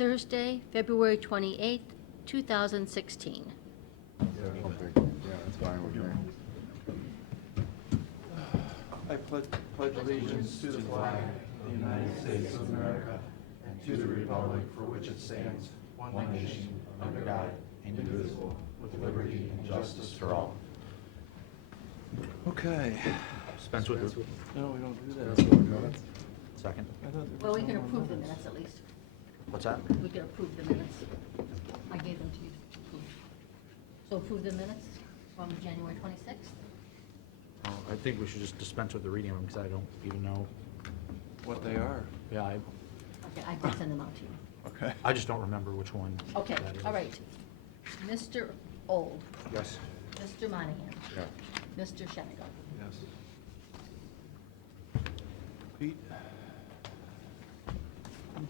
Thursday, February 28th, 2016. Yeah, that's fine with me. I pledge allegiance to the flag of the United States of America and to the republic for which it stands, one nation, under God, indivisible, with liberty and justice for all. Okay. Dispense with it. No, we don't do that. Second. Well, we can approve the minutes at least. What's that? We can approve the minutes. I gave them to you to approve. So approve the minutes from January 26th? I think we should just dispense with the reading of them because I don't even know. What they are. Yeah, Okay, I did send them out to you. Okay. I just don't remember which one. Okay, that is. all right. Mr. Old, Yes. Mr. Monahan, Yeah. Mr. Sheniger. Yes. Pete?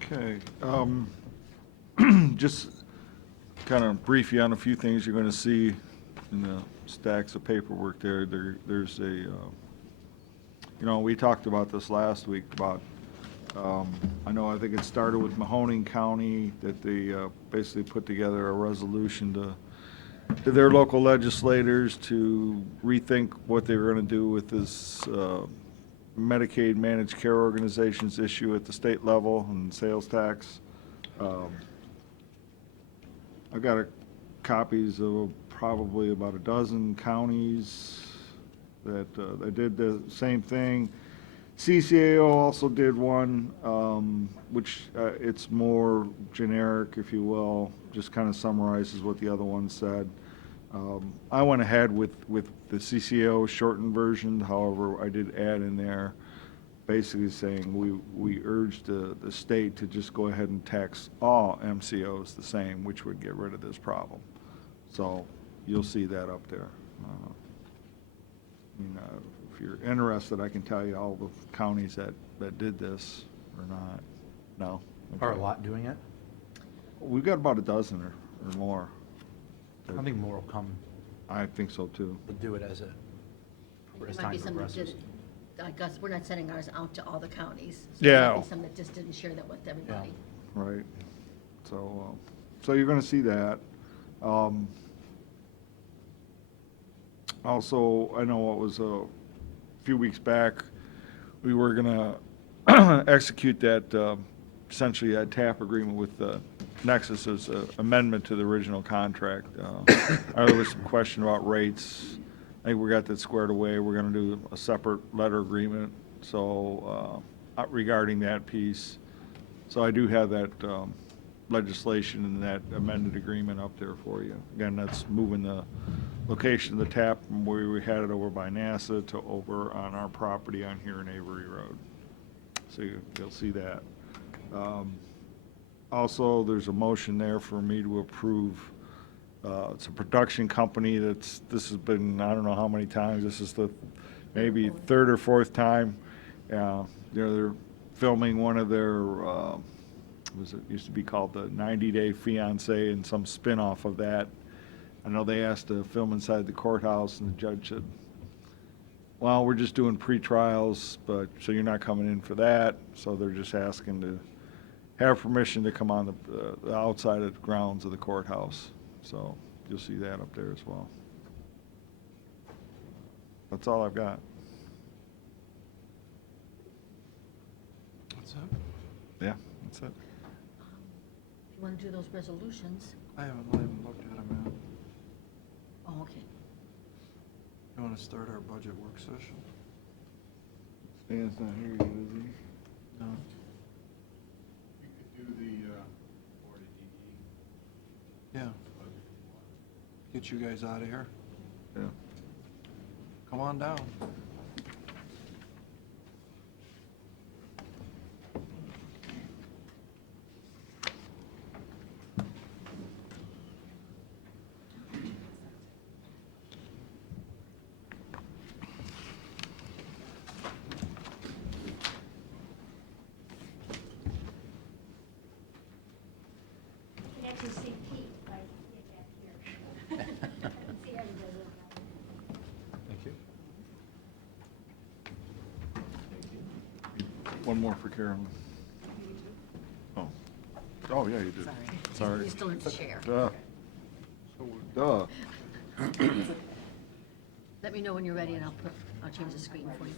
Okay, just kind of brief you on a few things you're going to see in the stacks of paperwork there. There's a, we talked about this last week about, I think it started with Mahoning County, that they basically put together a resolution to their local legislators to rethink what they were going to do with this Medicaid managed care organizations issue at the state level and sales tax. I've got copies of probably about a dozen counties that did the same thing. CCAO also did one, which it's more generic, if you will, just kind of summarizes what the other one said. I went ahead with the CCAO shortened version, however, I did add in there basically saying we urged the state to just go ahead and tax all MCOs the same, which would get rid of this problem. So you'll see that up there. If you're interested, I can tell you all the counties that did this or not. No? Are a Okay. lot doing it? We've got about a dozen or more. I think more will come I think so too. to do it as There might time be some that progresses. did, I guess, we're not sending ours out to all the counties. So Yeah. there might be some that just didn't share that with everybody. Right. So you're going to see that. Also, I know it was a few weeks back, we were going to execute that, essentially that TAP agreement with Nexus as an amendment to the original contract. There was some question about rates. I think we got that squared away. We're going to do a separate letter agreement, so regarding that piece. So I do have that legislation and that amended agreement up there for you. Again, that's moving the location of the tap from where we had it over by NASA to over on our property on here in Avery Road. So you'll see that. Also, there's a motion there for me to approve. It's a production company this has been, I don't know how many times, this is the maybe third or fourth time. They're filming one of their, it used to be called the 90-Day Fiancé and some spin-off of that. I know they asked to film inside the courthouse and the judge said, well, we're just doing pre-trials, so you're not coming in for that. So they're just asking to have permission to come on the outside of the grounds of the courthouse. So you'll see that up there as well. That's all I've got. What's that? Yeah, that's it. If you want to do those resolutions, I haven't looked at them yet. oh, okay. You want to start our budget work session? Stan's not here yet, is he? No. You could do the Board of Yeah. budget if you want. Get you guys out of here. Yeah. Come on down. You can actually see Pete if I get back here. See everybody. Thank you. One more for Carolyn. Oh. Oh, yeah, you did. Sorry. You're still in the chair. Duh. Duh. Let me know when you're ready and I'll change the screen for you.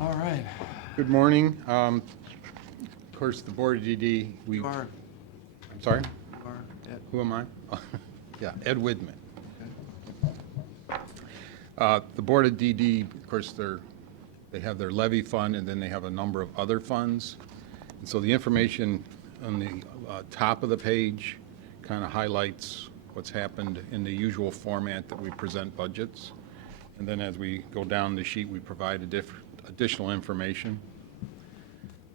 All right. Good morning. Of course, the Board of DD, You are, I'm sorry, you are at, who am I? Yeah, Ed Widman. The Board of DD, of course, they have their levy fund, and then they have a number of other funds. And so the information on the top of the page kind of highlights what's happened in the usual format that we present budgets. And then as we go down the sheet, we provide additional information.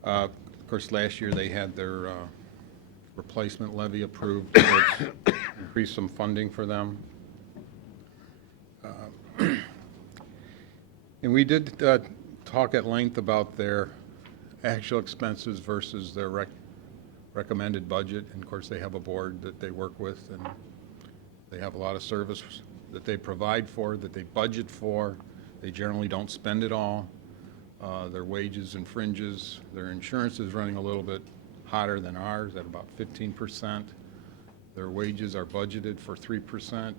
Of course, last year they had their replacement levy approved, which increased some funding for them. And we did talk at length about their actual expenses versus their recommended budget. And of course, they have a board that they work with, and they have a lot of service that they provide for, that they budget for. They generally don't spend it all. Their wages and fringes, their insurance is running a little bit hotter than ours at about 15%. Their wages are budgeted for 3%,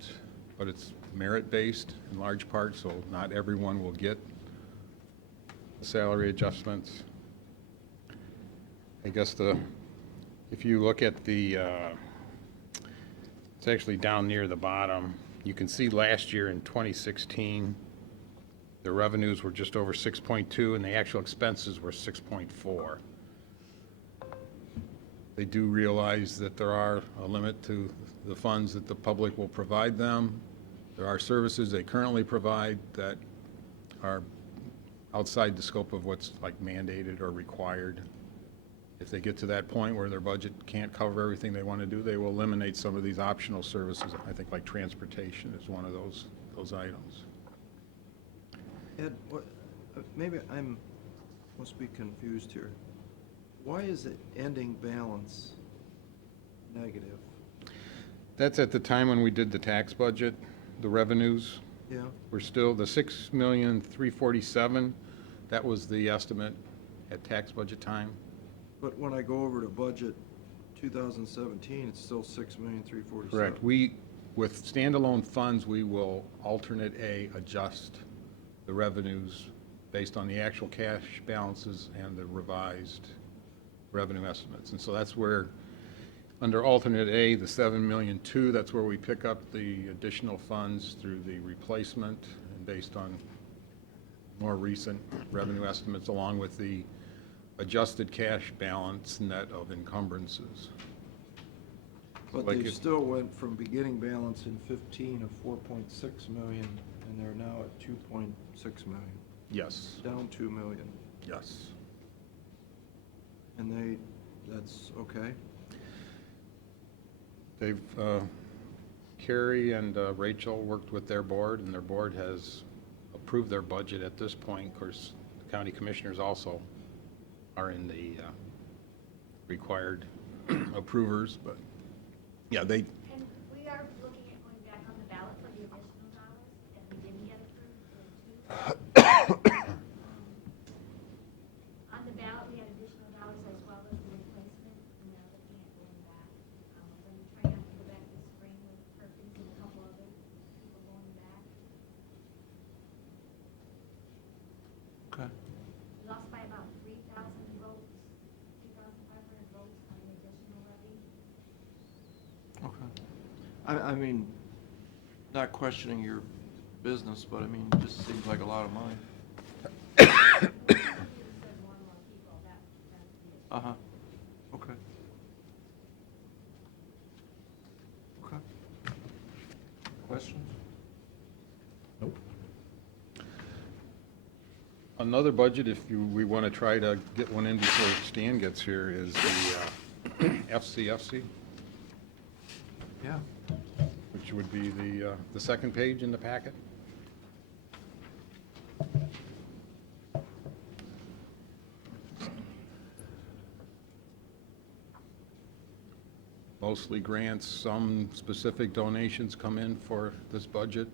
but it's merit-based in large part, so not everyone will get salary adjustments. I guess if you look at it's actually down near the bottom. You can see last year in 2016, the revenues were just over 6.2 and the actual expenses were 6.4. They do realize that there are a limit to the funds that the public will provide them. There are services they currently provide that are outside the scope of what's like mandated or required. If they get to that point where their budget can't cover everything they want to do, they will eliminate some of these optional services. I think like transportation is one of those items. Ed, maybe must be confused here. Why is the ending balance negative? That's at the time when we did the tax budget, the revenues. Yeah, We're still, the 6,347,000, that was the estimate at tax budget time. but when I go over to budget 2017, it's still 6,347,000. Correct. With standalone funds, we will alternate A, adjust the revenues based on the actual cash balances and the revised revenue estimates. And so that's where, under alternate A, the 7,000,002, that's where we pick up the additional funds through the replacement and based on more recent revenue estimates, along with the adjusted cash balance net of encumbrances. But Like they it- still went from beginning balance in 15 of 4.6 million, and they're now at 2.6 million, Yes, down 2 million. yes. And that's okay? They've, Carrie and Rachel worked with their board, and their board has approved their budget at this point. Of course, the county commissioners also are in the required approvers, but, yeah, they, And we are looking at going back on the ballot for the additional dollars that we didn't get approved for two. On the ballot, we had additional dollars as well as the replacement, and now looking at going back. We're going to try not to go back this spring with Perkins and a couple other people going back. Okay. We lost by about 3,000 votes, 2,500 votes on the additional levy. Okay. I mean, not questioning your business, but I mean, it just seems like a lot of money. More and more people, that's the issue. Uh-huh. Okay. Okay. Questions? Nope. Another budget, if we want to try to get one in before Stan gets here, is the FCFC, Yeah. which would be the second page in the packet. mostly grants, some specific donations come in for this budget.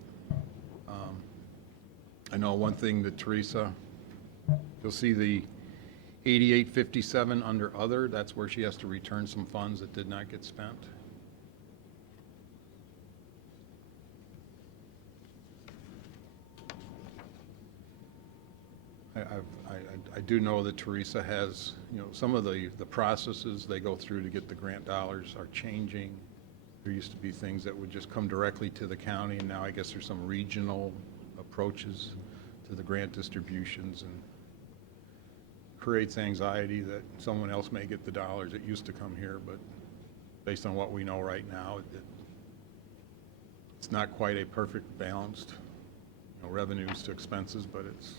I know one thing that Teresa, you'll see the 8857 under other, that's where she has to return some funds that did not get spent. I do know that Teresa has, some of the processes they go through to get the grant dollars are changing. There used to be things that would just come directly to the county, and now I guess there's some regional approaches to the grant distributions, and creates anxiety that someone else may get the dollars that used to come here, but based on what we know right now, it's not quite a perfect balanced, revenues to expenses, but it's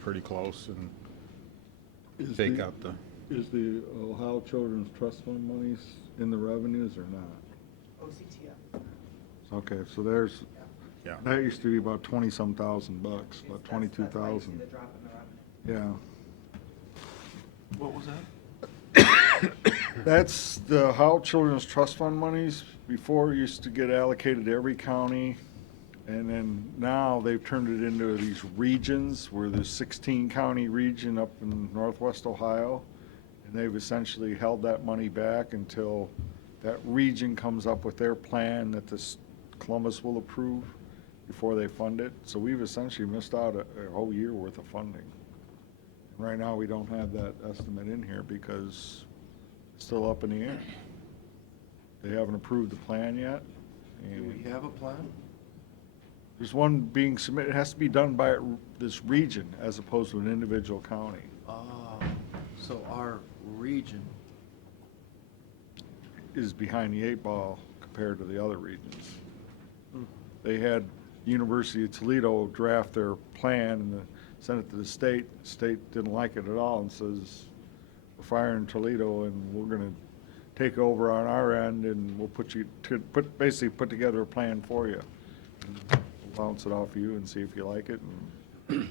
pretty close, and take out the, Is the Ohio Children's Trust Fund monies in the revenues or not? OCTF. Okay, so there's, yeah. that used to be about 20-some thousand bucks, about 22,000. The drop in the revenue. Yeah. What was that? That's the Ohio Children's Trust Fund monies. Before, it used to get allocated to every county, and then now they've turned it into these regions, where there's 16 county region up in northwest Ohio, and they've essentially held that money back until that region comes up with their plan that this Columbus will approve before they fund it. So we've essentially missed out a whole year worth of funding. And right now, we don't have that estimate in here because it's still up in the air. They haven't approved the plan yet. Do And we have a plan? there's one being submitted, it has to be done by this region as opposed to an individual county. So our region, Is behind the eight ball compared to the other regions. They had University of Toledo draft their plan and sent it to the state. The state didn't like it at all and says, we're firing Toledo and we're gonna take over on our end and we'll basically put together a plan for you. And we'll bounce it off you and see if you like it. And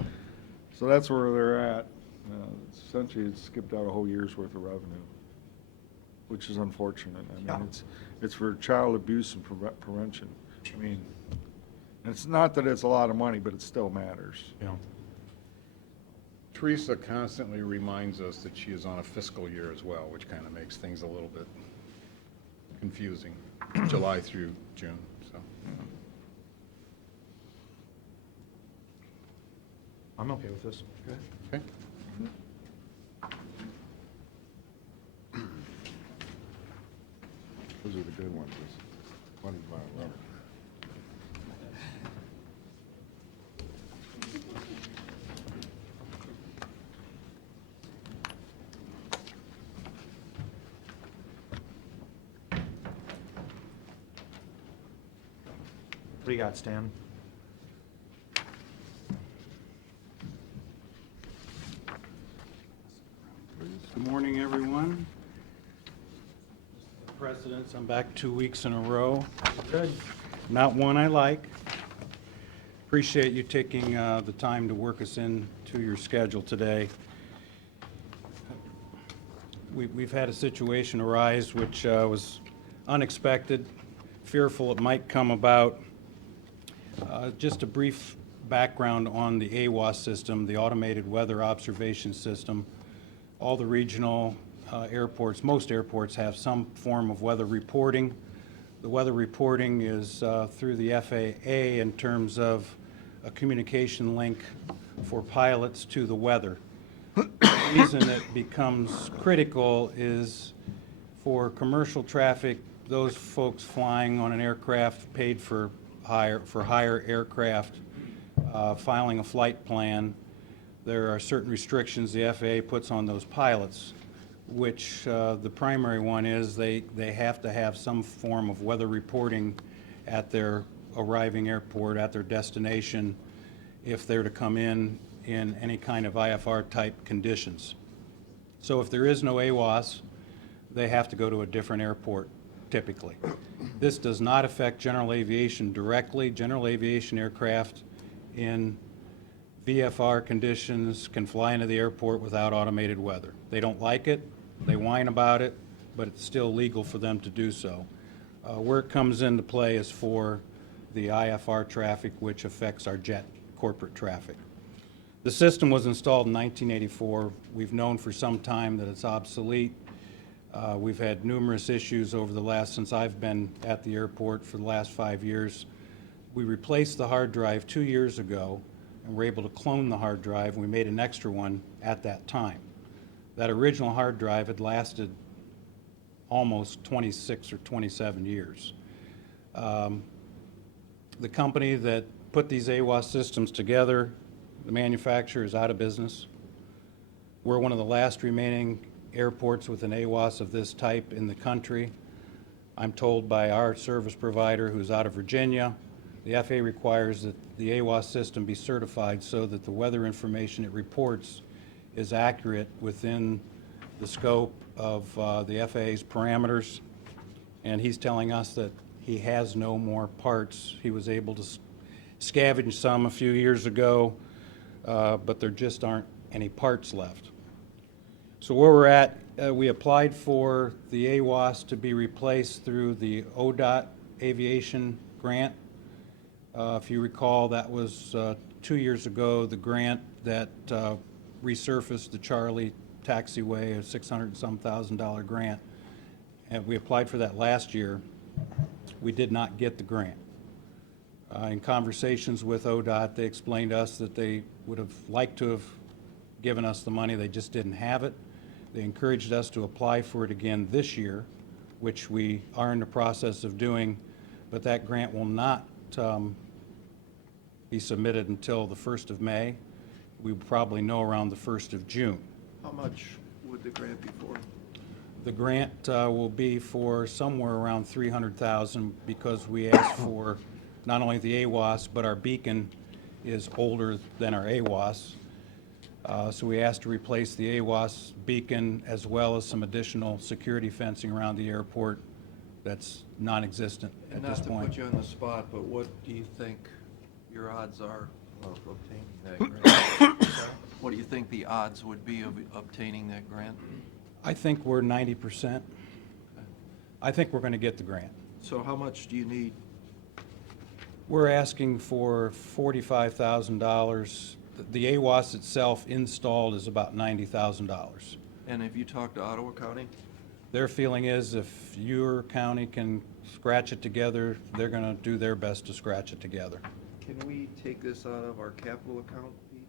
so that's where they're at. Essentially, it's skipped out a whole year's worth of revenue, which is unfortunate. I Yeah. mean, it's for child abuse and prevention. I mean, it's not that it's a lot of money, but it still matters. Yeah. Teresa constantly reminds us that she is on a fiscal year as well, which kind of makes things a little bit confusing, July through June, so. I'm okay with this. Okay. Those are the good ones. One's my rubber. What do you got, Stan? Good morning, everyone. Mr. President, I'm back 2 weeks in a row. Good. Not one I like. Appreciate you taking the time to work us into your schedule today. We've had a situation arise which was unexpected, fearful it might come about. Just a brief background on the AWOS system, the Automated Weather Observation System. All the regional airports, most airports have some form of weather reporting. The weather reporting is through the FAA in terms of a communication link for pilots to the weather. The reason it becomes critical is for commercial traffic, those folks flying on an aircraft paid for higher aircraft, filing a flight plan. There are certain restrictions the FAA puts on those pilots, which the primary one is they have to have some form of weather reporting at their arriving airport, at their destination, if they're to come in any kind of IFR-type conditions. So if there is no AWOS, they have to go to a different airport, typically. This does not affect general aviation directly. General aviation aircraft in VFR conditions can fly into the airport without automated weather. They don't like it, they whine about it, but it's still legal for them to do so. Where it comes into play is for the IFR traffic, which affects our jet corporate traffic. The system was installed in 1984. We've known for some time that it's obsolete. We've had numerous issues over the last, since I've been at the airport for the last 5 years. We replaced the hard drive 2 years ago, and were able to clone the hard drive, and we made an extra one at that time. That original hard drive had lasted almost 26 or 27 years. The company that put these AWAS systems together, the manufacturer, is out of business. We're one of the last remaining airports with an AWAS of this type in the country. I'm told by our service provider, who's out of Virginia, the FAA requires that the AWAS system be certified so that the weather information it reports is accurate within the scope of the FAA's parameters. And he's telling us that he has no more parts. He was able to scavenge some a few years ago, but there just aren't any parts left. So where we're at, we applied for the AWAS to be replaced through the ODOT Aviation Grant. If you recall, that was 2 years ago, the grant that resurfaced the Charlie taxiway, a $600-some-thousand grant. And we applied for that last year. We did not get the grant. In conversations with ODOT, they explained to us that they would have liked to have given us the money, they just didn't have it. They encouraged us to apply for it again this year, which we are in the process of doing, but that grant will not be submitted until the 1st of May. We will probably know around the 1st of June. How much would the grant be for? The grant will be for somewhere around $300,000 because we asked for not only the AWAS, but our beacon is older than our AWAS. So we asked to replace the AWAS beacon as well as some additional security fencing around the airport that's non-existent at this And not point. to put you on the spot, but what do you think your odds are of obtaining that grant? What do you think the odds would be of obtaining that grant? I think we're 90%. I think we're going to get the grant. So how much do you need? We're asking for $45,000. The AWAS itself installed is about $90,000. And have you talked to Ottawa County? Their feeling is if your county can scratch it together, they're going to do their best to scratch it together. Can we take this out of our capital account, Pete,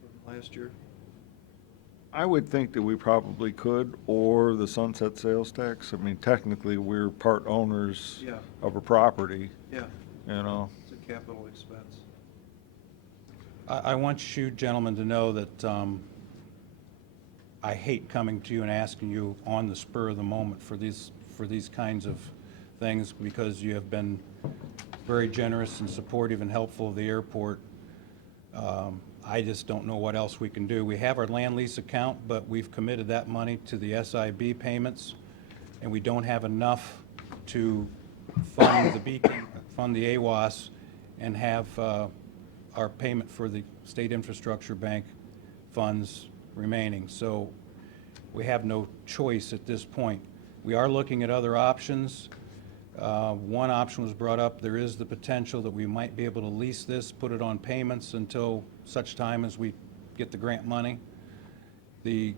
from last year? I would think that we probably could, or the sunset sales tax. I mean, technically, we're part owners Yeah. of a property, Yeah, you know. it's a capital expense. I want you gentlemen to know that I hate coming to you and asking you on the spur of the moment for these kinds of things, because you have been very generous and supportive and helpful of the airport. I just don't know what else we can do. We have our land lease account, but we've committed that money to the SIB payments, and we don't have enough to fund the beacon, fund the AWAS, and have our payment for the State Infrastructure Bank funds remaining. So we have no choice at this point. We are looking at other options. One option was brought up. There is the potential that we might be able to lease this, put it on payments until such time as we get the grant money. The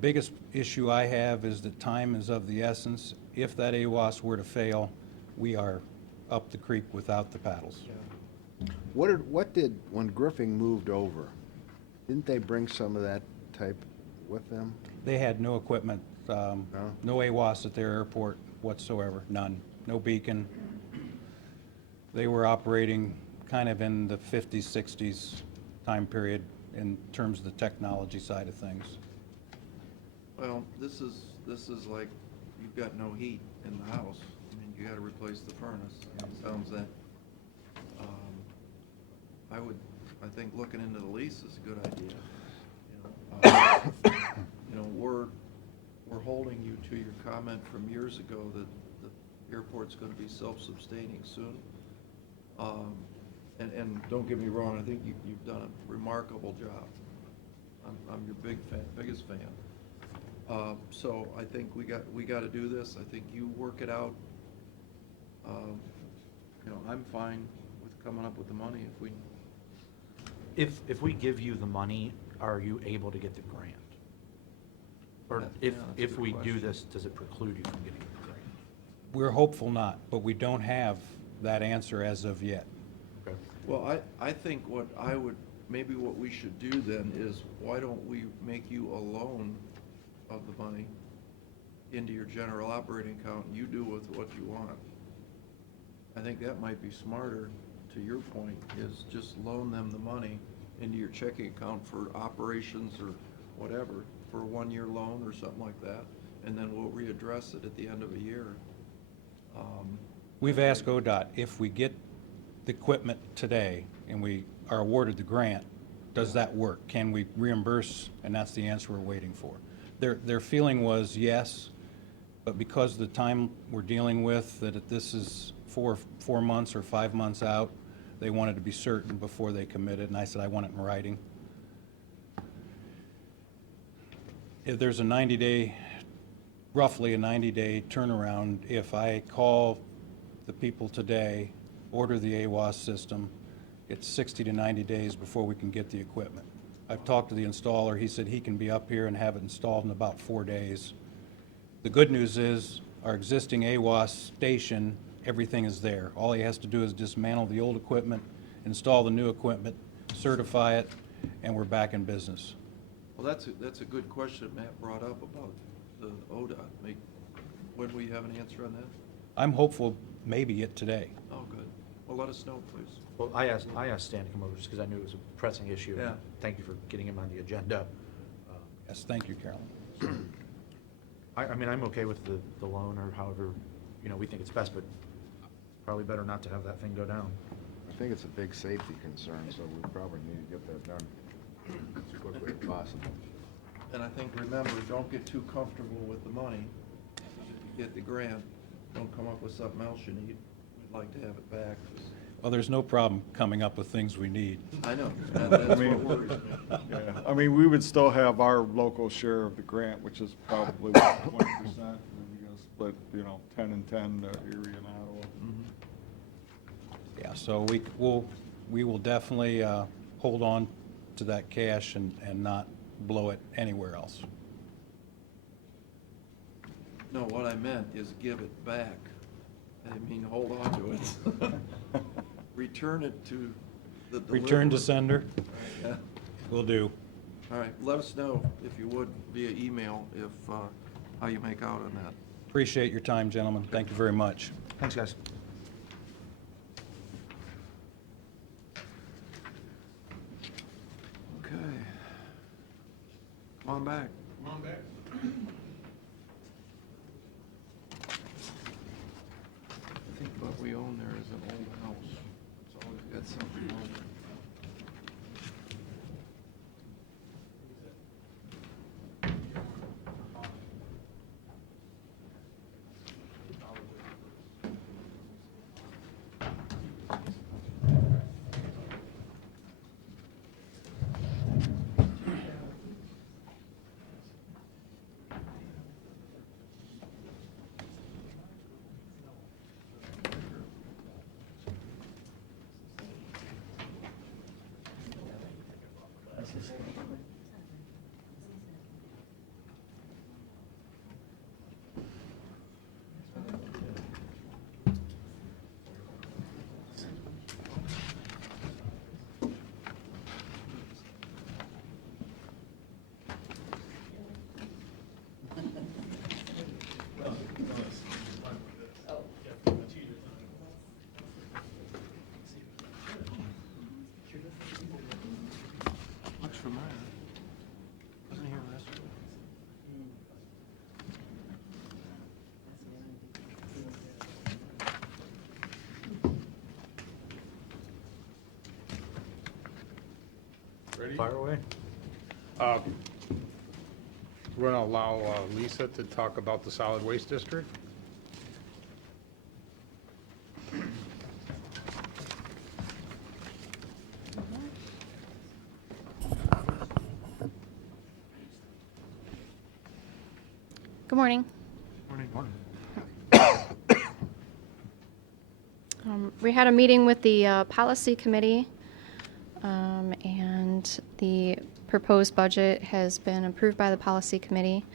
biggest issue I have is that time is of the essence. If that AWAS were to fail, we are up the creek without the paddles. What did, when Griffing moved over, didn't they bring some of that type with them? They had no equipment, no AWAS at their airport whatsoever, none. No beacon. They were operating kind of in the 50s, 60s time period in terms of the technology side of things. Well, this is like you've got no heat in the house. I mean, you gotta replace the furnace. I mean, it sounds that, I think looking into the lease is a good idea. You know, we're holding you to your comment from years ago that the airport's gonna be self-sustaining soon. And don't get me wrong, I think you've done a remarkable job. I'm your biggest fan. So I think we got to do this. I think you work it out. I'm fine with coming up with the money if we, If we give you the money, are you able to get the grant? Or Yeah, if, that's a if good we do question. this, does it preclude you from getting the grant? We're hopeful not, but we don't have that answer as of yet. Okay. well, I think maybe what we should do then is, why don't we make you a loan of the money into your general operating account, and you do with what you want. I think that might be smarter, to your point, is just loan them the money into your checking account for operations or whatever, for a one-year loan or something like that, and then we'll readdress it at the end of a year. We've asked ODOT, if we get the equipment today and we are awarded the grant, does that work? Can we reimburse? And that's the answer we're waiting for. Their feeling was yes, but because of the time we're dealing with, that this is 4 months or 5 months out, they wanted to be certain before they committed, and I said, I want it in writing. If there's a 90-day, roughly a 90-day turnaround, if I call the people today, order the AWAS system, it's 60 to 90 days before we can get the equipment. I've talked to the installer. He said he can be up here and have it installed in about 4 days. The good news is, our existing AWAS station, everything is there. All he has to do is dismantle the old equipment, install the new equipment, certify it, and we're back in business. Well, that's a good question Matt brought up about the ODOT. When will you have an answer on that? I'm hopeful maybe it today. Oh, good. Well, let us know, please. Well, I asked Stan to come over just because I knew it was a pressing issue. Yeah. Thank you for getting him on the agenda. Yes, thank you, Carolyn. I mean, I'm okay with the loan or however, we think it's best, but probably better not to have that thing go down. I think it's a big safety concern, so we probably need to get that done as quickly as possible. And I think, remember, don't get too comfortable with the money. If you get the grant, don't come up with something else you need. We'd like to have it back. Well, there's no problem coming up with things we need. I know, that's what mean- worries me. Yeah, I mean, we would still have our local share of the grant, which is probably 1%, and then we gotta split, 10 and 10 to Erie and Ottawa. Yeah, so we will definitely hold on to that cash and not blow it anywhere else. No, what I meant is give it back. I didn't mean hold on to it. Return it to the deliverer. Return to sender, Yeah. will do. All right, let us know, if you would, via email, if, how you make out on that. Appreciate your time, gentlemen. Thank you very much. Thanks, guys. Okay. Come on back. Come on back. I think what we own there is an old house. It's always got something on it. Looks familiar. Wasn't here last week. Ready? Fire away. We're going to allow Lisa to talk about the solid waste district. Good morning. Morning. We had a meeting with the policy committee, and the proposed budget has been approved by the policy committee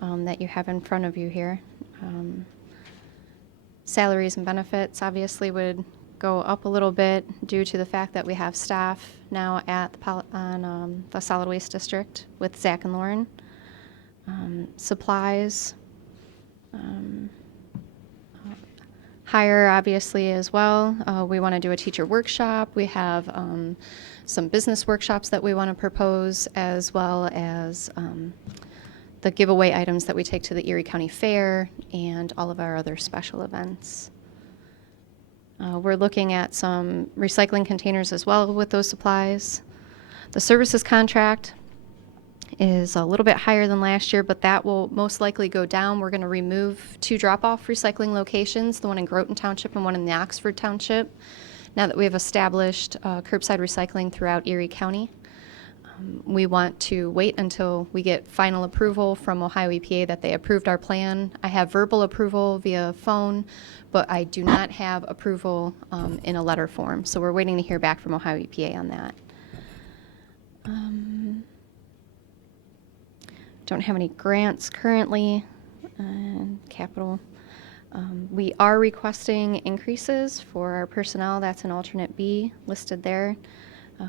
that you have in front of you here. Salaries and benefits obviously would go up a little bit due to the fact that we have staff now at the solid waste district with Zach and Lauren. Supplies, higher obviously as well. We want to do a teacher workshop. We have some business workshops that we want to propose, as well as the giveaway items that we take to the Erie County Fair and all of our other special events. We're looking at some recycling containers as well with those supplies. The services contract is a little bit higher than last year, but that will most likely go down. We're going to remove 2 drop-off recycling locations, the one in Groton Township and one in the Oxford Township, now that we have established curbside recycling throughout Erie County. We want to wait until we get final approval from Ohio EPA that they approved our plan. I have verbal approval via phone, but I do not have approval in a letter form. So we're waiting to hear back from Ohio EPA on that. Don't have any grants currently, capital. We are requesting increases for our personnel. That's an alternate B listed there.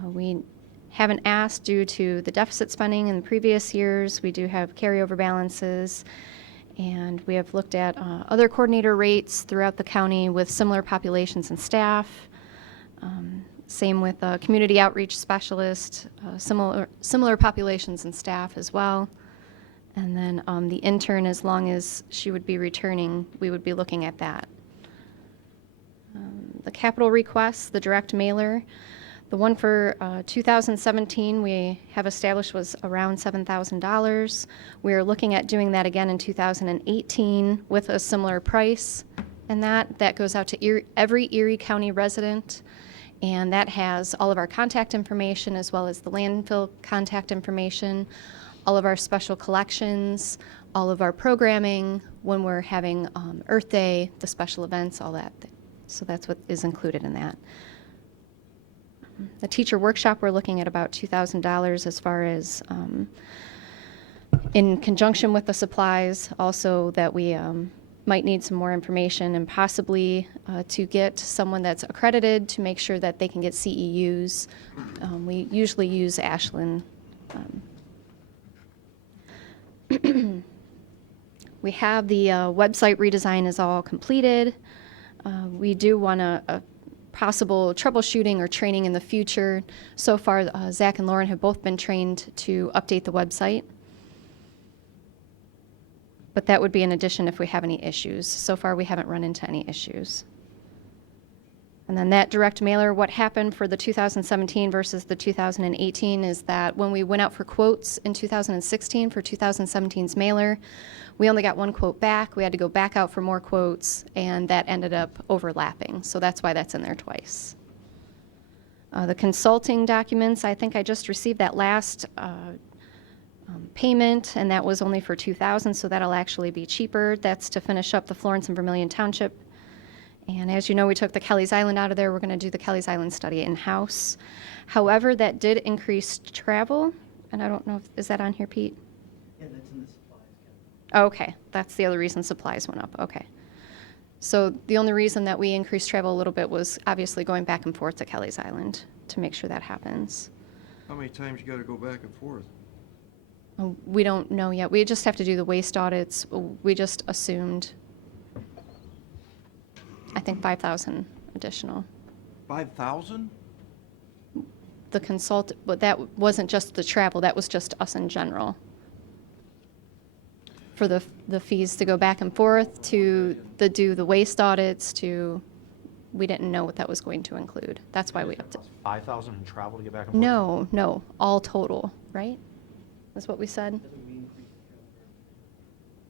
We haven't asked due to the deficit spending in the previous years. We do have carryover balances, and we have looked at other coordinator rates throughout the county with similar populations and staff. Same with community outreach specialist, similar populations and staff as well. And then the intern, as long as she would be returning, we would be looking at that. The capital requests, the direct mailer, the one for 2017 we have established was around $7,000. We are looking at doing that again in 2018 with a similar price, and that goes out to every Erie County resident, and that has all of our contact information as well as the landfill contact information, all of our special collections, all of our programming, when we're having Earth Day, the special events, all that. So that's what is included in that. The teacher workshop, we're looking at about $2,000 as far as in conjunction with the supplies. Also that we might need some more information and possibly to get someone that's accredited to make sure that they can get CEUs. We usually use Ashland. We have the website redesign is all completed. We do want a possible troubleshooting or training in the future. So far, Zach and Lauren have both been trained to update the website. But that would be in addition if we have any issues. So far, we haven't run into any issues. And then that direct mailer, what happened for the 2017 versus the 2018 is that when we went out for quotes in 2016 for 2017's mailer, we only got 1 quote back. We had to go back out for more quotes, and that ended up overlapping. So that's why that's in there twice. The consulting documents, I think I just received that last payment, and that was only for $2,000, so that'll actually be cheaper. That's to finish up the Florence and Vermilion Township. And as you know, we took the Kelly's Island out of there. We're going to do the Kelly's Island study in-house. However, that did increase travel, and I don't know is that on here, Pete? Yeah, that's in the supplies. Okay, that's the other reason supplies went up. Okay. So the only reason that we increased travel a little bit was obviously going back and forth to Kelly's Island to make sure that happens. How many times you gotta go back and forth? We don't know yet. We just have to do the waste audits. We just assumed, I think, 5,000 additional. 5,000? The consult, but that wasn't just the travel, that was just us in general. For the fees to go back and forth, to do the waste audits, we didn't know what that was going to include. That's why we upped it. 5,000 in travel to get back and forth? No, all total, right? That's what we said?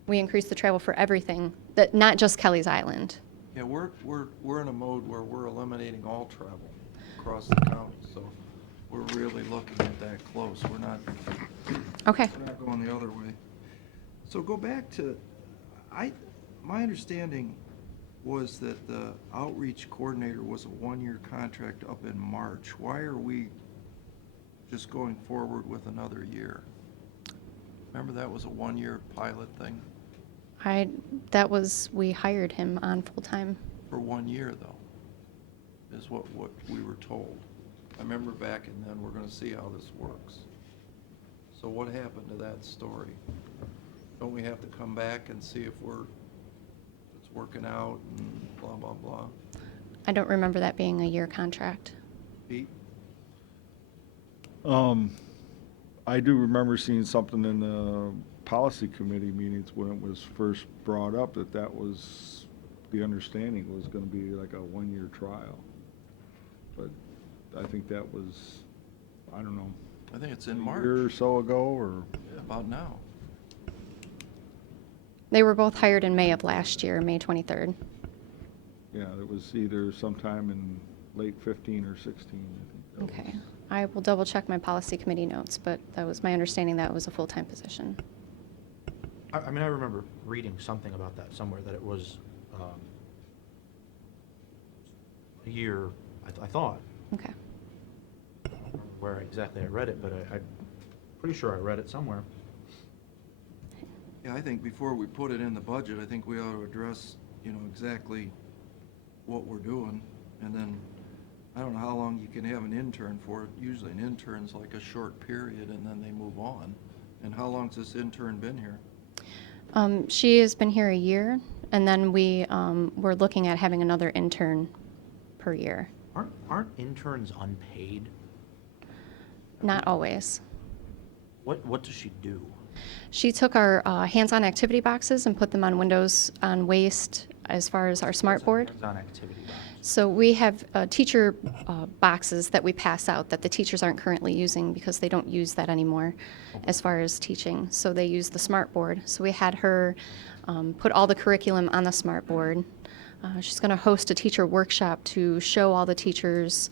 We increased the travel for everything, that not just Kelly's Island. Yeah, we're in a mode where we're eliminating all travel across the county, so we're really looking at that close. Okay. We're not going the other way. So go back to My understanding was that the outreach coordinator was a one-year contract up in March. Why are we just going forward with another year? Remember that was a one-year pilot thing? We hired him on full-time. For 1 year, though, is what we were told. I remember back and then, we're gonna see how this works. So what happened to that story? Don't we have to come back and see if it's working out and blah, blah, blah? I don't remember that being a year contract. Pete? I do remember seeing something in the policy committee meetings when it was first brought up that was, the understanding was gonna be like a one-year trial. But I think that was, I don't know, I think it's in a March. year or so ago, or? About now. They were both hired in May of last year, May 23rd. Yeah, it was either sometime in late 15 or 16, I think. that Okay. was. I will double-check my policy committee notes, but that was my understanding that it was a full-time position. I mean, I remember reading something about that somewhere, that it was a year, I thought. Okay. I don't remember where exactly I read it, but I'm pretty sure I read it somewhere. Yeah, I think before we put it in the budget, I think we ought to address, exactly what we're doing. And then, I don't know how long you can have an intern for. Usually an intern's like a short period and then they move on. And how long's this intern been here? She has been here a year, and then we're looking at having another intern per year. Aren't interns unpaid? Not always. What does she do? She took our hands-on activity boxes and put them on Windows on Waste as far as our smart board. Hands-on activity box. So we have teacher boxes that we pass out that the teachers aren't currently using because they don't use that anymore as far as teaching. So they use the smart board. So we had her put all the curriculum on the smart board. She's going to host a teacher workshop to show all the teachers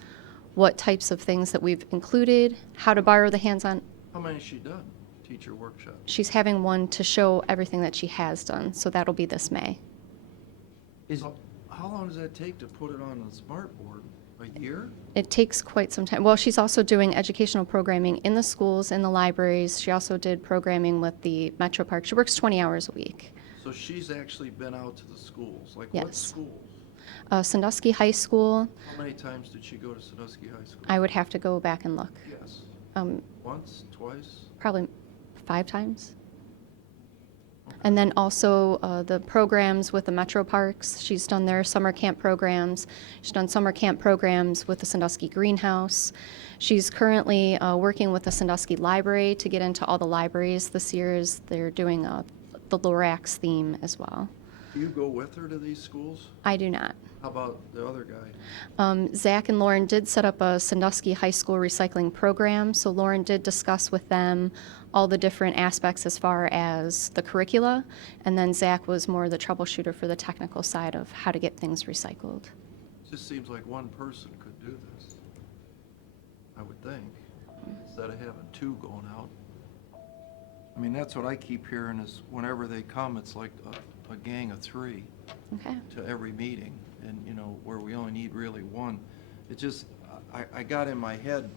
what types of things that we've included, how to borrow the hands-on. How many has she done? Teacher workshop? She's having one to show everything that she has done. So that'll be this May. How long does that take to put it on the smart board? A year? It takes quite some time. Well, she's also doing educational programming in the schools, in the libraries. She also did programming with the Metro Park. She works 20 hours a week. So she's actually been out to the schools? Like what Yes. schools? Sandusky High School, How many times did she go to Sandusky High School? I would have to go back and look. Yes. Um, Once, twice? Probably 5 times. And then also the programs with the Metro Parks. She's done their summer camp programs. She's done summer camp programs with the Sandusky Greenhouse. She's currently working with the Sandusky Library to get into all the libraries this year as they're doing the Lorax theme as well. Do you go with her to these schools? I do not. How about the other guy? Zach and Lauren did set up a Sandusky High School recycling program, so Lauren did discuss with them all the different aspects as far as the curricula, and then Zach was more the troubleshooter for the technical side of how to get things recycled. It just seems like one person could do this, I would think, instead of having two going out. I mean, that's what I keep hearing is whenever they come, it's like a gang of 3 Okay. to every meeting, and, where we only need really one. It just, I got in my head,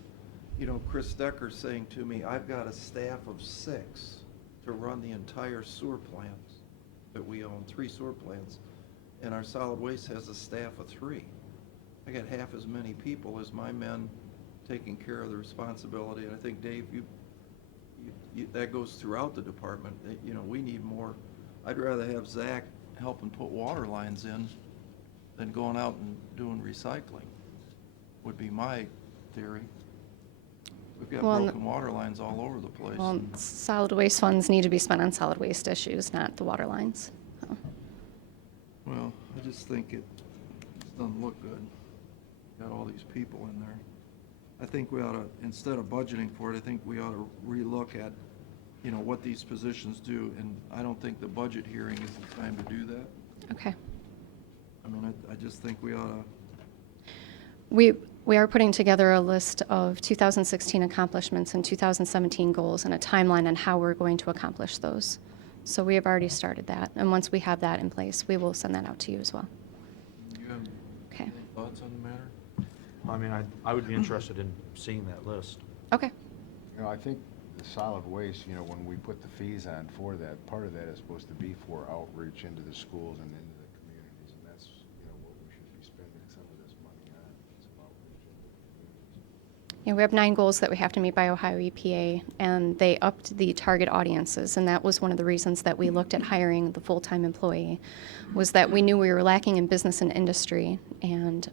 Chris Decker saying to me, I've got a staff of 6 to run the entire sewer plants that we own, 3 sewer plants, and our solid waste has a staff of 3. I got half as many people as my men taking care of the responsibility, and I think, Dave, that goes throughout the department. We need more. I'd rather have Zach helping put water lines in than going out and doing recycling, would be my theory. We've got Well, broken water lines all over the place. Well, and- solid waste funds need to be spent on solid waste issues, not the water lines. So. Well, I just think it doesn't look good. Got all these people in there. I think we ought to, instead of budgeting for it, I think we ought to relook at, what these positions do, and I don't think the budget hearing is the time to do that. Okay. I mean, I just think we ought to, We are putting together a list of 2016 accomplishments and 2017 goals and a timeline on how we're going to accomplish those. So we have already started that, and once we have that in place, we will send that out to you as well. You have Okay. any thoughts on the matter? I mean, I would be interested in seeing that list. Okay. You know, I think the solid waste, you know, when we put the fees on for that, part of that is supposed to be for outreach into the schools and into the communities, and that's, you know, what we should be spending some of this money on, some outreach into the communities. Yeah, we have 9 goals that we have to meet by Ohio EPA, and they upped the target audiences, and that was one of the reasons that we looked at hiring the full-time employee, was that we knew we were lacking in business and industry, and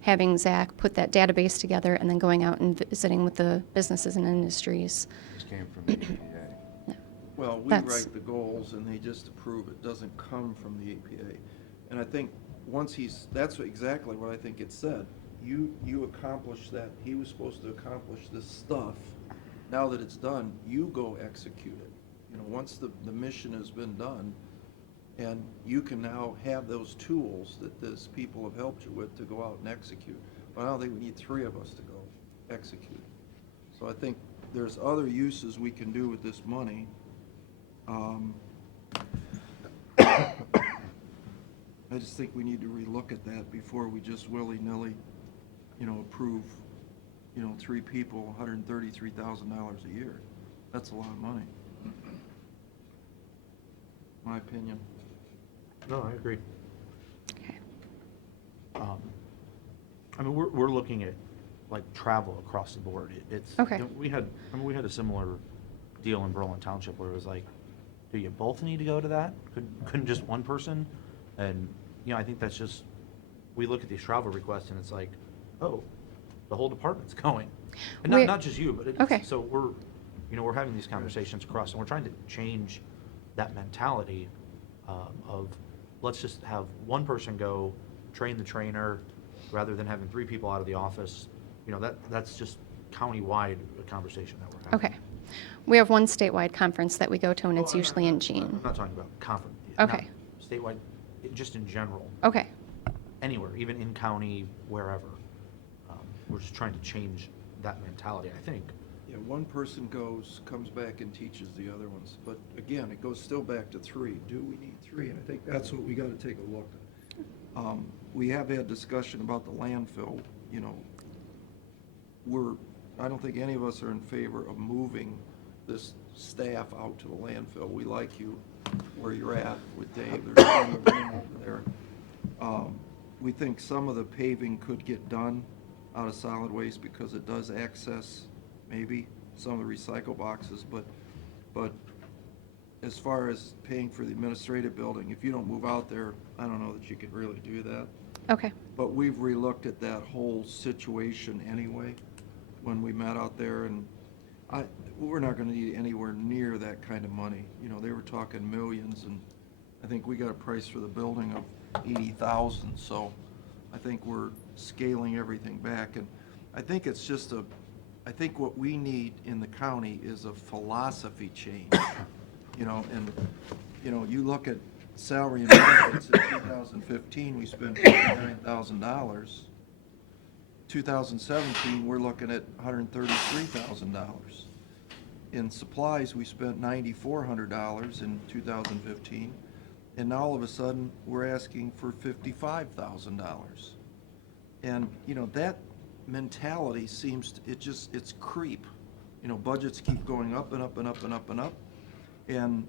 having Zach put that database together and then going out and visiting with the businesses and industries. This came from the EPA. Well, we That's- write the goals and they just approve. It doesn't come from the APA. And I think once that's exactly what I think it said. You accomplished that. He was supposed to accomplish this stuff. Now that it's done, you go execute it. You know, once the mission has been done, and you can now have those tools that these people have helped you with to go out and execute. But I don't think we need 3 of us to go execute. So I think there's other uses we can do with this money. I just think we need to relook at that before we just willy-nilly, approve, 3 people, $133,000 a year. That's a lot of money. My opinion. No, I agree. Okay. I mean, we're looking at, like, travel across the board. It's, Okay. we had a similar deal in Berlin Township where it was like, do you both need to go to that? Couldn't just one person? And, I think that's just, we look at these travel requests and it's like, oh, the whole department's going. And We're- not just you, but it's, Okay. so we're having these conversations across, and we're trying to change that mentality of, let's just have one person go train the trainer rather than having 3 people out of the office. That's just countywide a conversation that we're having. Okay. We have one statewide conference that we go to, and it's Oh, I'm usually not- in June. I'm not talking about conference. Okay. Statewide, just in general, Okay. anywhere, even in county, wherever. We're just trying to change that mentality, I think. Yeah, one person goes, comes back and teaches the other ones. But again, it goes still back to 3. Do we need 3? And I think that's what we got to take a look at. We have had discussion about the landfill, I don't think any of us are in favor of moving this staff out to the landfill. We like you where you're at with Dave. There's plenty of room over there. We think some of the paving could get done out of solid waste because it does access maybe some of the recycle boxes, but as far as paying for the administrative building, if you don't move out there, I don't know that you could really do that. Okay. But we've relooked at that whole situation anyway, when we met out there, and we're not gonna need anywhere near that kind of money. They were talking millions, and I think we got a price for the building of $80,000, so I think we're scaling everything back, and I think it's just I think what we need in the county is a philosophy change, and, you look at salary and benefits in 2015, we spent $59,000. 2017, we're looking at $133,000. In supplies, we spent $9,400 in 2015, and now all of a sudden, we're asking for $55,000. And, that mentality seems, it's creep. Budgets keep going up and up and up and up and up. And,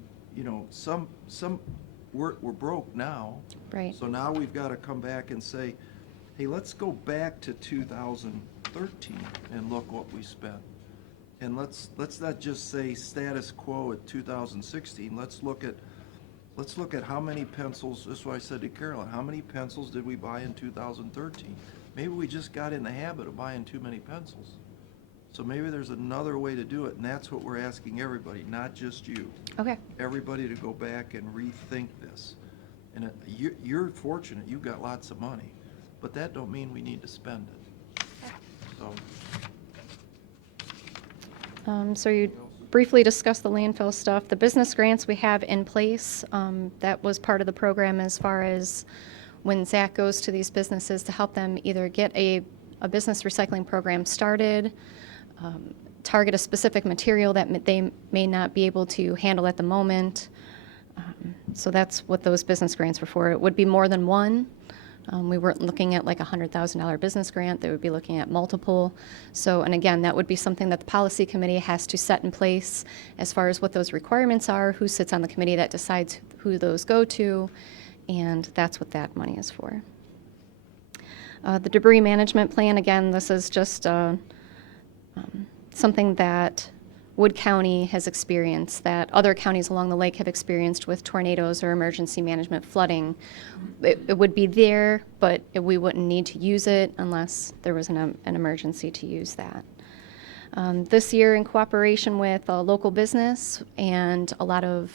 we're broke now. Right. So now we've got to come back and say, hey, let's go back to 2013 and look what we spent. And let's not just say status quo at 2016. Let's look at how many pencils, that's what I said to Carolyn, how many pencils did we buy in 2013? Maybe we just got in the habit of buying too many pencils. So maybe there's another way to do it, and that's what we're asking everybody, not just you. Okay. Everybody to go back and rethink this. And you're fortunate, you've got lots of money, but that don't mean we need to spend it. So, So you briefly discussed the landfill stuff. The business grants we have in place, that was part of the program as far as when Zach goes to these businesses to help them either get a business recycling program started, target a specific material that they may not be able to handle at the moment, So that's what those business grants were for. It would be more than one. We weren't looking at like a $100,000 business grant. They would be looking at multiple. So, and again, that would be something that the policy committee has to set in place as far as what those requirements are, who sits on the committee that decides who those go to, and that's what that money is for. The debris management plan, again, this is just something that Wood County has experienced, that other counties along the lake have experienced with tornadoes or emergency management flooding. It would be there, but we wouldn't need to use it unless there was an emergency to use that. This year, in cooperation with a local business and a lot of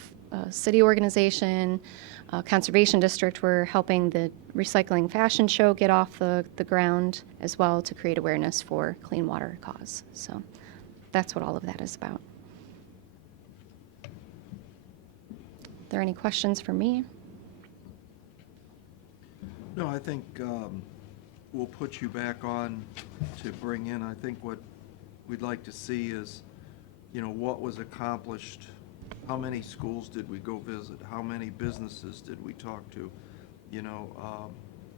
city organization, Conservation District, we're helping the Recycling Fashion Show get off the ground as well to create awareness for clean water cause. So that's what all of that is about. Are there any questions for me? No, I think we'll put you back on to bring in, I think what we'd like to see is, what was accomplished, how many schools did we go visit, how many businesses did we talk to,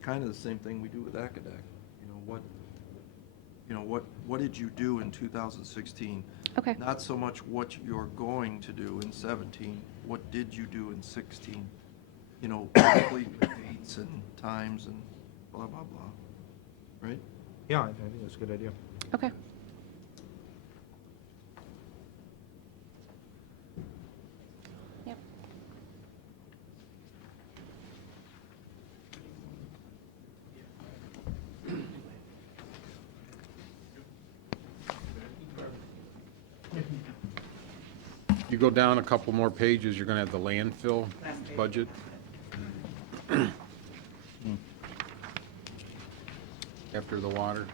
kind of the same thing we do with Acadec. What did you do in 2016? Okay. Not so much what you're going to do in 17, what did you do in 16? Complete with dates and times and blah, blah, blah, right? Yeah, I think that's a good idea. Okay. Yep. You go down a couple more pages, you're gonna have the landfill budget. After the water.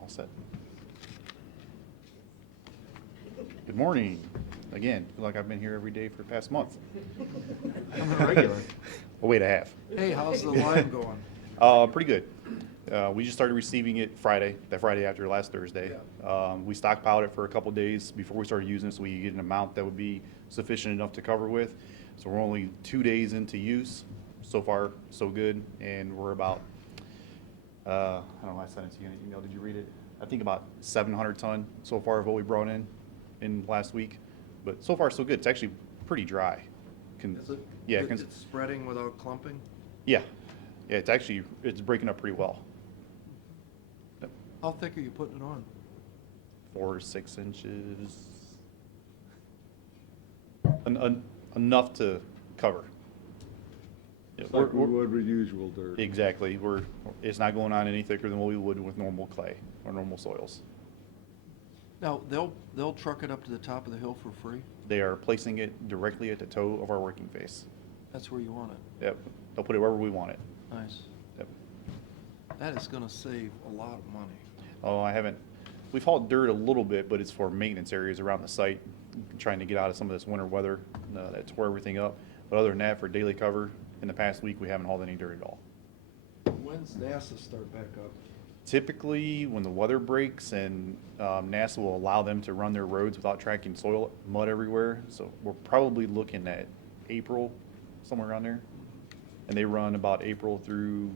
All set. Good morning. Again, feel like I've been here every day for the past month. I'm a regular. A week and a half. Hey, how's the line going? Pretty good. We just started receiving it that Friday after last Thursday. We stockpiled it for a couple days before we started using it, so we could get an amount that would be sufficient enough to cover with. So we're only 2 days into use. So far, so good. And we're about, I don't know, I sent it to you in an email. Did you read it? I think about 700 ton so far of what we brought in last week. But so far, so good. It's actually pretty dry. Is it? Yeah. It's spreading without clumping? Yeah. Yeah, it's breaking up pretty well. Yep. How thick are you putting it on? 4 to 6 inches. Enough to cover. Yeah, It's like we would with usual dirt. Exactly. It's not going on any thicker than what we would with normal clay or normal soils. Now, they'll truck it up to the top of the hill for free? They are placing it directly at the toe of our working face. That's where you want it? Yep. They'll put it wherever we want it. Nice. Yep. That is gonna save a lot of money. Oh, we've hauled dirt a little bit, but it's for maintenance areas around the site, trying to get out of some of this winter weather that tore everything up. But other than that, for daily cover, in the past week, we haven't hauled any dirt at all. When's NASA start back up? Typically, when the weather breaks and NASA will allow them to run their roads without tracking mud everywhere. So we're probably looking at April, somewhere around there. And they run about April through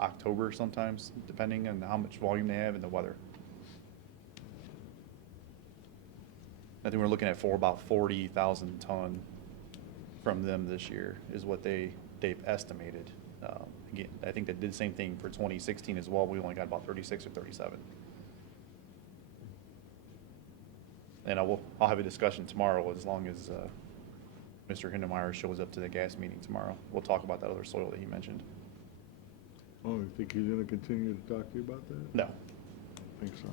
October sometimes, depending on how much volume they have and the weather. I think we're looking at for about 40,000 ton from them this year is what they've estimated. Again, I think they did the same thing for 2016 as well. We only got about 36 or 37. And I'll have a discussion tomorrow as long as Mr. Hindemeyer shows up to the gas meeting tomorrow. We'll talk about that other soil that he mentioned. Oh, you think he's gonna continue to talk to you about that? No, I think so.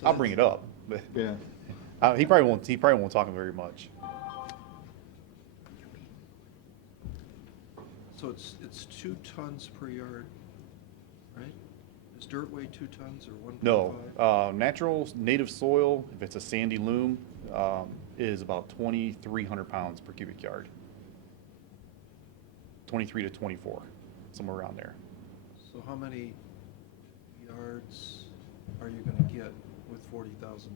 So I'll bring it up, but Yeah. he probably won't. He probably won't talk very much. So it's 2 tons per yard, right? Is dirt weigh 2 tons or 1.5? No, natural native soil, if it's a sandy loam, is about 2,300 pounds per cubic yard. 23 to 24, somewhere around there. So how many yards are you gonna get with 40,000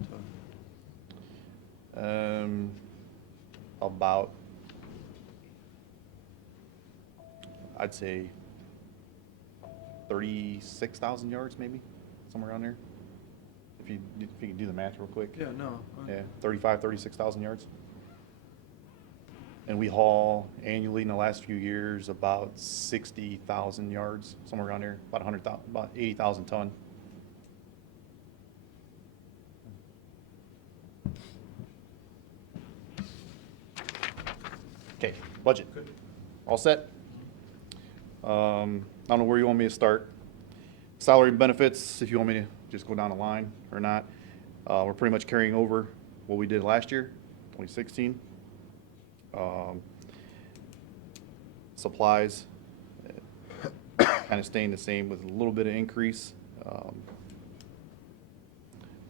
ton? About, I'd say 36,000 yards, maybe, somewhere around there. If you can do the math real quick. Yeah, no. Yeah, 36,000 yards. And we haul annually in the last few years about 60,000 yards, somewhere around there, about 100,000, about 80,000 ton. Okay, budget. All set? I don't know where you want me to start. Salary and benefits, if you want me to just go down the line or not. We're pretty much carrying over what we did last year, 2016. Supplies, kind of staying the same with a little bit of increase.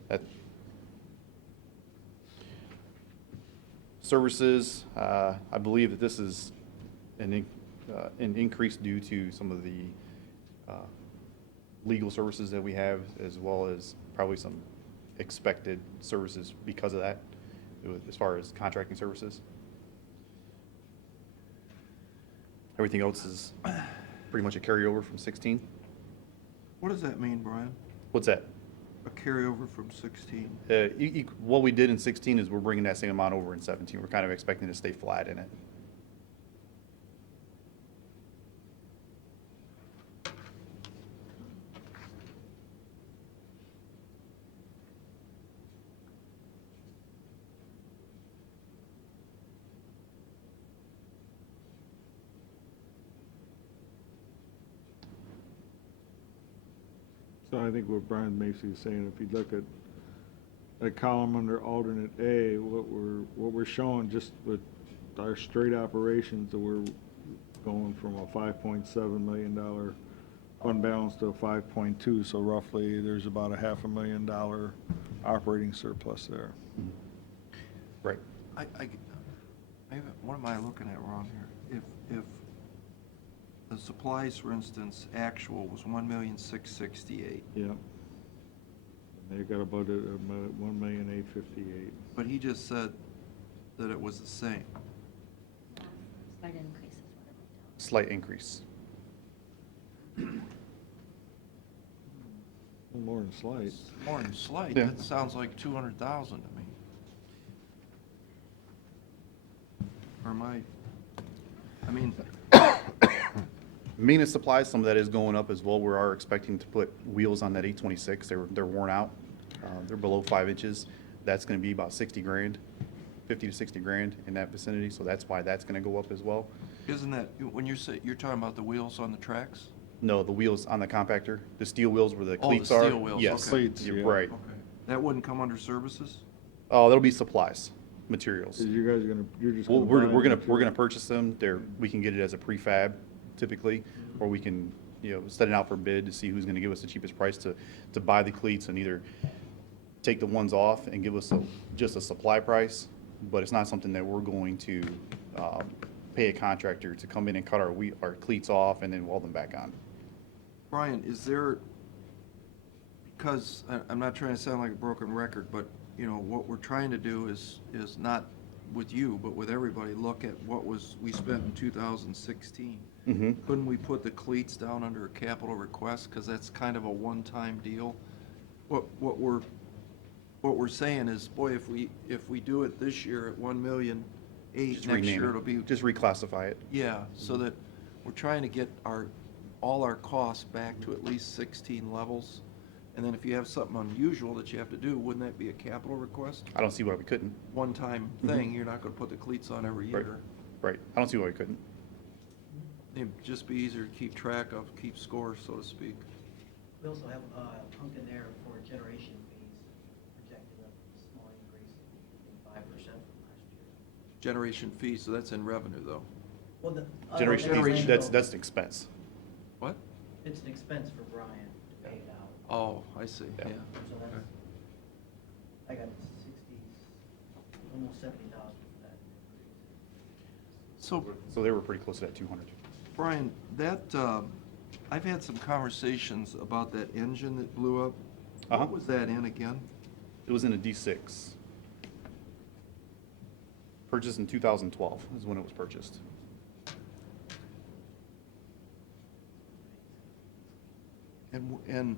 That services, I believe that this is an increase due to some of the legal services that we have, as well as probably some expected services because of that, as far as contracting services. Everything else is pretty much a carryover from 16. What does that mean, Brian? What's that? A carryover from 16? What we did in 16 is we're bringing that same amount over in 17. We're kind of expecting to stay flat in it. So I think what Brian Macy is saying, if you look at a column under alternate A, what we're showing just with our straight operations, that we're going from a $5.7 million fund balance to a 5.2, so roughly there's about a $500,000 operating surplus there. Right. What am I looking at wrong here? If the supplies, for instance, actual was 1,668,000, Yeah. And they got about $1,858,000. but he just said that it was the same. Slight increase is what I wrote down. Slight increase. More than slight. More than slight, Yeah. that sounds like 200,000 to me. Or I mean, Maintenance supplies, some of that is going up as well. We are expecting to put wheels on that 826. They're worn out. They're below 5 inches. That's going to be about 60 grand, 50 to 60 grand in that vicinity. So that's why that's going to go up as well. isn't that, when you're talking about the wheels on the tracks? No, the wheels on the compactor, the steel wheels where the Oh, the cleats are. steel wheels, Yes, okay. Cleats, you're yeah. right. Okay. That wouldn't come under services? Oh, that'll be supplies, materials. Is you guys you're just Well, gonna we're buy gonna material? purchase them. We can get it as a prefab typically, or we can, set it out for bid to see who's gonna give us the cheapest price to buy the cleats and either take the ones off and give us just a supply price, but it's not something that we're going to pay a contractor to come in and cut our cleats off and then weld them back on. Brian, is there, because I'm not trying to sound like a broken record, but, what we're trying to do is not with you, but with everybody, look at what we spent in 2016. Mm-hmm. Couldn't we put the cleats down under a capital request, because that's kind of a one-time deal? What we're saying is, boy, if we do it this year at 1,000,008, Just next rename year it. it'll be. Just reclassify it. Yeah, so that we're trying to get all our costs back to at least 16 levels. And then if you have something unusual that you have to do, wouldn't that be a capital request? I don't see why we couldn't. One-time thing, you're not gonna put the cleats on every Right. year. Right. I don't see why we couldn't. It'd just be easier to keep track of, keep score, so to speak. We also have a hunk in there for generation fees, projected a small increase, I think 5% from last year. Generation fees, so that's in revenue, though. Well, the. Generation fees, that's an expense. What? It's an expense for Brian to pay it out. Oh, I see, Yeah. yeah. So that's, I got 60, almost 70,000 for that. So, So they were pretty close to that 200. Brian, that, I've had some conversations about that engine that blew up. Uh-huh. What was that in again? It was in a D6. Purchased in 2012 is when it was purchased. And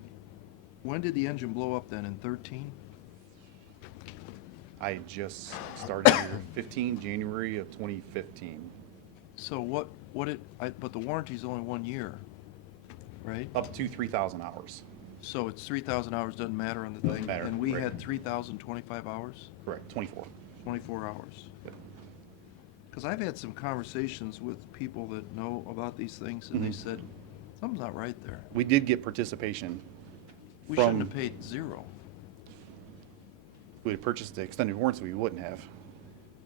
when did the engine blow up then, in 13? I just started here 15 January of 2015. So but the warranty's only 1 year, right? Up to 3,000 hours. So it's 3,000 hours, doesn't matter on the Doesn't thing? matter, And we correct. had 3,025 hours? Correct, 24. 24 hours. Yep. Because I've had some conversations with people that know about these things, and they Mhm. said, something's not right there. We did get participation We from, shouldn't have paid zero. if we had purchased the extended warranty, we wouldn't have.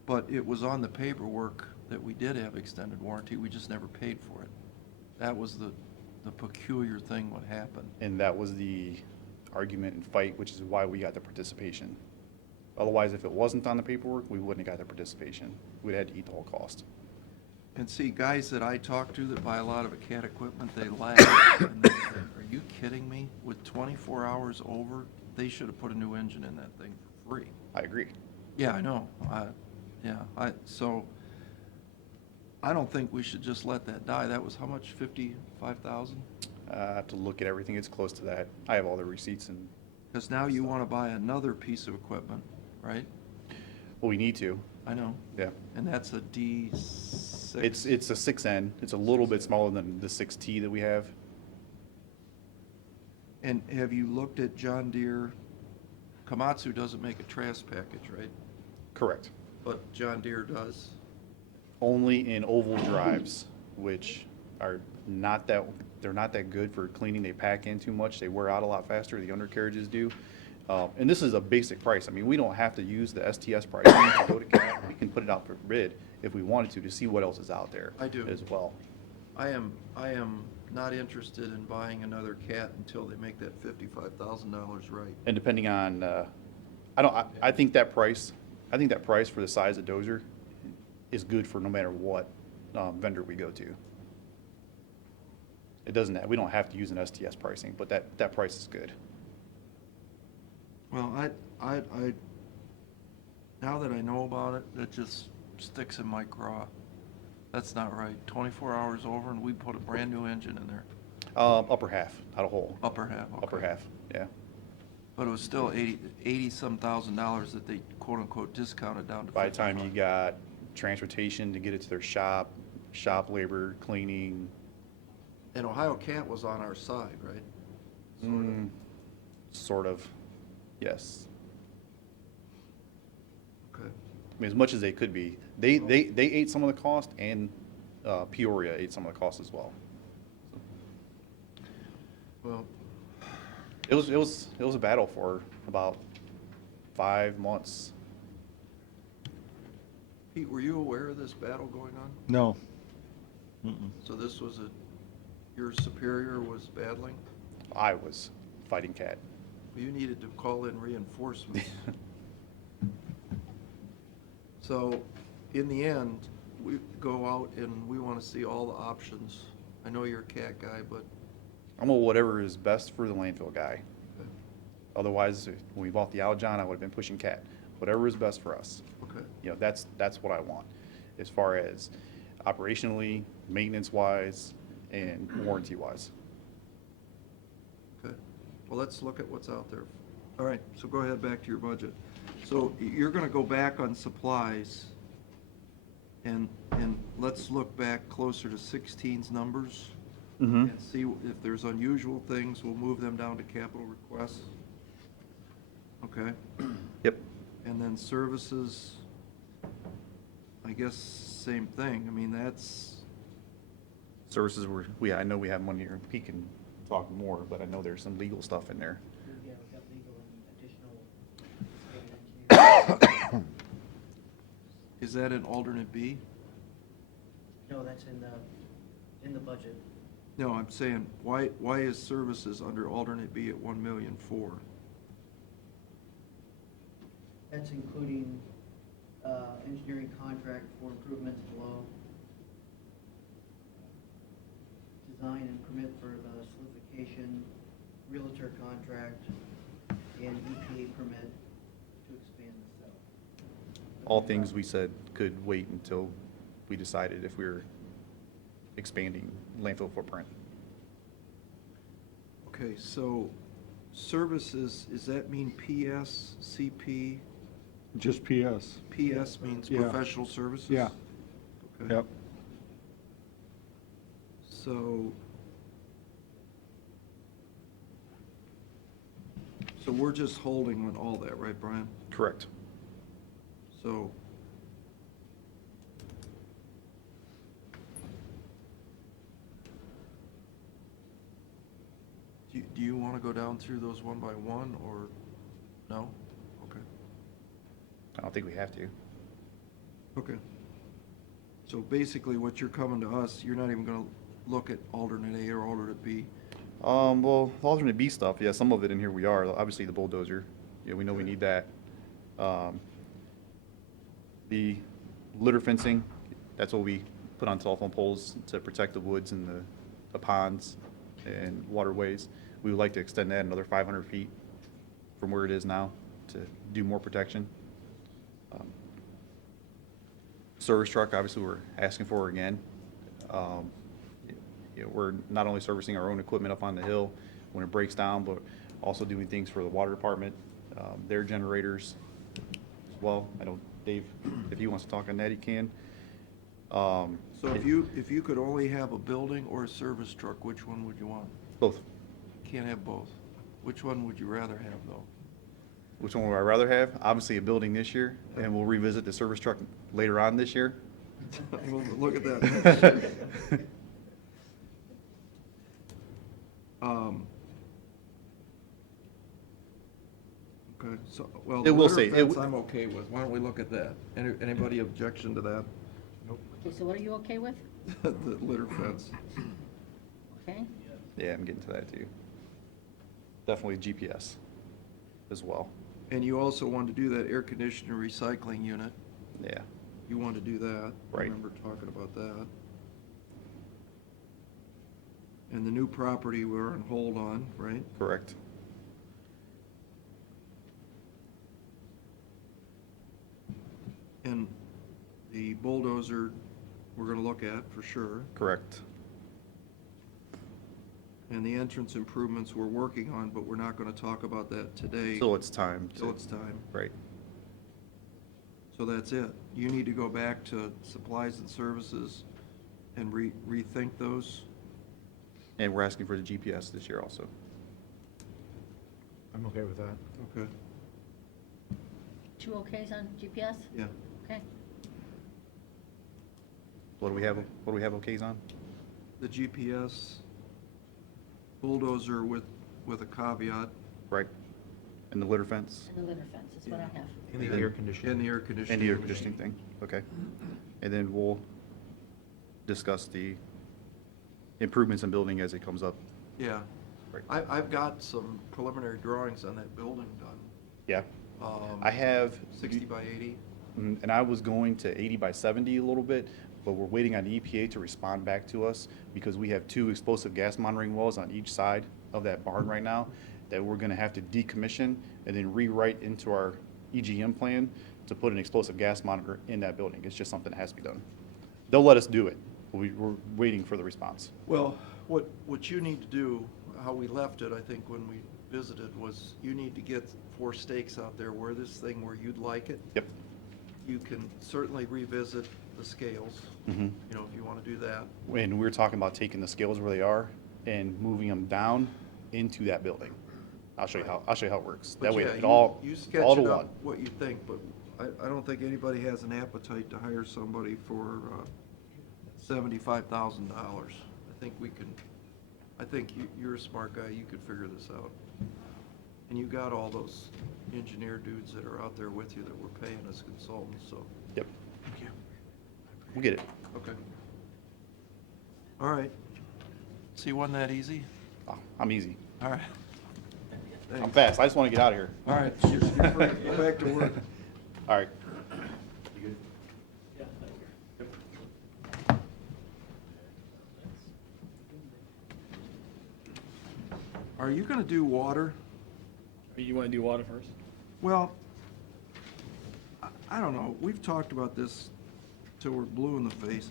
But it was on the paperwork that we did have extended warranty, we just never paid for it. That was the peculiar thing what happened. And that was the argument and fight, which is why we got the participation. Otherwise, if it wasn't on the paperwork, we wouldn't have got the participation. We'd had to eat the whole cost. And see, guys that I talk to that buy a lot of CAT equipment, they laugh. And they say, are you kidding me? With 24 hours over, they should have put a new engine in that thing for free. I agree. Yeah, I know. So I don't think we should just let that die. That was how much, 55,000? I have to look at everything. It's close to that. I have all the receipts and, Because now you want to buy another piece of equipment, right? well, we need to. I know. Yeah. And that's a D6. It's a 6N. It's a little bit smaller than the 6T that we have. And have you looked at John Deere? Komatsu doesn't make a TRAS package, right? Correct. But John Deere does. Only in oval drives, which are they're not that good for cleaning. They pack in too much. They wear out a lot faster. The undercarriages do. And this is a basic price. I mean, we don't have to use the STS pricing to go to CAT. We can put it out for bid if we wanted to see what else is out there. I do. As well. I am not interested in buying another CAT until they make that $55,000 right. And depending on, I think that price for the size of dozer is good for no matter what vendor we go to. We don't have to use an STS pricing, but that price is good. Well, I now that I know about it, that just sticks in my craw. That's not right. 24 hours over and we put a brand new engine in there. Upper half, not a whole. Upper half, okay. Upper half, yeah. But it was still 80-some thousand dollars that they quote-unquote discounted down to By the time you 55. got transportation to get it to their shop labor, cleaning, And Ohio CAT was on our side, right? sort of, yes. Okay. I mean, as much as they could be. They ate some of the cost, and Peoria ate some of the cost as well. Well, It was a battle for about 5 months. Pete, were you aware of this battle going on? No. So this was your superior was battling? I was fighting CAT. You needed to call in reinforcements. So, in the end, we go out and we want to see all the options. I know you're a CAT guy, but I'm a whatever is best for the landfill guy. Otherwise, when we bought the Aljon, I would have been pushing CAT. Whatever is best for us. okay. You know, that's what I want, as far as operationally, maintenance-wise, and warranty-wise. Okay. Well, let's look at what's out there. All right, so go ahead, back to your budget. So you're gonna go back on supplies, and let's look back closer to 16's numbers. Mm-hmm. And see if there's unusual things, we'll move them down to capital requests. Okay? Yep. And then services, I guess, same thing. I mean, that's Services, I know we have money here. He can talk more, but I know there's some legal stuff in there. Yeah, we've got legal and additional state engineering. Is that an alternate B? No, that's in the budget. No, I'm saying, why is services under alternate B at 1,000,004? That's including engineering contract for improvements below, design and permit for the solidification, realtor contract, and EPA permit to expand the cell. All things we said could wait until we decided if we were expanding landfill footprint. Okay, so services, does that mean PS, CP? Just PS. PS means Yeah. professional services? Yeah. Okay. Yep. So we're just holding on all that, right, Brian? Correct. So do you want to go down through those one by one, or no? Okay. I don't think we have to. Okay. So basically, what you're coming to us, you're not even going to look at alternate A or alternate B. Well, alternate B stuff, yeah, some of it in here we are. Obviously, the bulldozer, yeah, we know we need that. The litter fencing, that's what we put on telephone poles to protect the woods and the ponds and waterways. We would like to extend that another 500 feet from where it is now to do more protection. Service truck, obviously, we're asking for again. We're not only servicing our own equipment up on the hill when it breaks down, but also doing things for the water department, their generators as well. I know Dave, if he wants to talk on that, he can. So if you could only have a building or a service truck, which one would you want? Both. Can't have both. Which one would you rather have, though? Which one would I rather have? Obviously, a building this year, and we'll revisit the service truck later on this year. Well, look at that. Okay, so, well, the It will litter say- fence I'm okay with. Why don't we look at that? Anybody objection to that? Okay, so what are you okay with? The litter fence. Okay, Yeah, I'm getting to that too. Definitely GPS as well. And you also want to do that air conditioner recycling unit. Yeah, You want to do that. I Right. remember talking about that. And the new property we're on hold on, right? correct. And the bulldozer, we're going to look at for sure. Correct. And the entrance improvements we're working on, but we're not going to talk about that today. So it's time. Till it's time. Right. So that's it. You need to go back to supplies and services and rethink those. And we're asking for the GPS this year also. I'm okay with that. Okay. 2 okays on GPS? Yeah. Okay. What do we have okays on? The GPS bulldozer with a caveat. Right. And the litter fence? And the litter fence is what I have. And the air conditioning. And the air conditioning. And the air conditioning thing, okay. And then we'll discuss the improvements in building as it comes up. Yeah. Right. I've got some preliminary drawings on that building done. Yeah. I have. 60 by 80. And I was going to 80 by 70 a little bit, but we're waiting on the EPA to respond back to us because we have 2 explosive gas monitoring wells on each side of that barn right now that we're gonna have to decommission and then rewrite into our EGM plan to put an explosive gas monitor in that building. It's just something that has to be done. They'll let us do it, but we're waiting for the response. Well, what you need to do, how we left it, I think, when we visited, was you need to get 4 stakes out there where you'd like it. Yep. You can certainly revisit the scales, Mhm. if you want to do that. And we're talking about taking the scales where they are and moving them down into that building. I'll show you how it works. But That way yeah, it all you sketch all to it one. up what you think, but I don't think anybody has an appetite to hire somebody for $75,000. I think you're a smart guy, you could figure this out. And you got all those engineer dudes that are out there with you that we're paying as consultants, so, Yep. We'll get it. okay. All right. See, wasn't that easy? Oh, I'm easy. All right. I'm Thanks. fast. I just want to get out of here. All right, you're free. Go back to work. All right. Are you gonna do water? You want to do water first? Well, I don't know, we've talked about this till we're blue in the face.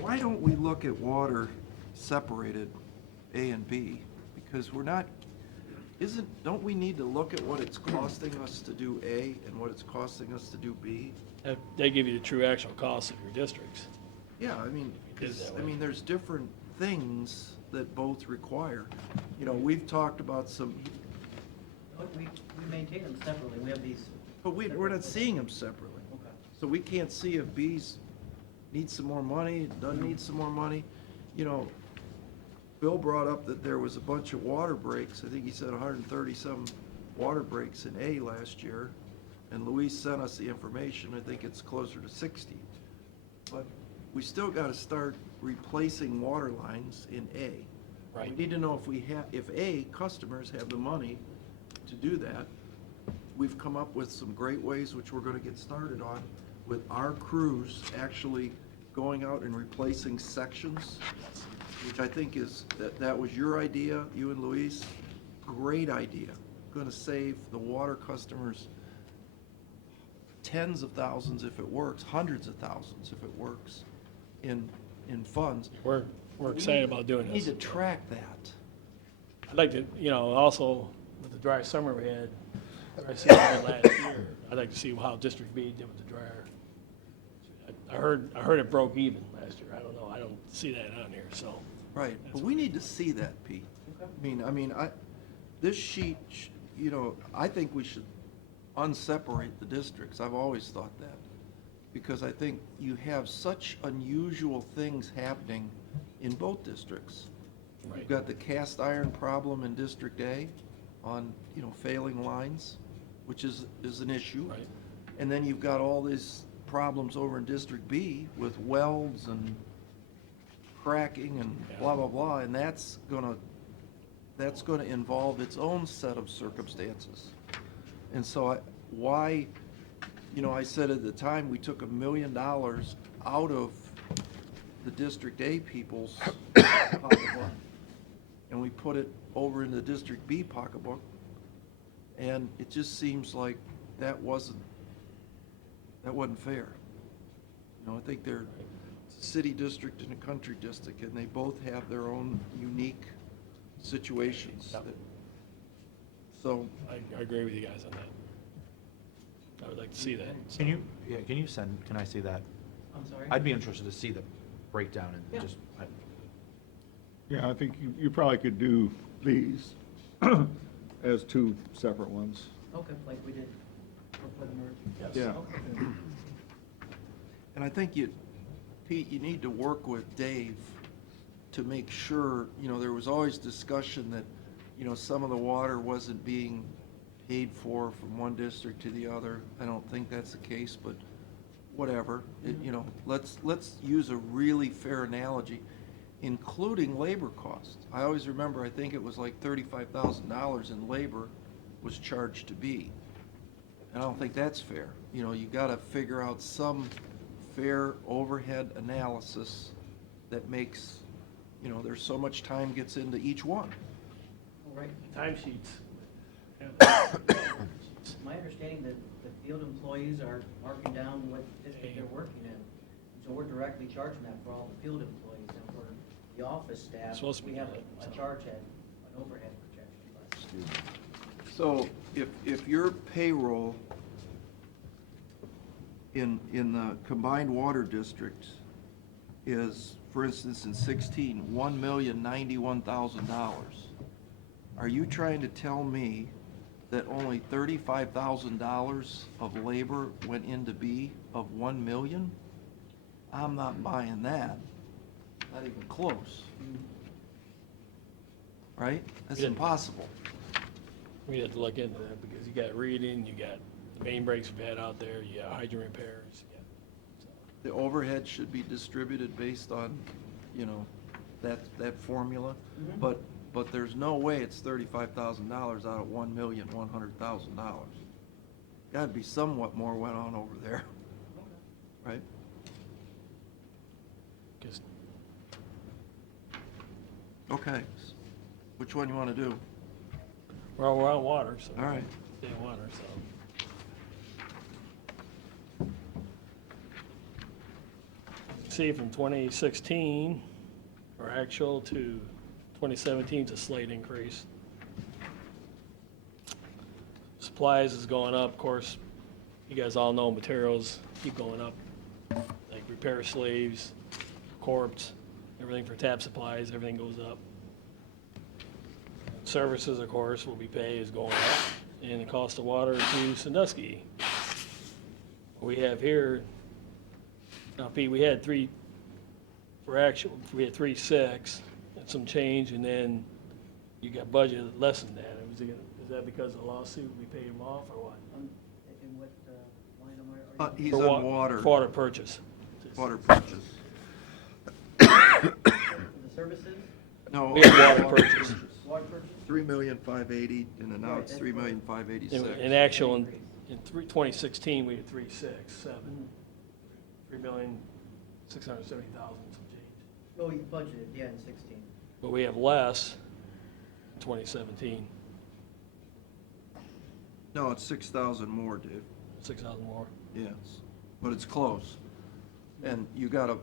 Why don't we look at water separated, A and B? Because we're not, don't we need to look at what it's costing us to do A and what it's costing us to do B? They give you the true actual cost of your districts. Yeah, I mean, It is that way. there's different things that both require. You know, we've talked about some, We maintain them separately, we have these. but we're not seeing them separately. Okay. So we can't see if B's needs some more money, doesn't need some more money. You know, Bill brought up that there was a bunch of water breaks. I think he said 130-some water breaks in A last year. And Luis sent us the information. I think it's closer to 60. But we still got to start replacing water lines in A. Right. We need to know if A, customers have the money to do that. We've come up with some great ways, which we're gonna get started on, with our crews actually going out and replacing sections, which I think that was your idea, you and Luis. Great idea. Gonna save the water customers tens of thousands if it works, hundreds of thousands if it works in funds. We're excited about doing We need this. to track that. I'd like to, also with the dry summer we had, dry season we had last year, I'd like to see how District B did with the dryer. I heard it broke even last year. I don't know. I don't see that on here, so. Right, but we need to see that, Pete. This sheet, I think we should unseparate the districts. I've always thought that. Because I think you have such unusual things happening in both districts. Right. You've got the cast iron problem in District A on, failing lines, which is an issue. Right. And then you've got all these problems over in District B with welds and cracking and Yeah. blah, blah, blah, and that's gonna involve its own set of circumstances. And so I said at the time, we took $1 million out of the District A people's pocketbook, and we put it over in the District B pocketbook, and it just seems like that wasn't fair. I think they're a city district and a country district, and they both have their own unique situations. Yep. So, I agree with you guys on that. I would like to see that. Can I see that? I'm sorry? I'd be interested to see the breakdown and Yeah. just, Yeah, I think you probably could do these as two separate ones. Okay, like we did for the merge. Yes. Yeah. Okay. and I think Pete, you need to work with Dave to make sure, there was always discussion that, some of the water wasn't being paid for from one district to the other. I don't think that's the case, but whatever. Let's use a really fair analogy, including labor costs. I always remember, I think it was like $35,000 in labor was charged to B. And I don't think that's fair. You gotta figure out some fair overhead analysis that makes, there's so much time gets into each one. All right. Timesheets. My understanding that the field employees are marking down what district they're working in. So we're directly charging that for all the field employees, and for the office staff, Supposed to be we have that, a so. charge at an overhead projection. So if your payroll in the combined water district is, for instance, in 16, $1,091,000, are you trying to tell me that only $35,000 of labor went into B of 1 million? I'm not buying that. Not even close. Right? That's Yeah. impossible. We have to look into that because you got reading, you got the main breaks we've had out there, you got hydrant repairs, yeah. The overhead should be distributed based on, you know, that formula. But there's no way it's $35,000 out of $1,100,000. Gotta be somewhat more went on over there, right? Just Okay. Which one you wanna do? we're on water, so. All right. Stay on water, so. See, from 2016, our actual to 2017 is a slight increase. Supplies is going up, of course, you guys all know materials keep going up, like repair sleeves, corpse, everything for tap supplies, everything goes up. Services, of course, will be paid is going up, and the cost of water to Sandusky. We have here, now Pete, we had 3.6 and some change, and then you got budgeted less than that. Is that because of the lawsuit, we paid him off, or what? In what line am I? He's For on water. Water purchase. Water purchase. The services? No. We have water purchase. Water purchase? 3,580,000, and then now Right, it's that's 3,586,000. In actual, in 2016, we had 3.67, 3,670,000 some change. Oh, you budgeted, yeah, in 16. But we have less in 2017, No, it's 6,000 more, Dave. 6,000 more. Yes, but it's close. And you got a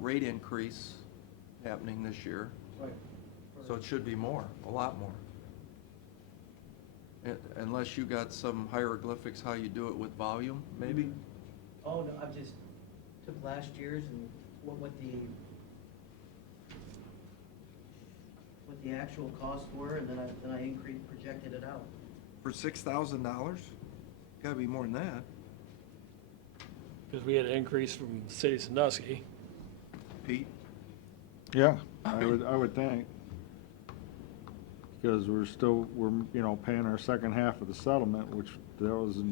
rate increase happening this year, Right. so it should be more, a lot more. Unless you got some hieroglyphics, how you do it with volume, maybe? Oh, no, I just took last year's and what the actual costs were, and then I increased, projected it out. For $6,000? Gotta be more than that. Because we had an increase from the city of Sandusky. Pete? Yeah, I would think. Because we're paying our second half of the settlement, which that was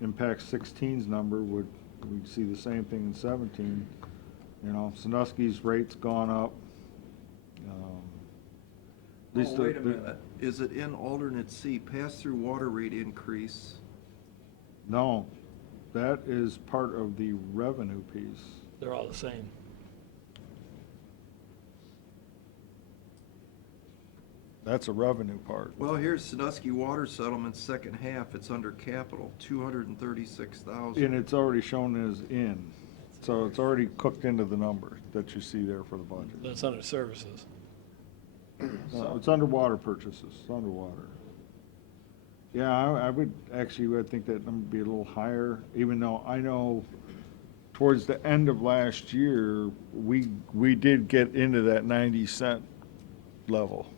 impacts 16's number, we see the same thing in 17. Sandusky's rate's gone up. At least Oh, wait a minute. Is it in alternate C, pass-through water rate increase? No, that is part of the revenue piece. They're all the same. That's a revenue part. Well, here's Sandusky Water Settlement, second half, it's under capital, 236,000. And it's already shown as in, so it's already cooked into the number that you see there for the budget. That's under services. No, it's underwater purchases, it's underwater. Yeah, I would think that number would be a little higher, even though I know towards the end of last year, we did get into that 90-cent level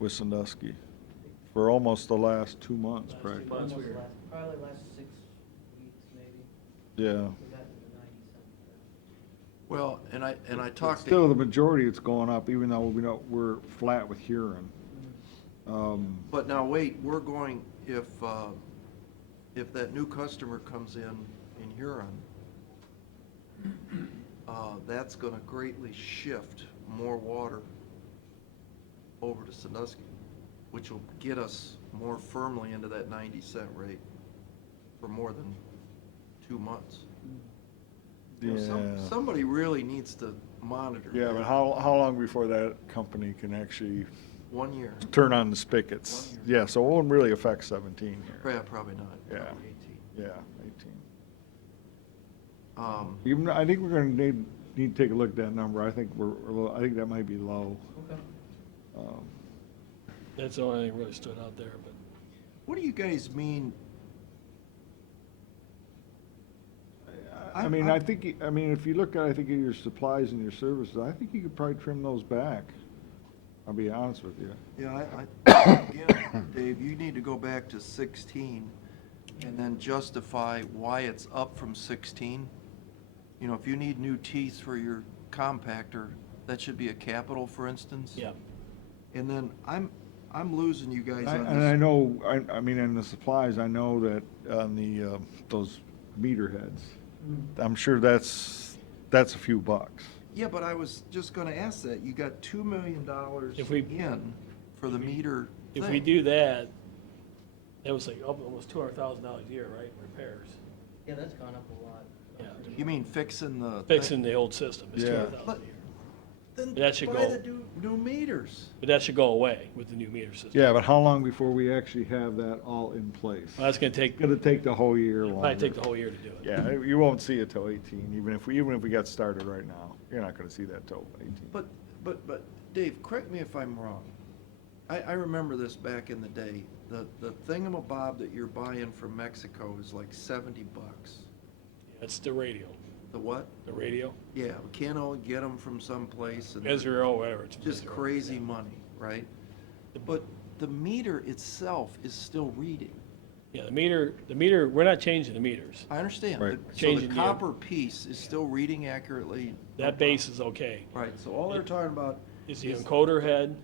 with Sandusky for almost the last 2 months, Last 2 correct? months. Almost weird. probably last 6 weeks, maybe. Yeah. We got to the 90 cents. Well, and I talked to. Still, the majority it's going up, even though we're flat with Huron. But now, wait, we're going, if that new customer comes in Huron, that's gonna greatly shift more water over to Sandusky, which will get us more firmly into that 90-cent rate for more than 2 months. Somebody really needs to monitor. Yeah, but how long before that company can actually 1 year. turn on the spigots? 1 year. Yeah, so it won't really affect 17 here. Yeah, probably not. Yeah. Probably 18. Yeah, 18. Um, Even, I think we're gonna need to take a look at that number. I think I think that might be low. Okay. That's the only thing really stood out there, but What do you guys mean? I mean, if you look at, at your supplies and your services, I think you could probably trim those back. I'll be honest with you. Yeah, again, Dave, you need to go back to 16 and then justify why it's up from 16. If you need new teeth for your compactor, That should be a capital, for instance? Yeah. And then I'm losing you guys on And I this. know, I mean, in the supplies, I know that on the, those meter heads, I'm sure that's a few bucks. Yeah, but I was just gonna ask that. You got $2 million If we- in for the meter thing. If we do that, it was like almost $200,000 a year, right, in repairs? Yeah, that's gone up a lot. Yeah. You mean fixing the? Fixing the old system, it's Yeah. $200,000 But- a year. Then That should buy go. the new meters. But that should go away with the new meter system. Yeah, but how long before we actually have that all in place? Well, that's gonna take, It's gonna take the whole year it'll longer. probably take the whole year to do it. Yeah, you won't see it till 18, even if we got started right now. You're not gonna see that till 18. But Dave, correct me if I'm wrong. I remember this back in the day. The thingamabob that you're buying from Mexico is like $70. It's the radio, The what? the radio, Yeah, we can't all get them from someplace and Israel, whatever. It's just Israel. crazy money, right? But the meter itself is still reading. Yeah, the meter, we're not changing the meters. I understand. Right. So the Changing the- copper piece is still reading accurately. That base is okay. Right, so all they're talking about Is the encoder head,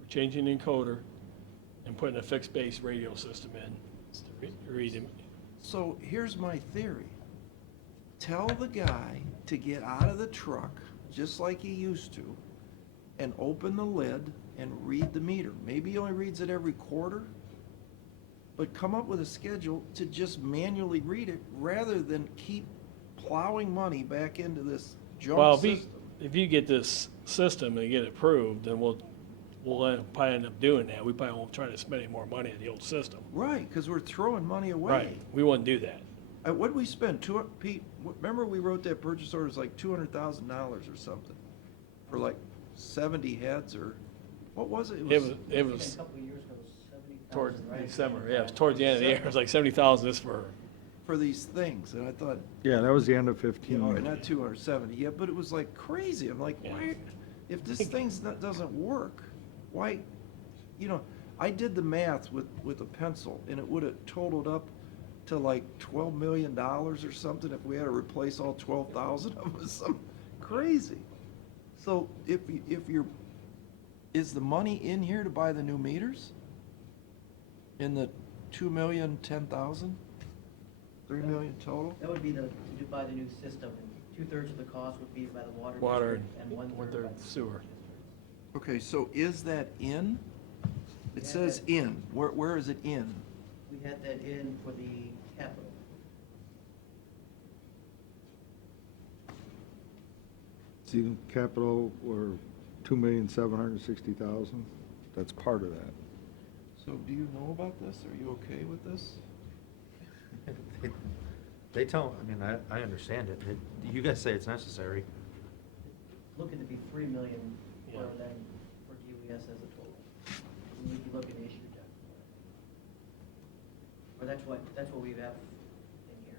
we're changing the encoder and putting a fixed base radio system in. It's to read them. So here's my theory. Tell the guy to get out of the truck, just like he used to, and open the lid and read the meter. Maybe he only reads it every quarter, but come up with a schedule to just manually read it rather than keep plowing money back into this Well, junk system. if you get this system and get it approved, then we'll probably end up doing that. We probably won't try to spend any more money on the old system. Right, because we're throwing money away. Right, we wouldn't do that. What did we spend? Pete, remember we wrote that purchase order, it was like $200,000 or something? For like 70 heads or, what was it? It A was couple of years ago, 70,000, towards right? December, yeah, it was towards the end of the year. It was like 70,000 just for, For these things, and I thought, Yeah, that was the end of you 15. know, not 270, yeah, but it was like crazy. I'm like, Yeah. why, if this thing's not, doesn't work, why, you know, I did the math with a pencil, and it would have totaled up to like $12 million or something if we had to replace all 12,000 of them, some crazy. So if you're, is the money in here to buy the new meters? In the 2 million, 10,000? 3 million total? That would be to buy the new system, and 2/3 of the cost would be by the water Water district, and 1/3 by one-third the sewer. Okay, so is that in? It Yeah, says that- in. Where is it in? We had that in for the capital. See, the capital were 2,760,000. That's part of that. So do you know about this? Are you okay with this? They tell, I mean, I understand it. You guys say it's necessary. Looking to be 3 million Yeah. for them, for DES as a total. We'd be looking to issue debt. Or that's what we have in here.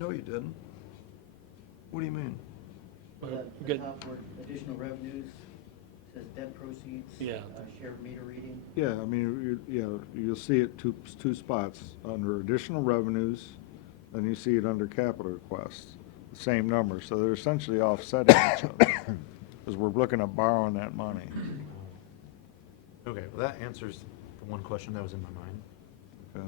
No, you didn't. What do you mean? Well, The we get- top word, additional revenues, says debt proceeds. Yeah. Share of meter reading. Yeah, I mean, you'll see it two spots, under additional revenues, then you see it under capital requests, the same number, so they're essentially offsetting each other, because we're looking at borrowing that money. Okay, well, that answers the one question that was in my mind. Okay.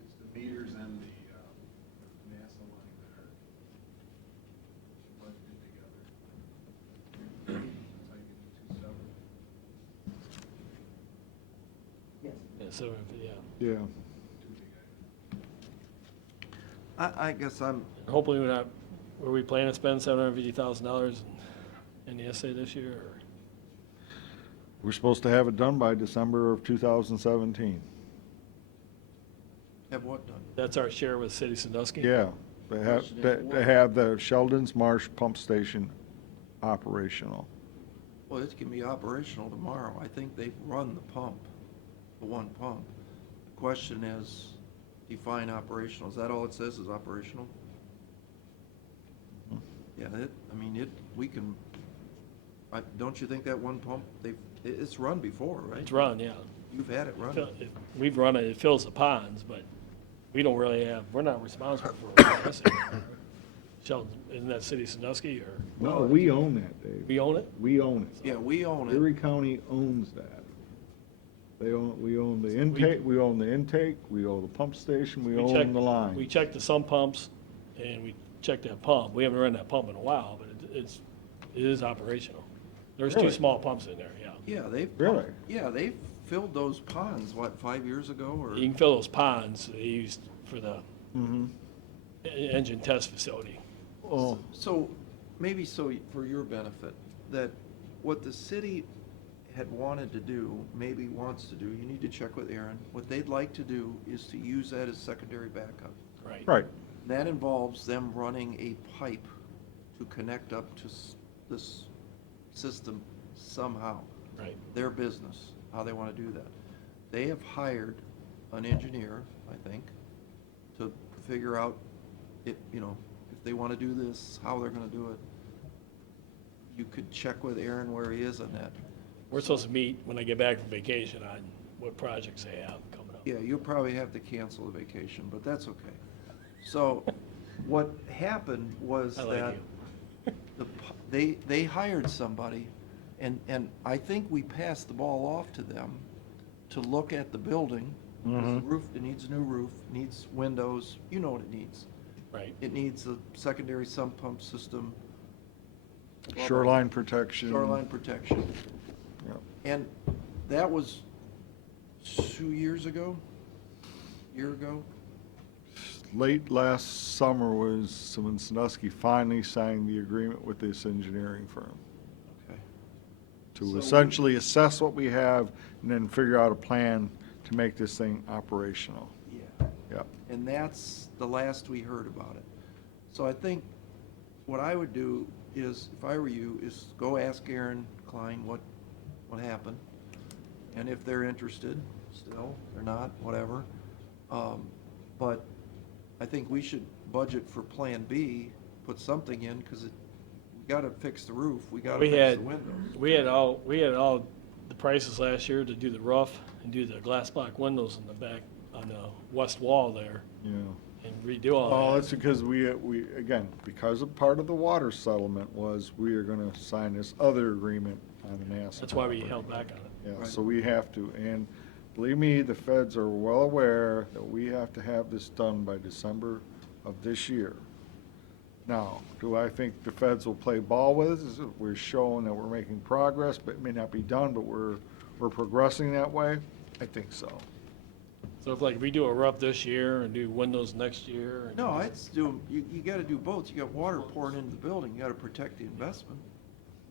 It's the meters and the NASA line that are budgeted together. That's how you get the 2 separate. Yes. Yeah, so, yeah. Yeah. Two big items. I guess I'm, Hopefully we're not, were we planning to spend $750,000 in the essay this year, or? We're supposed to have it done by December of 2017. have what done? That's our share with City Sandusky? Yeah, they have the Sheldon's Marsh Pump Station operational. Well, it can be operational tomorrow. I think they've run the pump, the one pump. The question is, define operational. Is that all it says is operational? Yeah, we can, don't you think that one pump, it's run before, right? It's run, yeah. You've had it running. We've run it, it fills the ponds, but we don't really have, we're not responsible for this anymore. Sheldon, isn't that City of Sandusky, or No, we own that, Dave. we own it? We own it. Yeah, we own it. Erie County owns that. We own the intake, we own the intake, we own the pump station, we check- own the line. We checked the sump pumps, and we checked that pump. We haven't run that pump in a while, but it is operational. There's 2 Really? small pumps in there, yeah. Yeah, they've. Really? Yeah, they filled those ponds, what, 5 years ago, or? You can fill those ponds they used for the Mhm. engine test facility. Oh, So, maybe so for your benefit, that what the city had wanted to do, maybe wants to do, you need to check with Aaron, what they'd like to do is to use that as secondary backup. Right. right. That involves them running a pipe to connect up to this system somehow. Right. Their business, how they want to do that. They have hired an engineer, I think, to figure out if they want to do this, how they're going to do it. You could check with Aaron where he is on that. We're supposed to meet when I get back from vacation on what projects they have coming up. Yeah, you'll probably have to cancel the vacation, but that's okay. So, what happened was I like that they hired somebody, and I think we passed the ball off to them to look at the building. Mhm. The roof, it needs a new roof, needs windows, you know what it needs. Right. It needs a secondary sump pump system. blah, blah, Shoreline blah. protection. Shoreline protection. Yep. And that was 2 years ago? Year ago? Late last summer was when Sandusky finally signed the agreement with this engineering firm Okay. to So essentially assess what we have and then figure out a plan to make this thing operational. Yeah. Yep. And that's the last we heard about it. So I think what I would do is, if I were you, is go ask Aaron Klein what happened. And if they're interested, still, they're not, whatever. But I think we should budget for Plan B, put something in, because we gotta fix the roof, we gotta We fix had, the windows. we had all the prices last year to do the roof and do the glass block windows in the back, on the west wall there, Yeah. and redo all Oh, that. that's because we, again, because of part of the water settlement was we are gonna sign this other agreement on the NASA. That's why we property. held back on it. Yeah, Right. so we have to, and believe me, the feds are well aware that we have to have this done by December of this year. Now, do I think the feds will play ball with us? We're showing that we're making progress, but it may not be done, but we're progressing that way? I think so. So if like we do a roof this year and do windows next year. and- No, I'd do, you gotta do both, you got water pouring into the building, you gotta protect the investment.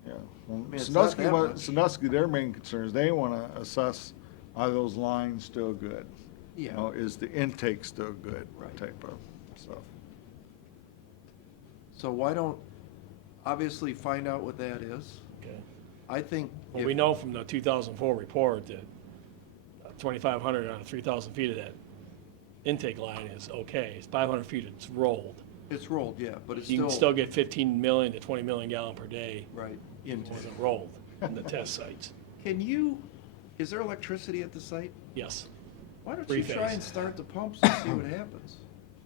Yeah. Well, mean, it's not Sandusky, that much. Sandusky, their main concern is they wanna assess, are those lines still good? You Yeah. know, is the intake still good? Right. Type of stuff. So why don't, obviously, find out what that is. Okay. I think. Well, if- we know from the 2004 report that 2,500 out of 3,000 feet of that intake line is okay. It's 500 feet, it's rolled. It's rolled, yeah, but it's You still. can still get 15 million to 20 million gallon per day. Right, It intake. wasn't rolled in the test sites. Is there electricity at the site? Yes. Why don't you try Three-phase. and start the pumps and see what happens?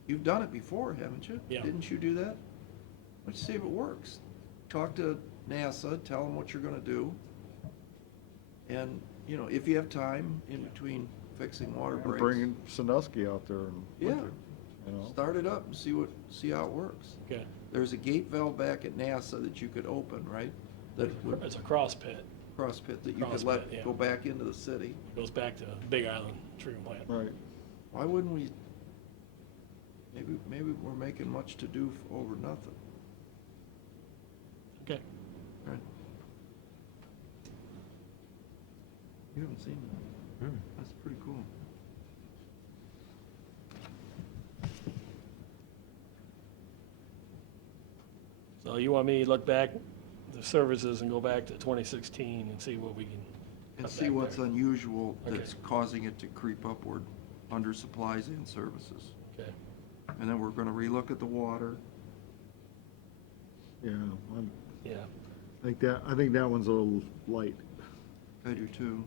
You've done it before, haven't you? Yeah. Didn't you do that? Let's see if it works. Talk to NASA, tell them what you're gonna do. And, if you have time in between fixing water And breaks. bringing Sandusky out there and. Yeah. You know? Start it up and see how it works. Okay. There's a gate valve back at NASA that you could open, right? That would, It's a cross pit. cross pit that you Cross could let pit, yeah. go back into the city. Goes back to Big Island treatment plant. Right. Why wouldn't we, maybe we're making much to do over nothing. Okay. Right. You haven't seen that? That's pretty cool. So you want me to look back the services and go back to 2016 and see what we can. And cut see back what's there? unusual Okay. that's causing it to creep upward under supplies and services. Okay. And then we're gonna relook at the water. Yeah, Yeah. I think that one's a little light. I do too.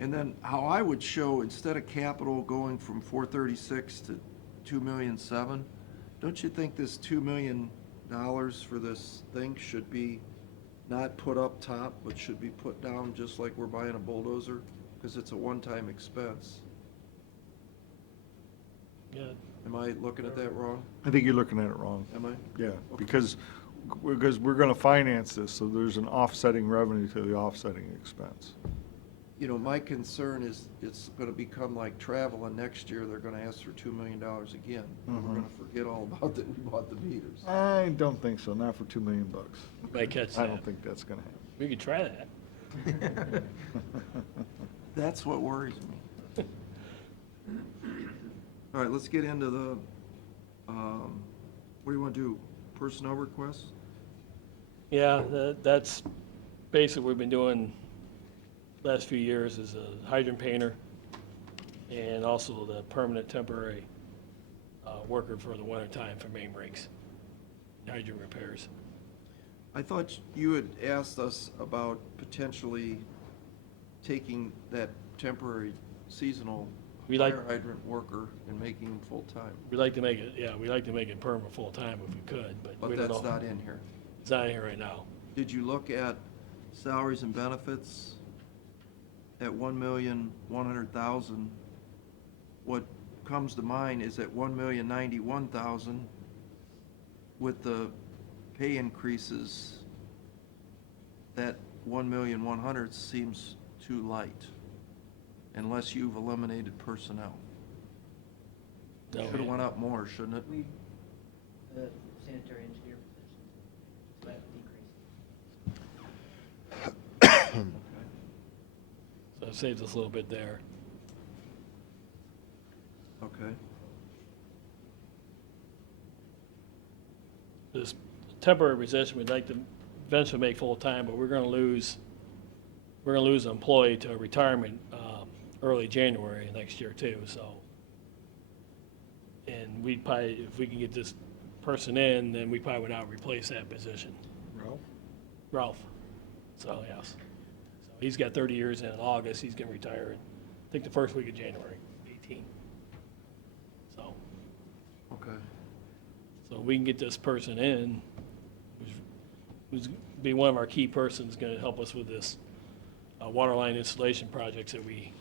And then how I would show, instead of capital going from 436 to 2,000,007, don't you think this $2 million for this thing should be not put up top, but should be put down just like we're buying a bulldozer? Because it's a one-time expense. Yeah, Am I looking at that wrong? I think you're looking at it wrong. Am I? Yeah, because we're gonna finance this, so there's an offsetting revenue to the offsetting expense. You know, my concern is it's gonna become like travel, and next year they're gonna ask for $2 million again. We're gonna forget all about that we bought the meters. I don't think so, not for $2 million. might catch I that. don't think that's gonna We could try that. happen. That's what worries me. All right, let's get into the, what do you want to do? Personnel requests? Yeah, that's basically what we've been doing last few years is a hydrant painter and also the permanent temporary worker for the winter time for main rigs, hydrant repairs. I thought you had asked us about potentially taking that temporary seasonal We like- fire hydrant worker and making him full-time. We'd like to make it, yeah, we'd like to make it permanent full-time if we could, but we But don't know. that's not in here. It's not in here right now. Did you look at salaries and benefits at 1,100,000? What comes to mind is at 1,091,000 with the pay increases, that 1,100,000 seems too light, unless you've eliminated personnel. No, Should have went up more, shouldn't it? The sanitary engineer position, that decreased. So it saves us a little bit there. Okay. This temporary position, we'd like to eventually make full-time, but we're gonna lose an employee to retirement, early January next year too, so. And we'd probably, if we can get this person in, then we probably would not replace that position. Ralph. So, yes. So he's got 30 years in August, he's gonna retire, I think the first week of January, 18. So. Okay. So we can get this person in, who's be one of our key persons, gonna help us with this water line installation projects that we're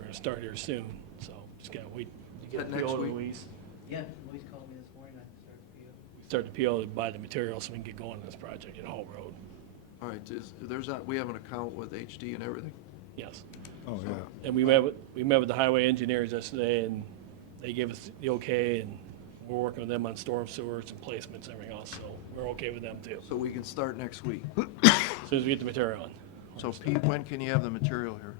gonna start here soon. So just gotta wait to Is get that the next PO to week? Louise. Yeah, Louise called me this morning, I started the PO. Start the PO to buy the material so we can get going on this project in Hall Road. All right, we have an account with HD and everything? Yes. Oh, yeah. And we met with the highway engineers yesterday, and they gave us the okay, and we're working with them on storm sewers and placements and everything else, so we're okay with them too. So we can start next week. As soon as we get the material in. So Pete, when can you have the material here?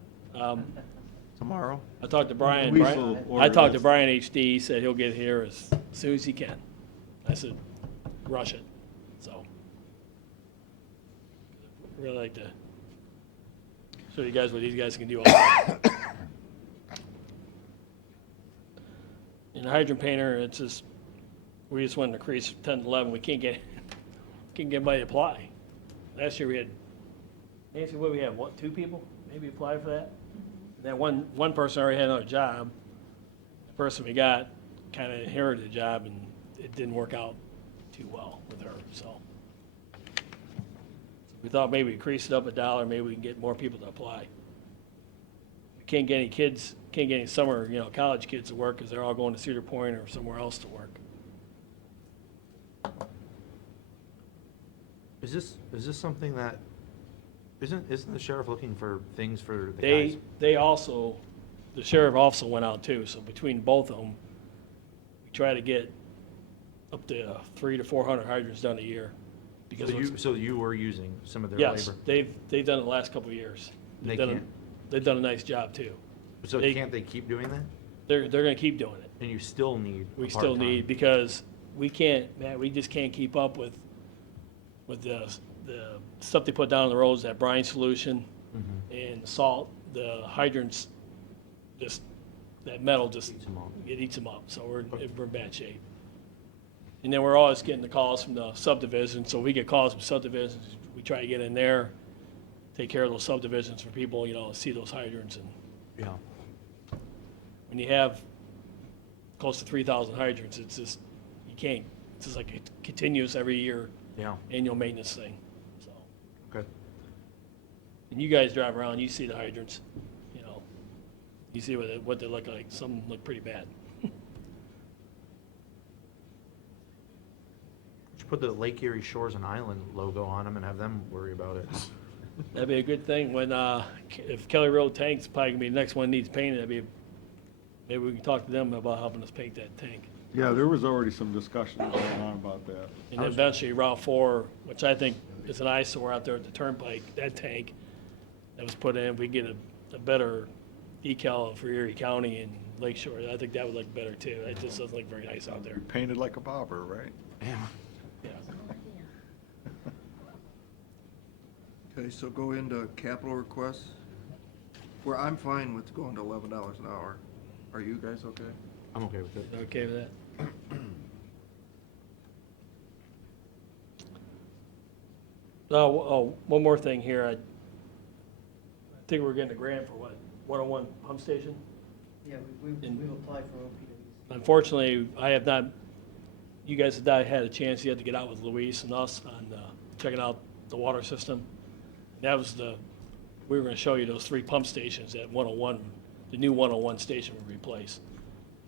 Tomorrow? I talked to Brian. Louise Brian- will order I talked to this. Brian HD, he said he'll get here as soon as he can. I said, rush it, so. Really like to show you guys what these guys can do. In the hydrant painter, it's just, we just wanted to increase 10 to 11, we can't get anybody to apply. Last year we had, Nancy, what we have, what, 2 people maybe apply for that? That one person already had another job. The person we got kind of inherited the job, and it didn't work out too well with her, so. We thought maybe increase it up $1, maybe we can get more people to apply. We can't get any kids, can't get any summer, college kids to work because they're all going to Cedar Point or somewhere else to work. Is this something that, isn't the sheriff looking for things for the guys? They also, the sheriff also went out too, so between both of them, we try to get up to 300 to 400 hydrants done a year. Because So you were using some of their labor? yes, they've done it the last couple of years. They They've done can't? They've done a nice job too. So They- can't they keep doing that? They're gonna keep doing it. And you still need a We still part-time. need, because we can't, man, we just can't keep up with the stuff they put down on the roads, that brine solution and the salt, the hydrants, just, that metal just, Eats 'em up. it eats them up, so we're in bad shape. And then we're always getting the calls from the subdivision, so we get calls from subdivisions, we try to get in there take care of those subdivisions for people, see those hydrants. And Yeah. when you have close to 3,000 hydrants, it's just, you can't, it's just like a continuous every year Yeah. annual maintenance thing, so. Okay. And you guys drive around, you see the hydrants, you see what they look like. Some look pretty bad. Just put the Lake Erie Shores and Island logo on them and have them worry about it. That'd be a good thing when, if Kelly Road tank's probably gonna be the next one needs painted, maybe we can talk to them about helping us paint that tank. Yeah, there was already some discussion going on about that. And then eventually Route 4, which I think is an eyesore out there at the turnpike, that tank that was put in, if we get a better decal for Erie County and Lake Shore, I think that would look better too. It just doesn't look very nice out there. Painted like a bobber, right? Yeah. Yeah. Okay, so go into capital requests, where I'm fine with going to $11 an hour. Are you guys okay? I'm okay with it. Okay with that? One more thing here. I think we're getting a grant for what, 101 pump station? Yeah, we've applied for OPWC. Unfortunately, I have not, you guys have not had a chance yet to get out with Luis and us on checking out the water system. That was we were gonna show you those 3 pump stations at 101, the new 101 station we replaced,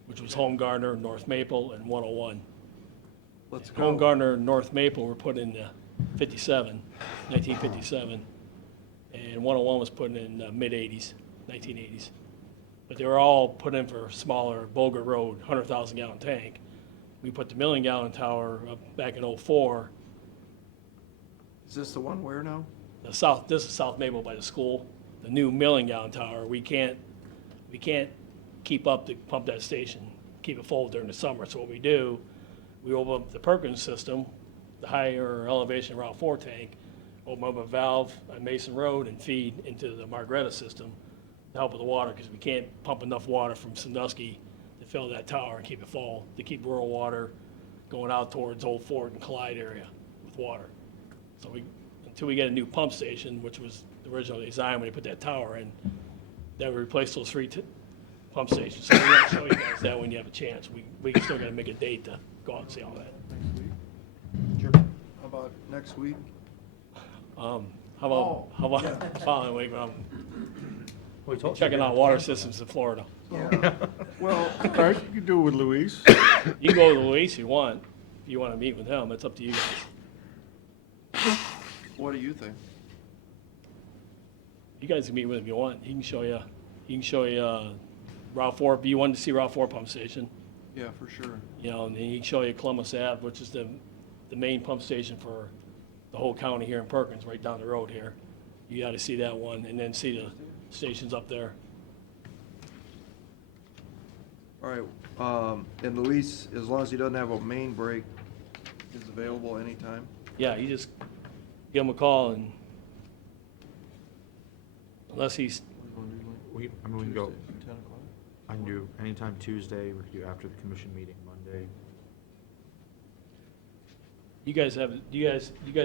which was Home Gardener, North Maple, and 101. Let's go. Home Gardener and North Maple were put in 1957, and 101 was put in the mid-'80s, 1980s. But they were all put in for smaller Boger Road, 100,000 gallon tank. We put the million-gallon tower up back in '04. Is this the one where now? This is South Maple by the school, the new million-gallon tower. We can't keep up to pump that station, keep it full during the summer. So what we do, we open up the Perkins system, the higher elevation Route 4 tank, open up a valve on Mason Road and feed into the Margaretta system to help with the water, because we can't pump enough water from Sandusky to fill that tower and keep it full, to keep rural water going out towards Old Fort and Clyde area with water. So until we get a new pump station, which was the original design when they put that tower in, that would replace those 3 pump stations. So we're gonna show you guys that when you have a chance. We still gotta make a date to go out and see all that. How about next week? How about the following week, We told you checking we out were water canceling. systems in Florida. Yeah. Well, All right, you can do it with Luis. You can go with Luis if you want. If you wanna meet with him, it's up to you guys. what do you think? You guys can meet with him if you want. He can show you Route 4, if you wanted to see Route 4 pump station, Yeah, for sure. and then he can show you Columbus Ave, which is the main pump station for the whole county here in Perkins, right down the road here. You gotta see that one, and then see the stations up there. All right, and Luis, as long as he doesn't have a main break, is available anytime? Yeah, you just give him a call, and unless he's, We can go, 10 o'clock? I can do anytime Tuesday, we can do after the commission meeting Monday. do you guys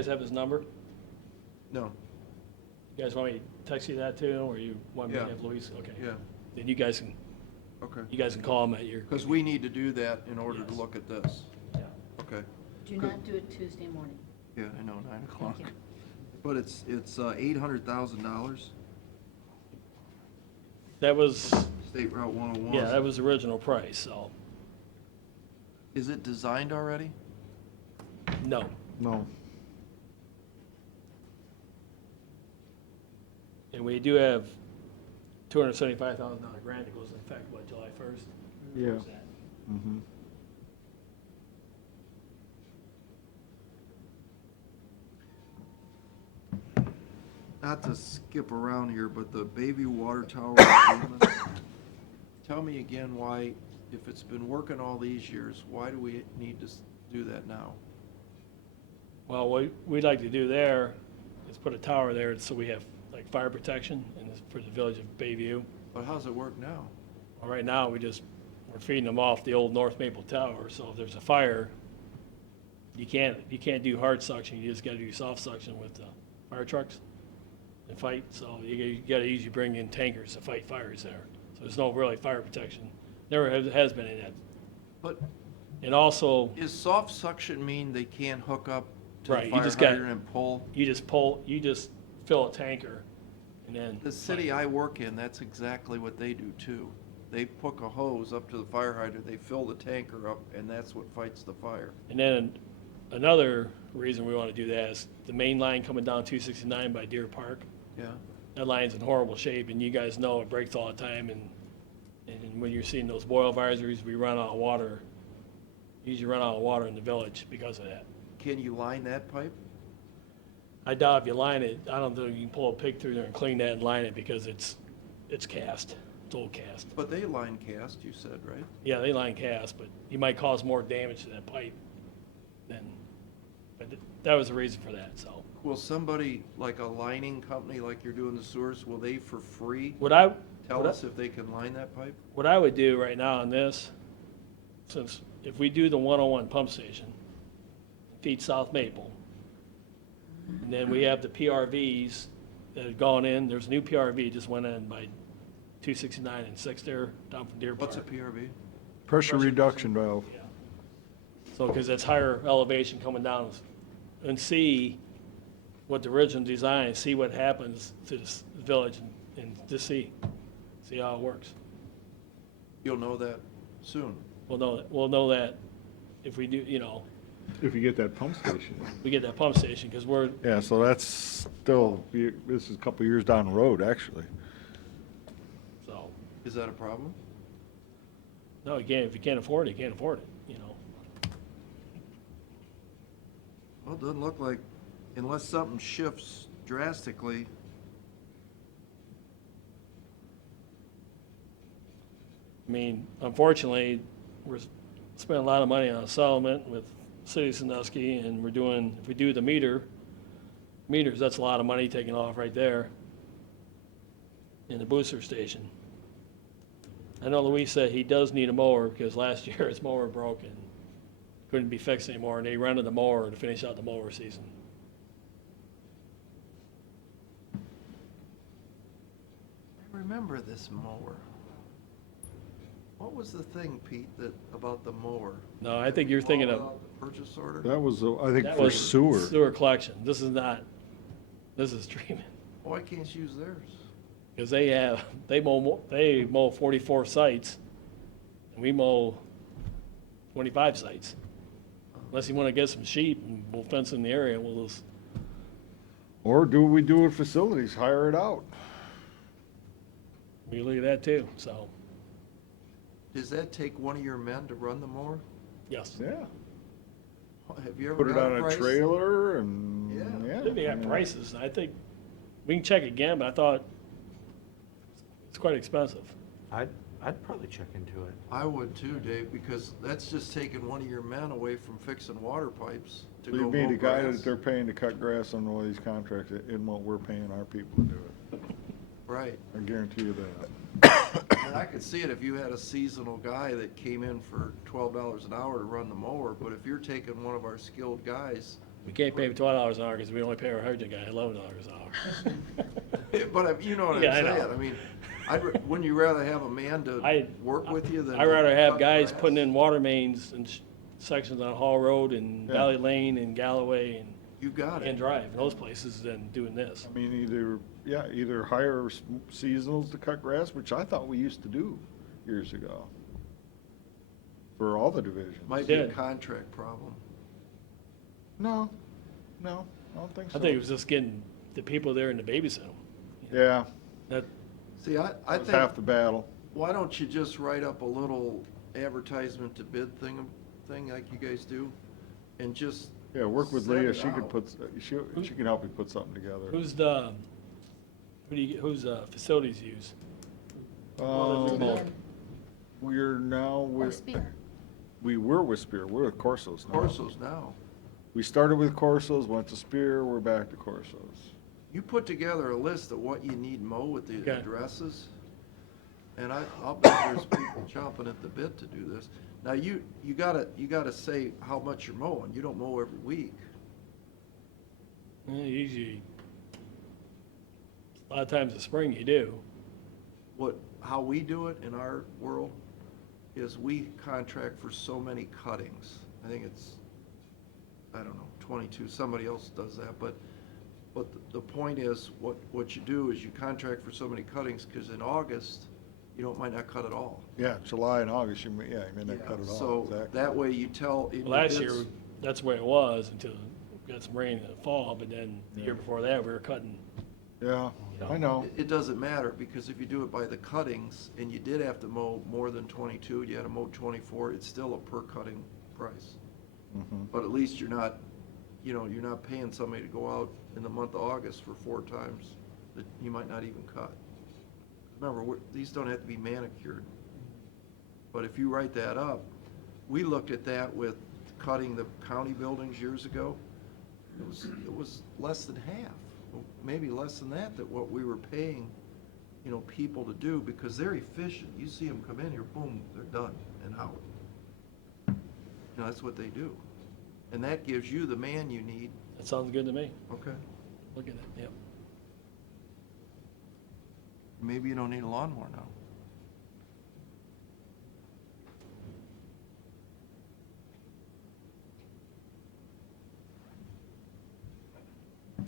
have his number? No, You guys want me to text you that too, or you want me to Yeah. have Luis? Okay. yeah, Then you guys can okay. call him at your. Because we need to do that in order to Yes. look at this. Yeah. Okay. Do not do it Tuesday morning. Yeah, I know, 9 o'clock. Thank you. But it's $800,000, That was, State Route 101. yeah, that was the original price, so, Is it designed already? no. No. And we do have $275,000 grant that goes into effect, what, July 1st? Yeah. Where's that? Mm-hmm. Not to skip around here, but the Bayview Water Tower improvement, tell me again why, if it's been working all these years, why do we need to do that now? Well, what we'd like to do there is put a tower there so we have like fire protection and it's for the village of Bayview. But how's it work now? Well, right now, we're feeding them off the old North Maple Tower, so if there's a fire, you can't do hard suction, you just gotta do soft suction with the fire trucks. and fight, so you gotta usually bring in tankers to fight fires there. So there's no really fire protection. Never has been in that. But And also, is soft suction mean they can't hook up to the right, you fire just got, hydrant and pull? you just fill a tanker, and then. The city I work in, that's exactly what they do too. They hook a hose up to the fire hydrant, they fill the tanker up, and that's what fights the fire. And then another reason we want to do that is the main line coming down 269 by Deer Park. Yeah. That line's in horrible shape, and you guys know it breaks all the time, and when you're seeing those boil advisories, we run out of water. Usually run out of water in the village because of that. Can you line that pipe? I doubt if you line it, I don't think you can pull a pig through there and clean that and line it because it's cast. It's old cast. But they line cast, you said, right? Yeah, they line cast, but you might cause more damage to that pipe than, but that was the reason for that, so. Will somebody, like a lining company like you're doing the sewers, will they for free tell us if they can line that pipe? What I would do right now on this, since if we do the 101 pump station, feed South Maple, and then we have the PRVs that have gone in, there's a new PRV just went in by 269 and 6 there, down from Deer Park. What's a PRV? Pressure reduction valve. Yeah. So, because it's higher elevation coming down, and see what the original design, see what happens to this village, and just see how it works. You'll know that soon. We'll know that if we do, If you get that pump station. we get that pump station, because we're, Yeah, so that's still, this is a couple years down the road, actually. so, Is that a problem? no, if you can't afford it, you can't afford it, Well, it doesn't look like, unless something shifts drastically. I mean, unfortunately, we're spending a lot of money on a settlement with City of Sandusky, and if we do the meters, that's a lot of money taken off right there in the booster station. I know Luis said he does need a mower because last year his mower broke and couldn't be fixed anymore, and they rented the mower to finish out the mower season. I remember this mower. What was the thing, Pete, about the mower? No, I think you're thinking All of, about the purchase order? That was, I think, that for was sewer. sewer collection. This is treatment. Why can't you use theirs? Because they mow 44 sites, and we mow 25 sites. Unless you want to get some sheep, and we'll fence in the area, we'll just, Or do we do it facilities, hire it out? we look at that too, so, Does that take one of your men to run the mower? yes. Yeah. Have you ever Put it got on a price? trailer and, Yeah. yeah. Maybe they got prices, I think, we can check again, but I thought it's quite expensive. I'd probably check into it. I would too, Dave, because that's just taking one of your men away from fixing water pipes to go Believe me, mow the guy grass. that they're paying to cut grass on all these contracts isn't what we're paying our people to do it. Right. I guarantee you that. And I could see it if you had a seasonal guy that came in for $12 an hour to run the mower, but if you're taking one of our skilled guys, We can't pay $12 an hour because we only pay our hydrant guy $11 an hour. but you know what I'm Yeah, I know. saying? I mean, wouldn't you rather have a man to work with you than? I'd to rather have cut guys grass? putting in water mains and sections on Hall Road and Yeah. Valley Lane and Galloway and You got it. Drive, and those places than doing this. I mean, either hire seasonals to cut grass, which I thought we used to do years ago. For all the divisions. Might be a Did. contract problem. No, I don't think so. I think it was just getting the people there and the babysit them. Yeah, That, See, I that was think, half the battle. why don't you just write up a little advertisement to bid thing like you guys do? And just Yeah, work with set Leah, it she could out. she can help you put something together. who's facilities use? Um, We're now Or with, Spear. we were with Spear, we're with Corsos now. Corsos now. We started with Corsos, went to Spear, we're back to Corsos. You put together a list of what you need mow with the Okay. addresses, and I'll bet there's people chomping at the bit to do this. Now, you gotta say how much you're mowing. You don't mow every week. Usually A lot of times in the spring you do. How we do it in our world is we contract for so many cuttings. I think it's, I don't know, 22, somebody else does that, but the point is, what you do is you contract for so many cuttings, because in August, might not cut at all. Yeah, July and August, you may not cut it off. So exactly. that way you tell. even Well, if last it's- year, that's the way it was until we got some rain in the fall, but then the year before that, we were cutting. Yeah, I know. It doesn't matter, because if you do it by the cuttings, and you did have to mow more than 22, you had to mow 24, it's still a per cutting price. Mhm. But at least you're not paying somebody to go out in the month of August for 4 times that you might not even cut. Remember, these don't have to be manicured. But if you write that up, we looked at that with cutting the county buildings years ago. It was less than half, maybe less than that what we were paying, people to do, because they're efficient. You see them come in here, boom, they're done and out. That's what they do. And that gives you the man you need. That sounds good to me. Okay. Look at it, yep. Maybe you don't need a lawnmower now.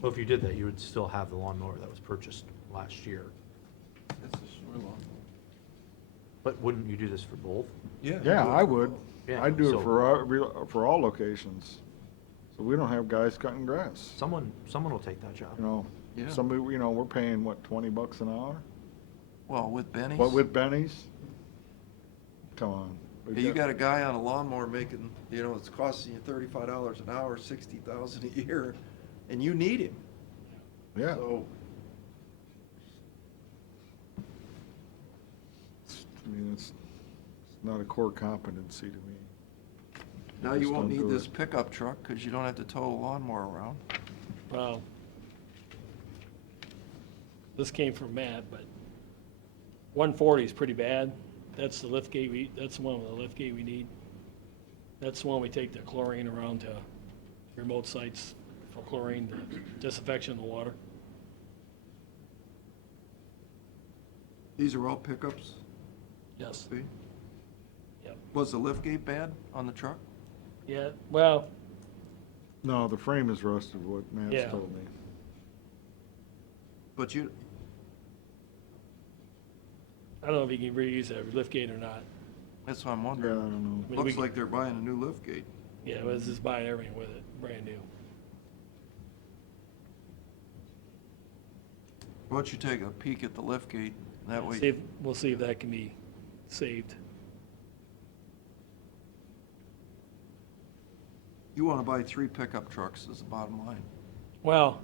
Well, if you did that, you would still have the lawnmower that was purchased last year. That's a short lawnmower. But wouldn't you do this for both? Yeah, I would. Yeah, I'd do so- it for all locations. So we don't have guys cutting grass. Someone will take that job. Yeah. Somebody, we're paying, what, $20 an hour? Well, with Benny's. What, with Benny's? Come on. We've You got a guy on a lawnmower making, it's costing you $35 an hour, $60,000 a year, and you need him. Yeah. So, I mean, it's not a core competency to me. now Just you won't don't need do this it. pickup truck, because you don't have to tow a lawnmower around. Well, this came from Matt, but 140 is pretty bad. That's the lift gate that's the one with the lift gate we need. That's the one we take the chlorine around to remote sites for chlorine, the disinfection of the water. These are all pickups? Yes. See? Yep. Was the lift gate bad on the truck? Yeah, well, No, the frame is rusted, what Matt's Yeah. told me. But I don't know if you can reuse that lift gate or not. that's what I'm Yeah, I wondering. don't know. I mean, Looks we- like they're buying a new lift gate. Yeah, but it's just buying everything with it, brand new. Why don't you take a peek at the lift gate, that way. We'll see if that can be saved. You want to buy 3 pickup trucks is the bottom line. Well,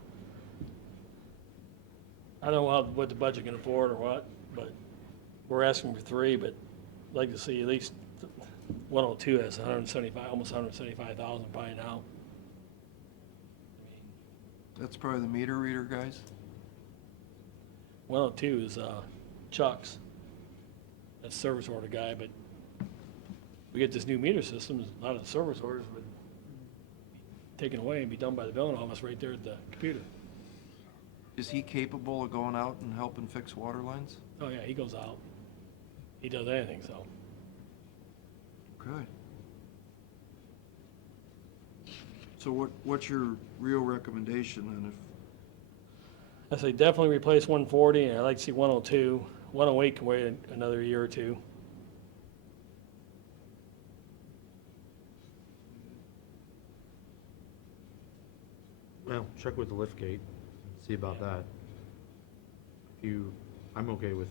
I don't know what the budget can afford or what, but we're asking for 3, but I'd like to see at least 102 has 175, almost 175,000 by now. That's probably the meter reader guys. 102 is Chuck's. That's service order guy, but we get this new meter system, a lot of the service orders would be taken away and be done by the billing office right there at the computer. Is he capable of going out and helping fix water lines? Oh, yeah, he goes out. He does anything, so. Okay. So what's your real recommendation then? I say definitely replace 140, and I'd like to see 102. 108 can wait another year or two. Well, check with the lift gate, see about that. I'm okay with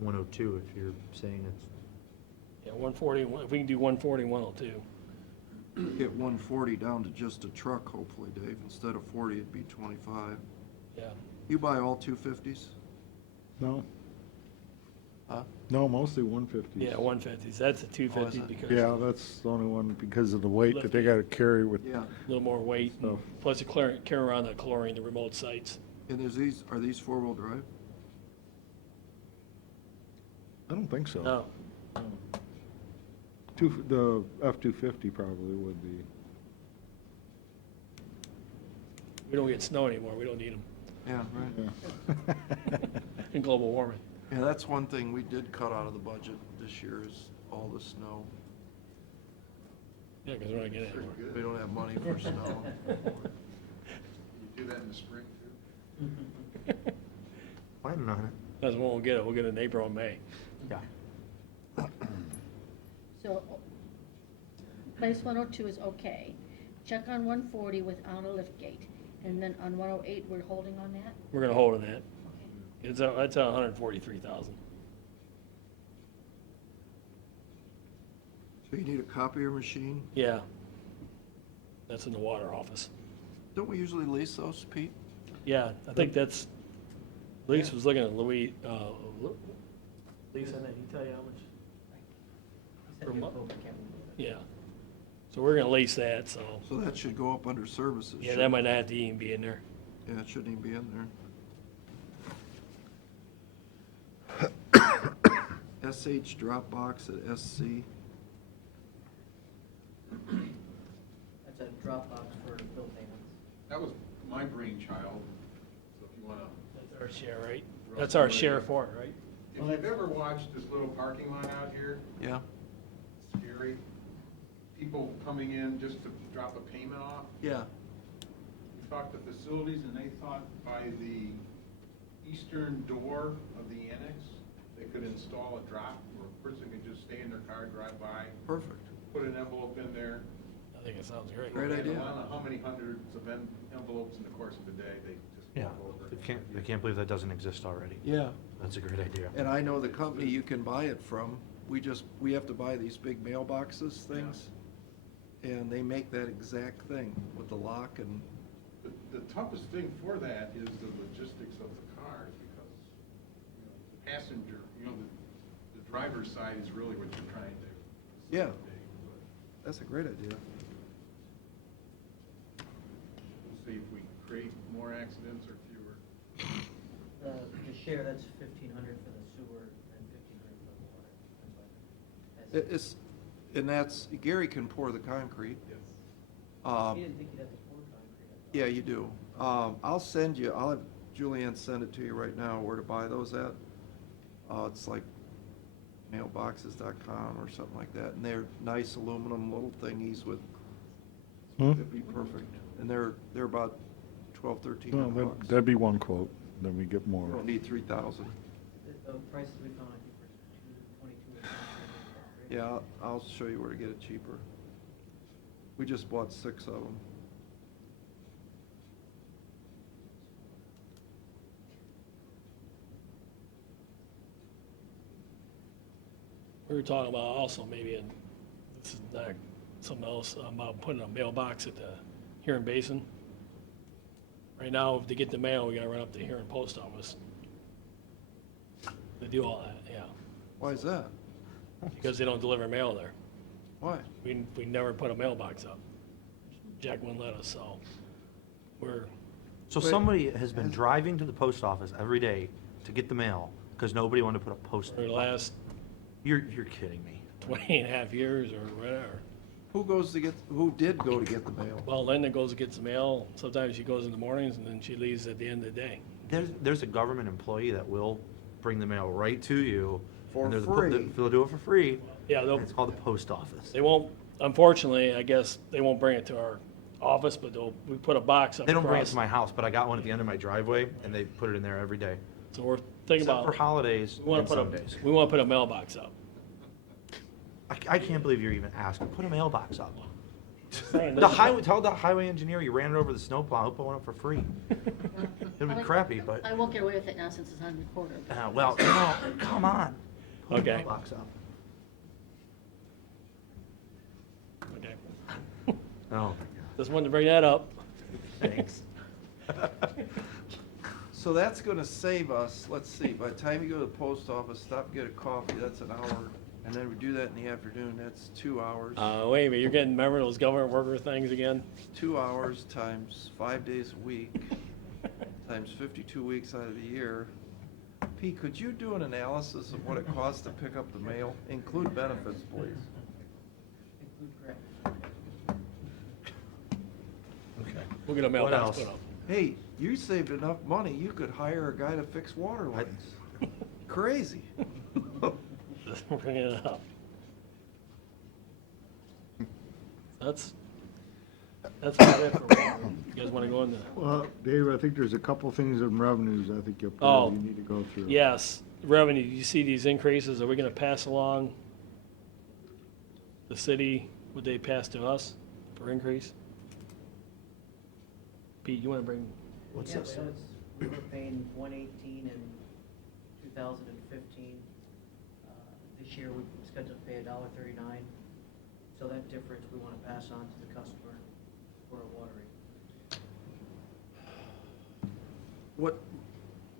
102 if you're saying it's, Yeah, 140, if we can do 140, 102. Get 140 down to just a truck, hopefully, Dave. Instead of 40, it'd be 25. Yeah. You buy all 250s? No, Huh? no, mostly 150s. Yeah, 150s. That's a 250 Oh, is it? because Yeah, that's the only one because of the weight that they gotta carry with. Yeah. a little more weight. And Stuff. plus, you carry around the chlorine, the remote sites. And are these 4-wheel drive? I don't think so. No, The F-250 probably would be. we don't get snow anymore. We don't need them. Yeah, right. in global warming. Yeah, that's one thing we did cut out of the budget this year is all the snow. Yeah, because we're not getting anywhere. We don't have money for snow. You do that in the spring too? Planning on it. That's when we'll get it. We'll get it in April and May. Yeah. So, place 102 is okay. Check on 140 without a lift gate. And then on 108, we're holding on that? We're gonna hold on that. Okay. It's that's 143,000. So you need a copier machine? Yeah. That's in the water office. Don't we usually lease those, Pete? Yeah, I think that's, Lisa was looking at Louis, Lisa, did he tell you how much? Per month? Yeah. So we're gonna lease that, so, So that should go up under services. yeah, that might not have to even be in there. Yeah, it shouldn't even be in there. SH Dropbox at SC. That's a Dropbox for bill payments. That was my brainchild, so if you wanna, That's our share, right? That's our share for it, right? if you've ever watched this little parking lot out here, Yeah, it's scary. People coming in just to drop a payment off. yeah. We talked to facilities and they thought by the eastern door of the annex, they could install a drop where a person could just stay in their car, drive by, Perfect. put an envelope in there. I think it sounds great. Great And idea. I don't know how many hundreds of envelopes in the course of a day, they just Yeah. roll over. I can't believe that doesn't exist already. Yeah. That's a great idea. And I know the company you can buy it from. We have to buy these big mailboxes things. And they make that exact thing with the lock and, The toughest thing for that is the logistics of the cars, because, the passenger, the driver's side is really what you're trying to. Yeah. facilitate, but that's a great idea. We'll see if we create more accidents or fewer. The share, that's 1,500 for the sewer and 1,500 for the water. That's what- It's, and that's, Gary can pour the concrete. Yes. Um, He didn't think you'd have to pour concrete. I thought. Yeah, you do. I'll have Julianne send it to you right now where to buy those at. It's like mailboxes.com or something like that, and they're nice aluminum little thingies with, it'd be perfect. And they're about Well, $1,200. that'd be one quote, then we get We more. don't need 3,000. The prices we found, I think, were 22 and 23. Yeah, I'll show you where to get it cheaper. We just bought 6 of them. We were talking about also maybe, and this is not something else, about putting a mailbox at the Huron Basin. Right now, to get the mail, we gotta run up to Huron Post Office to do all that, yeah, Why is that? because they don't deliver mail there. Why? We never put a mailbox up. Jack wouldn't let us, so we're, So But- somebody has been driving to the post office every day to get the mail because nobody wanted to put a post. for the last You're kidding me. 20 and a half years or whatever. Who did go to get the mail? Well, Linda goes and gets the mail. Sometimes she goes in the mornings and then she leaves at the end of the day. There's a government employee that will bring the mail right to you. For and they're the free. They'll do it for free. Yeah, and they'll, It's called the post office. they won't, unfortunately, I guess, they won't bring it to our office, but we put a box up They don't bring it across. to my house, but I got one at the end of my driveway and they put it in there every day. So we're thinking Except about, for holidays we wanna and put Sundays. we wanna put a mailbox up. I can't believe you're even asking. Put a mailbox up. Saying The this- highway, tell the highway engineer you ran it over the snowplow, he'll put one up for free. It'll be crappy, but, I won't get away with it now since it's on recorder. well, no, come on. Put a Okay. mailbox up. Okay, Oh, just wanted to bring that up. thanks. So that's gonna save us, let's see, by the time you go to the post office, stop and get a coffee, that's an hour. And then we do that in the afternoon, that's 2 hours. Wait a minute, you're getting, remember those government worker things again? 2 hours times 5 days a week, times 52 weeks out of the year. Pete, could you do an analysis of what it costs to pick up the mail? Include benefits, please. Include correct. Okay. We'll get a What mailbox else? put up. hey, you saved enough money, you could hire a guy to fix water lines. Crazy. Bring it up. That's about it for water. You guys wanna go into? Well, Dave, I think there's a couple things in revenues I think Oh, you need to go through. yes, revenue, you see these increases, are we gonna pass along the city, would they pass to us for increase? Pete, you wanna bring, what's Yeah, this? well, we were paying 118 in 2015. This year, we're scheduled to pay $1.39. So that difference, we want to pass on to the customer for a water rate.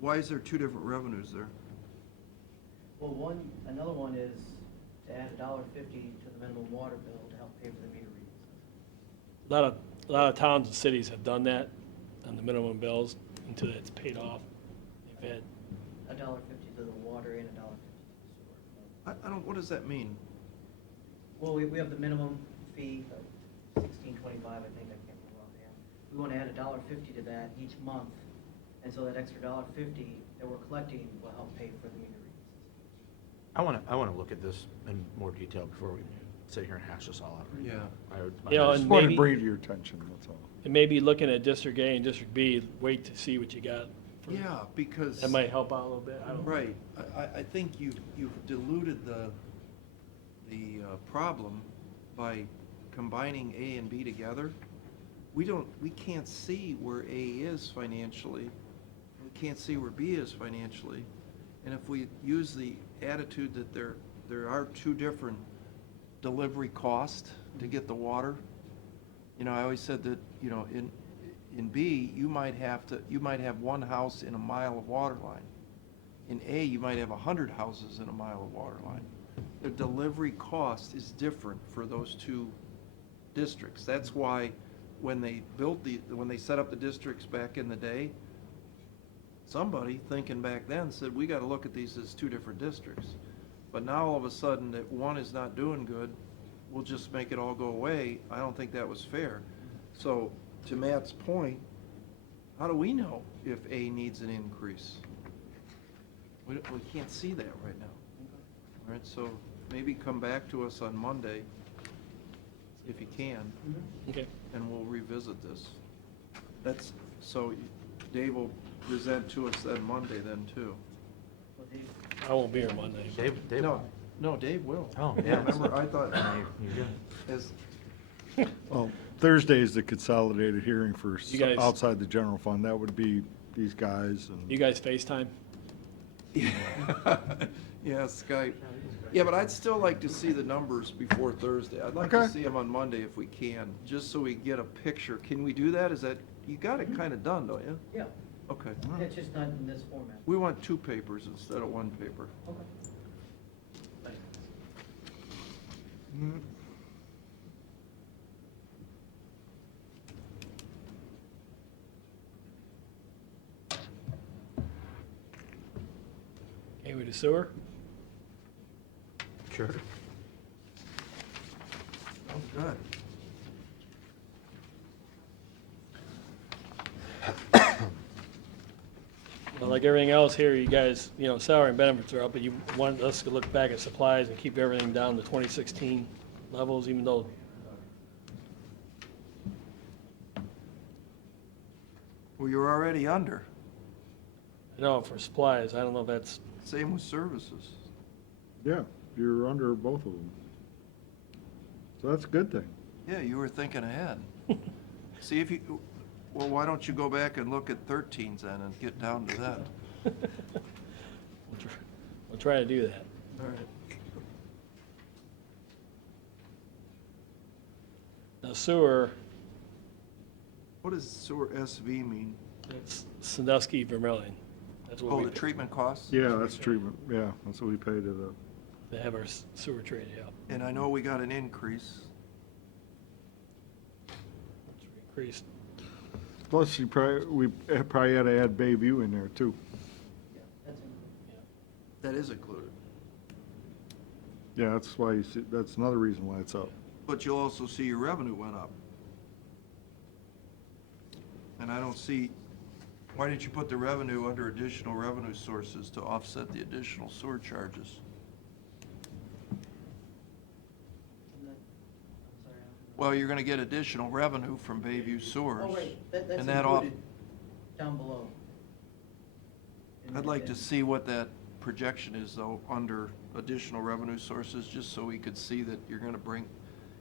Why is there two different revenues there? Well, another one is to add $1.50 to the minimum water bill to help pay for the meter readings. A lot of towns and cities have done that on the minimum bills until it's paid off. They've had, $1.50 to the water and $1.50 to the sewer. I don't, what does that mean? Well, we have the minimum fee of $16.25, I think, I can't remember offhand. We want to add $1.50 to that each month, and so that extra $1.50 that we're collecting will help pay for the meter readings. I want to look at this in more detail before we sit here and hash this all out. Yeah. You know, Just and wanted to maybe- bring it to your attention, that's all. and maybe looking at District A and District B, wait to see what you got. for- Yeah, because. That might help out a little bit, I don't know. Right, I think you've diluted the problem by combining A and B together. We can't see where A is financially, we can't see where B is financially. And if we use the attitude that there are two different delivery costs to get the water, you know, I always said that, you know, in B, you might have one house in a mile of water line. In A, you might have 100 houses in a mile of water line. The delivery cost is different for those two districts. That's why when they set up the districts back in the day, somebody thinking back then said, we gotta look at these as two different districts. But now all of a sudden that one is not doing good, we'll just make it all go away. I don't think that was fair. So to Matt's point, how do we know if A needs an increase? We can't see that right now. All right, so maybe come back to us on Monday, if you can, Okay. and we'll revisit this. So Dave will present to us then Monday then too. Well, Dave, I won't be here Monday. Dave. No, Dave will. Oh, Yeah, yeah. remember, I thought, You as, Well, Thursday is the consolidated hearing for You guys- outside the general fund. That would be these guys and. You guys FaceTime? yeah, Skype. Yeah, but I'd still like to see the numbers before Thursday. I'd like to Okay. see them on Monday if we can, just so we get a picture. Can we do that? You got it kind of done, don't you? yeah, Okay. it's just not in this format. We want two papers instead of one paper. Okay. Mm. Okay, we do sewer? Sure. Oh, good. Well, like everything else here, you guys, you know, salary and benefits are up, but you want us to look back at supplies and keep everything down to 2016 levels, even though, Well, you're already under. I know for supplies, I don't know if that's, Same with services. Yeah, you're under both of them. So that's a good thing. Yeah, you were thinking ahead. See if you, well, why don't you go back and look at 13s then and get down to that? we'll try to do that. All right. Now sewer, What does sewer SV mean? it's Sandusky Vermillion. That's what Oh, we, the treatment costs? Yeah, that's treatment. Yeah, that's what we pay to the. they have our sewer trade, yeah. And I know we got an increase. Which we increased. Plus, we probably had to add Bayview in there too. Yeah, that's in. That is included. Yeah, that's why you see, that's another reason why it's up. But you'll also see your revenue went up. And I don't see, why didn't you put the revenue under additional revenue sources to offset the additional sewer charges? I'm sorry. Well, you're gonna get additional revenue from Bayview Sewers. Oh, right, that's and that off- included down below. I'd like to see what that projection is, though, under additional revenue sources, just so we could see that you're gonna bring,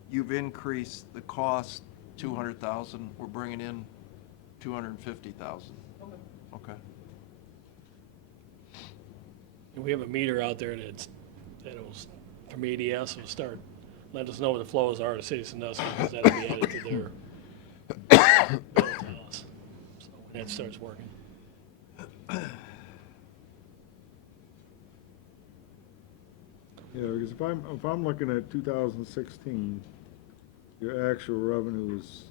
you've increased the cost 200,000, we're bringing in 250,000. Okay. Okay. And we have a meter out there that'll, from ADS, will start, let us know what the flows are to Citizen Dust, because that'll be added to their bill to us. So when that starts working. Yeah, because if I'm looking at 2016, your actual revenue is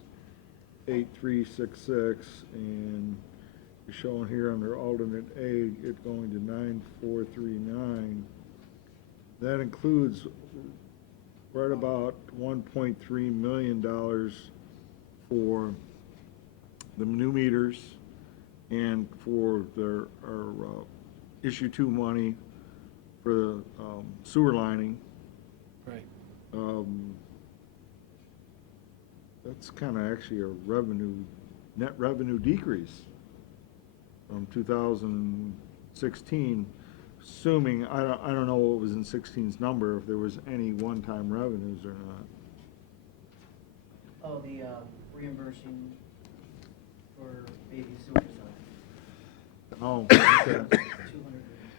8366, and you're showing here under alternate A, it going to 9439. That includes right about $1.3 million for the new meters and for our issue 2 money for the sewer lining. Right. That's kind of actually a net revenue decrease from 2016, assuming, I don't know what was in 16's number, if there was any one-time revenues or not. Oh, the reimbursing for baby sewer design. Oh, okay. 200,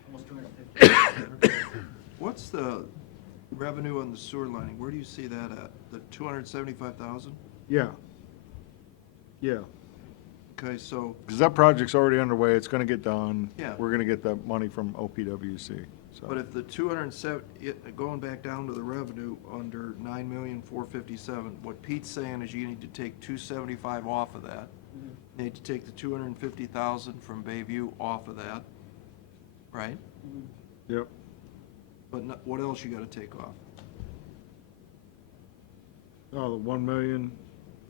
almost 250. What's the revenue on the sewer lining? Where do you see that at? The 275,000? Yeah. Yeah, Okay, so, because that project's already underway, it's gonna get done. Yeah. We're gonna get that money from OPWC, so. but if the 270, going back down to the revenue under 9,457,000, what Pete's saying is you need to take 275 off of that. You need to take the 250,000 from Bayview off of that, right? Yep. But what else you gotta take off? Oh, the 1 million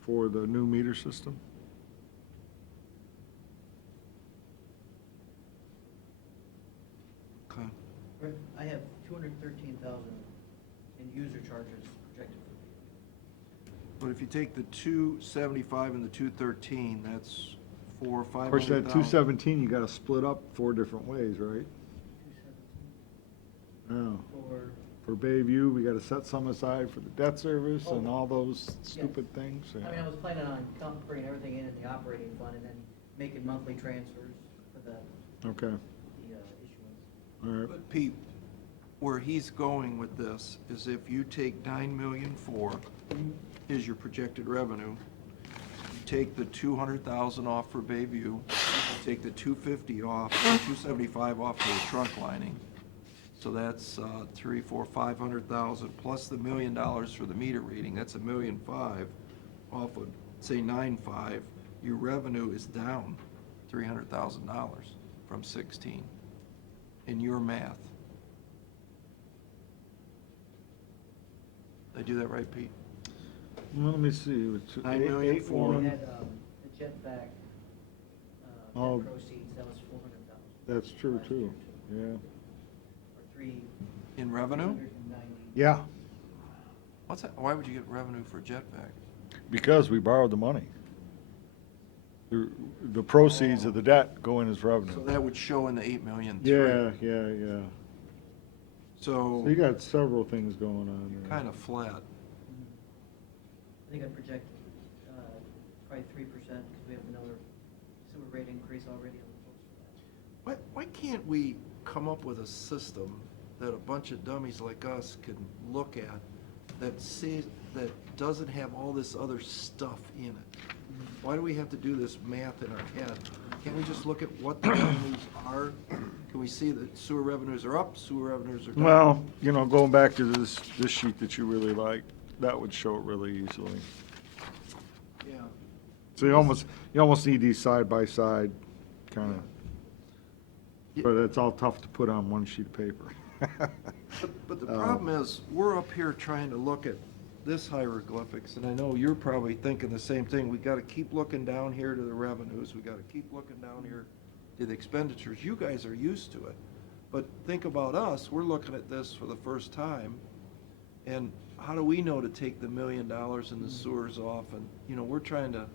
for the new meter system? Okay. Right, I have 213,000 in user charges projected for But if you take the 275 and the 213, that's for Of course, that 500,000. 217, you gotta split up 4 different ways, right? 217 Oh. for, For Bayview, we gotta set some aside for the debt service and Oh. all those stupid things. I mean, I yeah. was planning on bringing everything in the operating fund and then making monthly transfers for the Okay, issuance. all right. But Pete, where he's going with this is if you take 9,000,004 is your projected revenue, you take the 200,000 off for Bayview, you take the 250 off, 275 off for the trunk lining. So that's 500,000 plus the $1 million for the meter reading, that's $1,500,000 off of, say, 9.5. Your revenue is down $300,000 from 16 in your math. Did I do that right, Pete? Well, let me see. It's 9,000,000 for- We 8,1. had the jetback Oh. net proceeds, that was 400,000. That's true, too, yeah. Or three. In revenue? 390. Yeah, What's that? Why would you get revenue for jetpack? because we borrowed the money. The proceeds of the debt go in as revenue. So that would show in the 8,000,000. Yeah. So you So got several things going on there. kind of flat. I think I projected probably 3% because we have another sewer rate increase already on the books for that. Why can't we come up with a system that a bunch of dummies like us can look at that doesn't have all this other stuff in it? Why do we have to do this math in our head? Can't we just look at what the revenues are? Can we see that sewer revenues are up, sewer revenues are down? Well, going back to this sheet that you really like, that would show it really easily. Yeah. So you almost need these side by side, kind of. But it's all tough to put on one sheet of paper. But the problem is, we're up here trying to look at this hieroglyphics, and I know you're probably thinking the same thing. We gotta keep looking down here to the revenues, we gotta keep looking down here to the expenditures. You guys are used to it. But think about us, we're looking at this for the first time, and how do we know to take the $1 million in the sewers off? And, you know, we're trying to,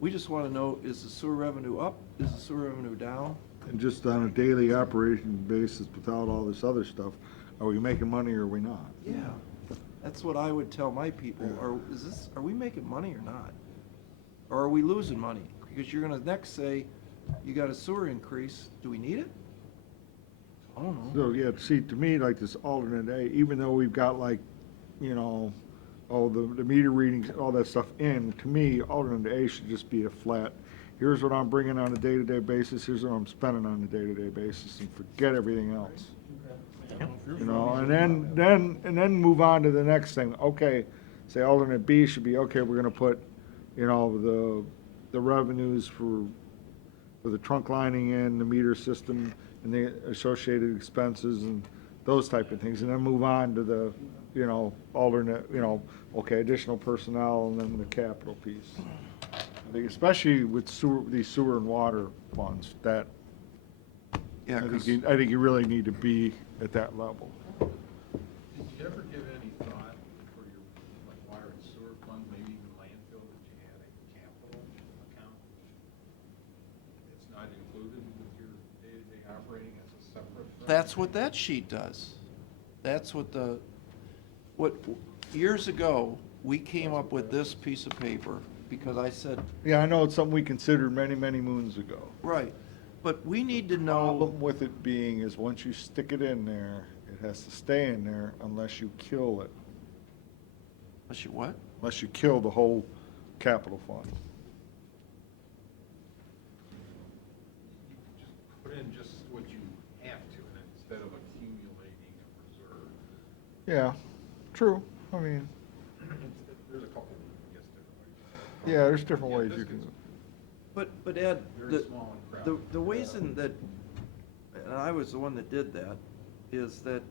we just wanna know, is the sewer revenue up? Is the sewer revenue down? And just on a daily operation basis, without all this other stuff, are we making money or are we not? Yeah, that's what I would tell my people. Are we making money or not? Or are we losing money? Because you're gonna next say, you got a sewer increase, do we need it? I don't know. So, yeah, see, to me, like this alternate A, even though we've got like, you know, all the meter readings, all that stuff in, to me, alternate A should just be a flat, here's what I'm bringing on a day-to-day basis, here's what I'm spending on a day-to-day basis, and forget everything else. You know, and then move on to the next thing. Okay, say alternate B should be, okay, we're gonna put, you know, the revenues for the trunk lining in, the meter system, and the associated expenses and those type of things, and then move on to the, you know, alternate, you know, okay, additional personnel and then the capital piece. I think especially with these sewer and water funds, that, Yeah, I 'cause- think you really need to be at that level. Did you ever give any thought for your, like, water and sewer funds, maybe even landfill, that you had a capital account? It's not included with your day-to-day operating as a separate fund? That's what that sheet does. That's what years ago, we came up with this piece of paper because I said, Yeah, I know it's something we considered many, many moons ago. right, but we need to know, Problem with it being is once you stick it in there, it has to stay in there unless you kill it, unless you what? unless you kill the whole capital fund. Just put in just what you have to, and instead of accumulating a reserve. Yeah, true. I mean, There's a couple, I guess, different ways. yeah, there's different ways you can. But Ed, Very small and crowded. the reason that, and I was the one that did that, is that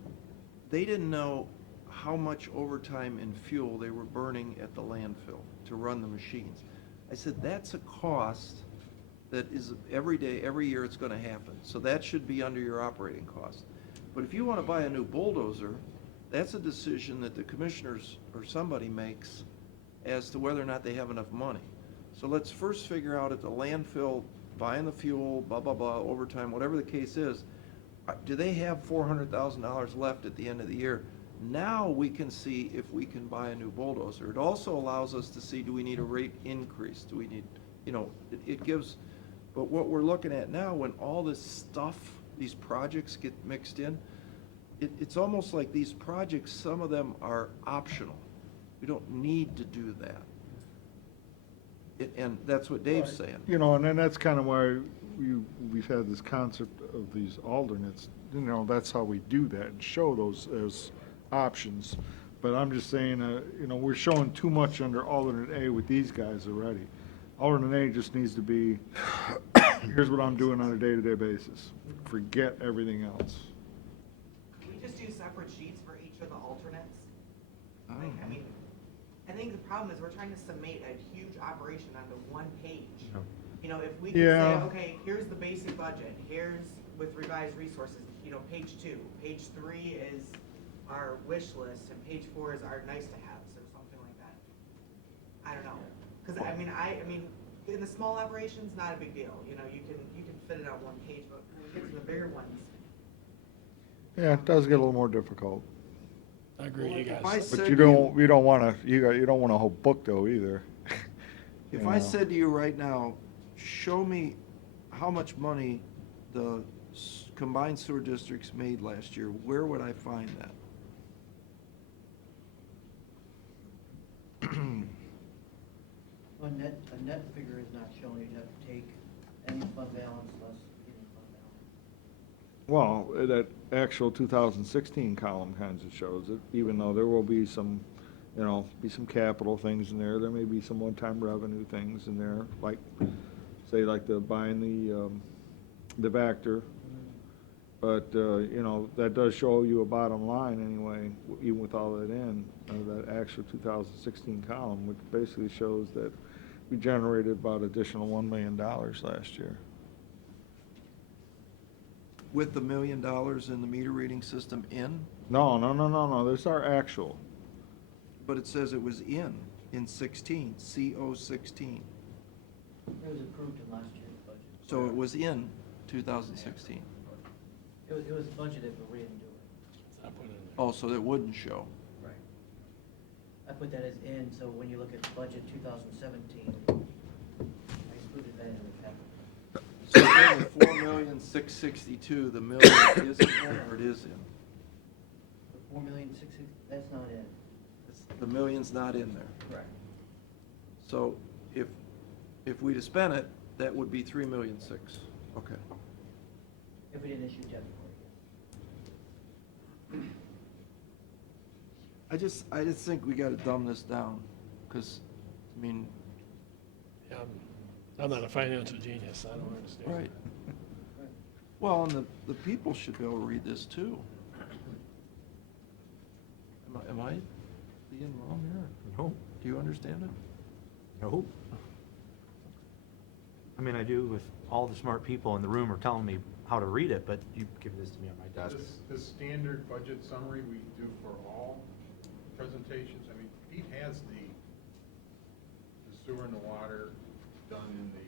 they didn't know how much overtime and fuel they were burning at the landfill to run the machines. I said, that's a cost that is every day, every year it's gonna happen. So that should be under your operating cost. But if you wanna buy a new bulldozer, that's a decision that the commissioners or somebody makes as to whether or not they have enough money. So let's first figure out at the landfill, buying the fuel, blah, blah, blah, overtime, whatever the case is, do they have $400,000 left at the end of the year? Now we can see if we can buy a new bulldozer. It also allows us to see, do we need a rate increase? Do we need, you know, it gives, but what we're looking at now, when all this stuff, these projects get mixed in, it's almost like these projects, some of them are optional. We don't need to do that. And that's what Dave's saying. You know, and then that's kind of why we've had this concept of these alternates. You know, that's how we do that and show those as options. But I'm just saying, you know, we're showing too much under alternate A with these guys already. Alternate A just needs to be, here's what I'm doing on a day-to-day basis. Forget everything else. Can we just do separate sheets for each of the alternates? I Like, don't I know. mean, I think the problem is we're trying to summate a huge operation onto one page. You know, if we can say, Yeah. okay, here's the basic budget, here's with revised resources, you know, page 2. Page 3 is our wish list, and page 4 is our nice to haves, or something like that. I don't know, because I mean, in the small operations, not a big deal, you know, you can fit it on one page, but when we get to the bigger ones, Yeah, it does get a little more difficult. I agree, you If I guys. said But to you don't want a whole book though either. If You I know. said to you right now, show me how much money the combined sewer districts made last year, where would I find that? A net figure is not shown, you'd have to take any fund balance less any fund balance. Well, that actual 2016 column kinds of shows it, even though there will be some, you know, be some capital things in there. There may be some one-time revenue things in there, like, say, like the buying the Vector. But, you know, that does show you a bottom line anyway, even with all that in, that actual 2016 column, which basically shows that we generated about additional $1 million last year. With the $1 million in the meter reading system in, No, this is our actual. but it says it was in 16, CO 16. It was approved in last year's budget. So it was in 2016. It was budgeted, but we didn't do it. I put it in there. Oh, so it wouldn't show. Right. I put that as in, so when you look at the budget 2017, I included that in the capital. So the 4,662,000, the million isn't in or it is in? The 4,660,000, that's not in. The million's not in there. Correct. So if we'd have spent it, that would be 3,600,000. Okay. If we didn't issue debt for it. I just think we gotta dumb this down, because, I mean, Yeah, I'm not a financial genius, I don't understand. right. Well, and the people should be able to read this too. Am I being wrong here? No, Do you understand it? no. I mean, I do, if all the smart people in the room are telling me how to read it, but you give this to me on my desk. The standard budget summary we do for all presentations, I mean, Pete has the sewer and the water done in the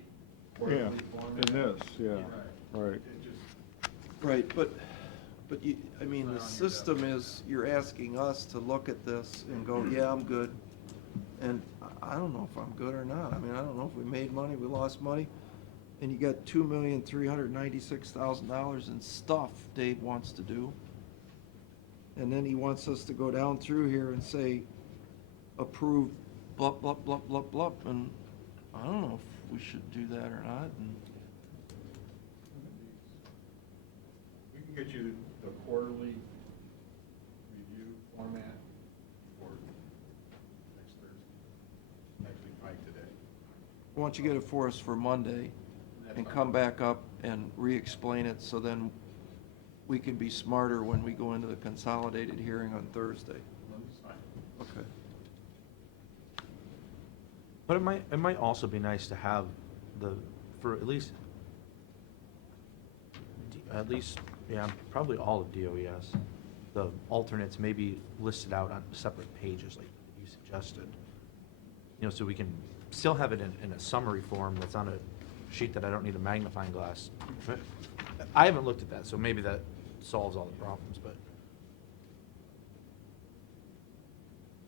Yeah, quarterly format. in this, yeah, right. It just, Right, but you, I mean, the Not on your system desk. is, you're asking us to look at this and go, yeah, I'm good. And I don't know if I'm good or not. I mean, I don't know if we made money, we lost money. And you got $2,396,000 in stuff Dave wants to do. And then he wants us to go down through here and say, approve, blah, blah, blah, blah, blah. And I don't know if we should do that or not. And we can get you the quarterly review format for next Thursday, next week, by today. why don't you get it for us for Monday and come back up and re-explain it, so then we can be smarter when we go into the consolidated hearing on Thursday. Monday's fine. Okay. But it might also be nice to have for at least, yeah, probably all of DOES, the alternates maybe listed out on separate pages like you suggested. You know, so we can still have it in a summary form that's on a sheet that I don't need a magnifying glass. But I haven't looked at that, so maybe that solves all the problems, but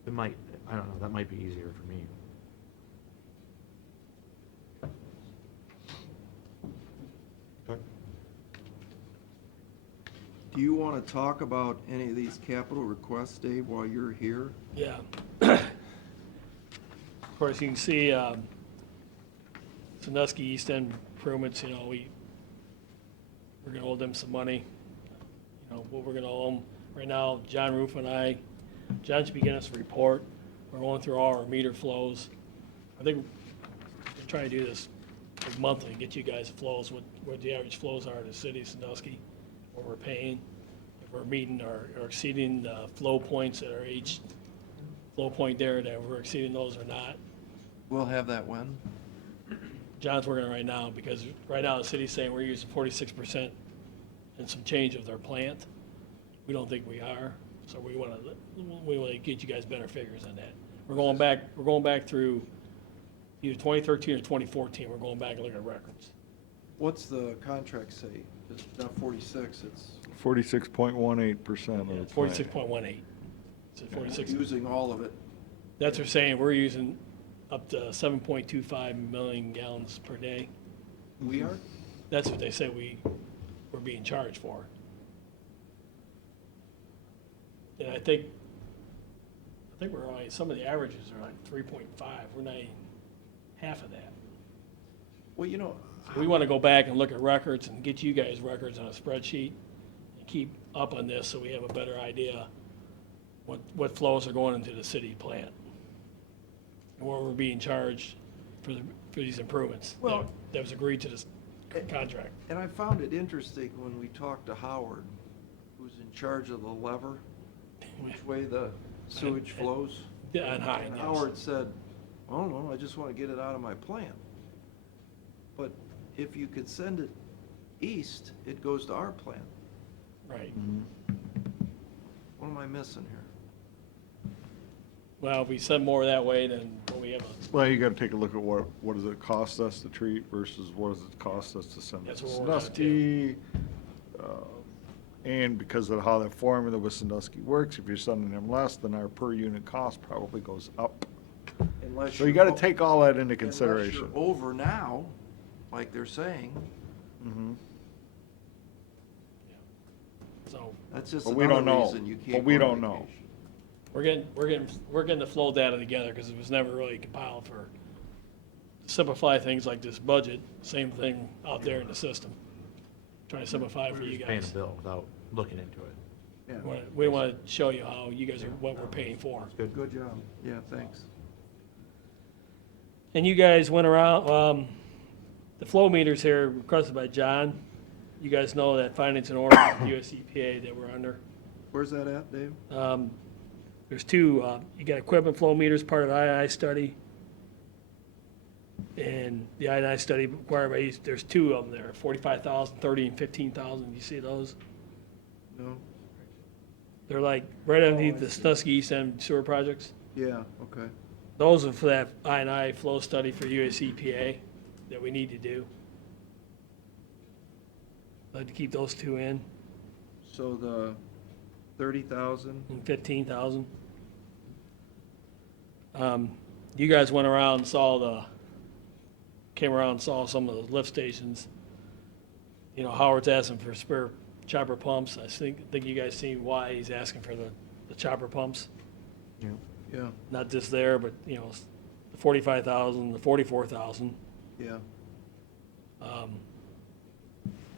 it might, I don't know, that might be easier for me. Do you want to talk about any of these capital requests, Dave, while you're here? Yeah. Of course, you can see, Sandusky East End improvements, you know, we're gonna owe them some money. You know, what we're gonna owe them. Right now, John Roof and John should be getting us a report. We're going through all our meter flows. I think we're trying to do this like monthly, get you guys flows, what the average flows are in the city of Sandusky, what we're paying, if we're meeting or exceeding the flow points that are each flow point there, that we're exceeding those or not. We'll have that when? John's working on it right now, because right now the city's saying we're using 46% and some change of their plant. We don't think we are, so we wanna get you guys better figures on that. We're going back through either 2013 or 2014, we're going back and looking at records. What's the contract say? It's not 46, it's 46.18% of the plant. 46.18. So 46. using all of it. That's what they're saying, we're using up to 7.25 million gallons per day. We are? That's what they say we're being charged for. And I think we're only, some of the averages are like 3.5, we're not even half of that. Well, you know, So we want to go back and look at records and get you guys records on a spreadsheet and keep up on this so we have a better idea what flows are going into the city plant and what we're being charged for these improvements. Well- That was agreed to this contract. And I found it interesting when we talked to Howard, who's in charge of the lever, which way the sewage flows. Yeah, on Hine, And yes. Howard said, oh, no, I just want to get it out of my plant. But if you could send it east, it goes to our plant. Right. What am I missing here? Well, if we send more that way, then we have a, Well, you gotta take a look at what does it cost us to treat versus what does it cost us to send it That's to what we're gonna Sandusky. And because of how that formula with Sandusky works, if you're sending them less, then our per unit cost probably goes up. Unless So you you're gotta o- take all that into Unless consideration. you're over now, like they're saying, Mhm. so that's just But we don't another know. reason you can't. But we go on don't know. vacation. we're getting the flow data together because it was never really compiled for, to simplify things like this budget, same thing out there in the system. Trying to simplify it for We're you just paying a guys. bill without looking into it. Yeah, We want to show you how you guys are, what we're paying for. good job. Yeah, thanks. And you guys went around, the flow meters here requested by John. You guys know that finance and order, US EPA that we're under. Where's that at, Dave? There's two, you got equipment flow meters, part of the II study. And the II study required by, there's two of them there, 45,000, 30, and 15,000. You see those? No? They're like right underneath the Sandusky East End sewer projects. Yeah, okay. Those are for that I flow study for US EPA that we need to do. I'd like to keep those two in, So the 30,000, and 15,000. You guys went around and came around and saw some of the lift stations. You know, Howard's asking for spare chopper pumps. I think you guys seen why he's asking for the chopper pumps. yeah, Not just there, but, the 45,000, the 44,000. yeah.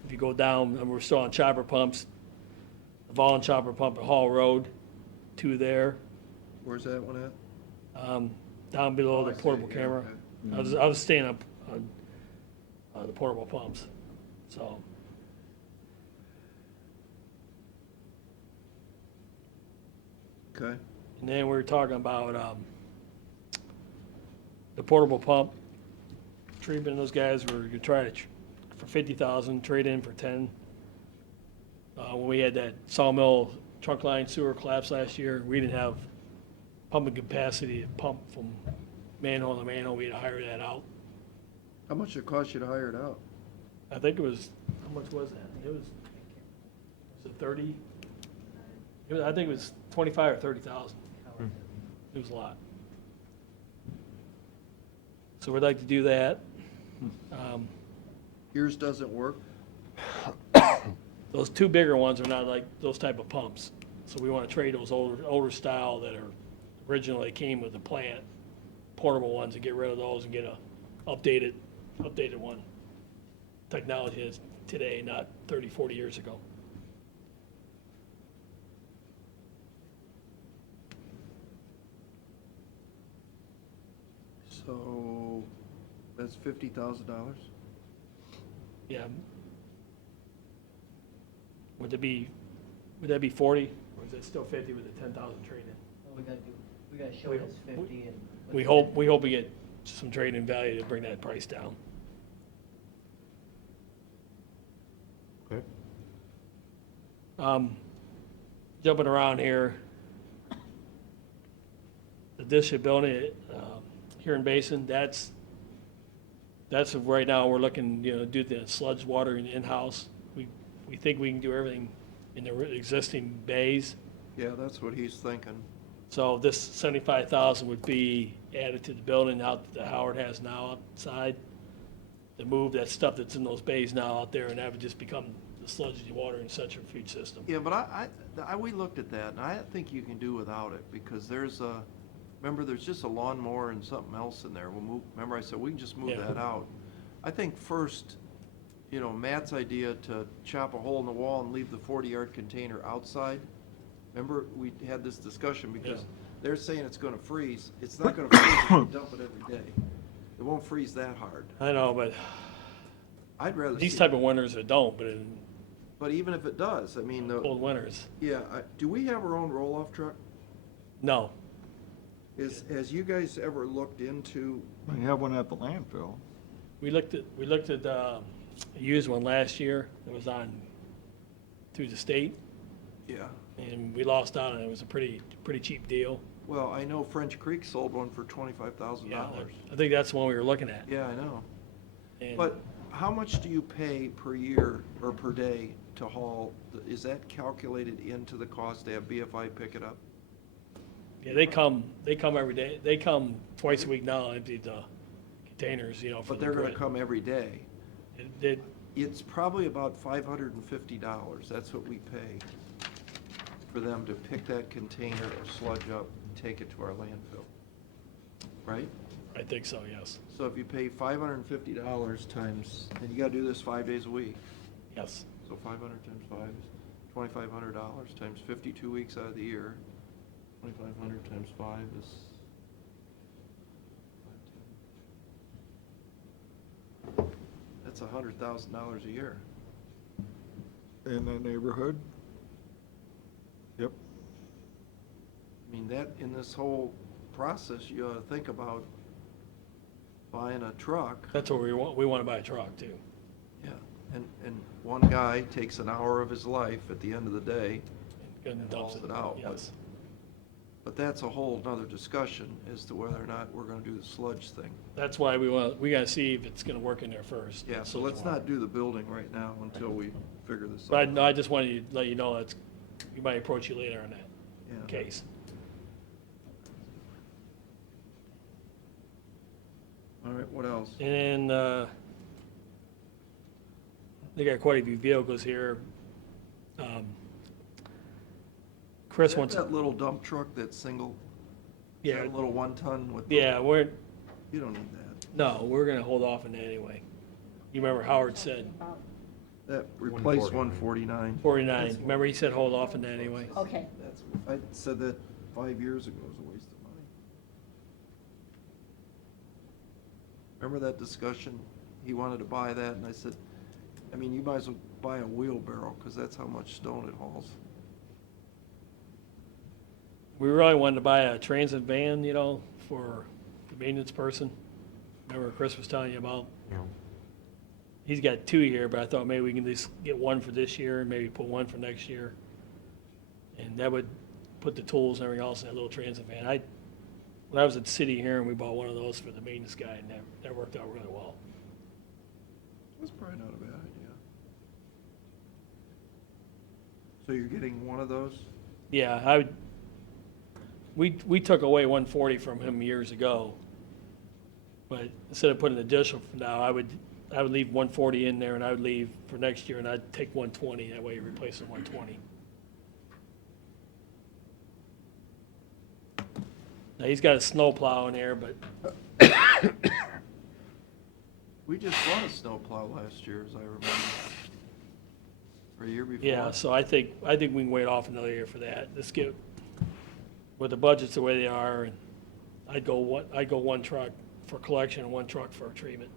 If you go down, and we're still on chopper pumps, the Volun chopper pump at Hall Road, two there, Where's that one at? down below Oh, I the see, portable yeah, camera. okay. I was staying up on the portable pumps, so. Okay, And then we were talking about the portable pump treatment. Those guys were gonna try to, for 50,000, trade in for 10. When we had that sawmill trunk line sewer collapse last year, we didn't have pumping capacity to pump from manhole to manhole. We had to hire that out. how much did it cost you to hire it out? I think it was, how much was that? It was it 30? I think it was 25 or 30,000. It was a lot. So we'd like to do that. Yours doesn't work? Those two bigger ones are not like those type of pumps. So we want to trade those older style that are originally came with the plant, portable ones, and get rid of those and get a updated one. Technology is today, not 30, 40 years ago. So, that's $50,000? Yeah. Would that be 40, or is it still 50 with the 10,000 trade-in? We gotta show it as 50 and. We hope we get some trade-in value to bring that price down. Okay. Jumping around here, the district building, here in Basin, that's right now, we're looking, do the sludge water in-house. We think we can do everything in the existing bays. Yeah, that's what he's thinking. So this 75,000 would be added to the building out that Howard has now outside. To move that stuff that's in those bays now out there, and that would just become the sludgy water and centrifuge system. Yeah, but we looked at that, and I think you can do without it, because there's just a lawnmower and something else in there. Remember I said, we can just move Yeah. that out. I think first, Matt's idea to chop a hole in the wall and leave the 40-yard container outside. Remember, we had this discussion, because Yeah. they're saying it's gonna freeze. It's not gonna freeze if you dump it every day. It won't freeze that hard. I know, but I'd rather These see- type of winters it don't, but in But even if it does, I mean, the, cold winters, yeah, do we have our own roll-off truck? no. Has you guys ever looked into, We have one at the landfill. We looked at a used one last year. It was on through the state, yeah, and we lost out on it. It was a pretty cheap deal. well, I know French Creek sold one for $25,000. Yeah, I think that's the one we were looking at. Yeah, I know. And But how much do you pay per year or per day to haul? Is that calculated into the cost to have BFI pick it up? yeah, they come every day. They come twice a week now, empty the containers, you know, for But the they're gonna grid. come every day. It, It's probably about $550. That's what we pay for them to pick that container of sludge up and take it to our landfill. Right? I think so, yes. So if you pay $550 times, and you gotta do this 5 days a week. Yes. So 500 times 5 is $2,500 times 52 weeks out of the year. 2,500 times 5 is. That's $100,000 a year. In that neighborhood? Yep. I mean, that, in this whole process, you ought to think about buying a truck. That's what we want. We want to buy a truck too. Yeah, and one guy takes an hour of his life at the end of the day And dumps hauls it out. Yes. But that's a whole nother discussion as to whether or not we're gonna do the sludge thing. That's why we gotta see if it's gonna work in there first. Yeah, so let's not do the building right now until we figure this But out. no, I just wanted to let you know that's, we might approach you later on that Yeah. case. All right, what else? And then, they got quite a few vehicles here. Chris Is wants, that little dump truck, that single, yeah, that little 1 ton with? yeah, You don't need that. no, we're gonna hold off on that anyway. You remember Howard said That replaced 149. 49, remember he said hold off on that anyway? Okay. That's, I said that 5 years ago, it was a waste of money. Remember that discussion? He wanted to buy that, and I said, I mean, you might as well buy a wheelbarrow, because that's how much stone it hauls. We really wanted to buy a transit van, you know, for the maintenance person. Remember Chris was telling you about? You know, He's got 2 here, but I thought maybe we can just get one for this year and maybe put one for next year. And that would put the tools and everything else in that little transit van. When I was at the city here and we bought one of those for the maintenance guy, and that worked out really well. That's probably not a bad idea. So you're getting one of those? Yeah, we took away 140 from him years ago. But instead of putting an additional from now, I would leave 140 in there and I would leave for next year and I'd take 120. That way you replace the 120. Now, he's got a snow plow in there, but We just bought a snowplow last year, as I remember. Or a year before. yeah, so I think we can wait off another year for that. Let's get, with the budgets the way they are, and I'd go one truck for collection and one truck for treatment.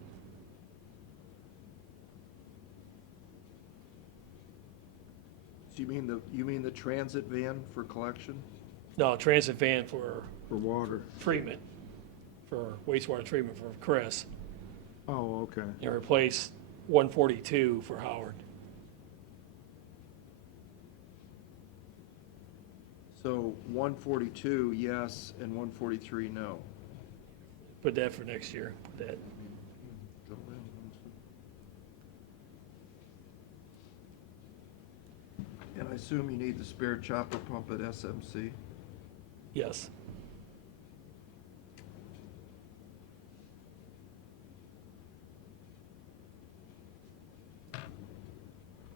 So you mean the transit van for collection? No, transit van for For water. treatment, for wastewater treatment for Chris, Oh, okay. and replace 142 for Howard. So 142, yes, and 143, no. Put that for next year, put that. And I assume you need the spare chopper pump at SMC? Yes.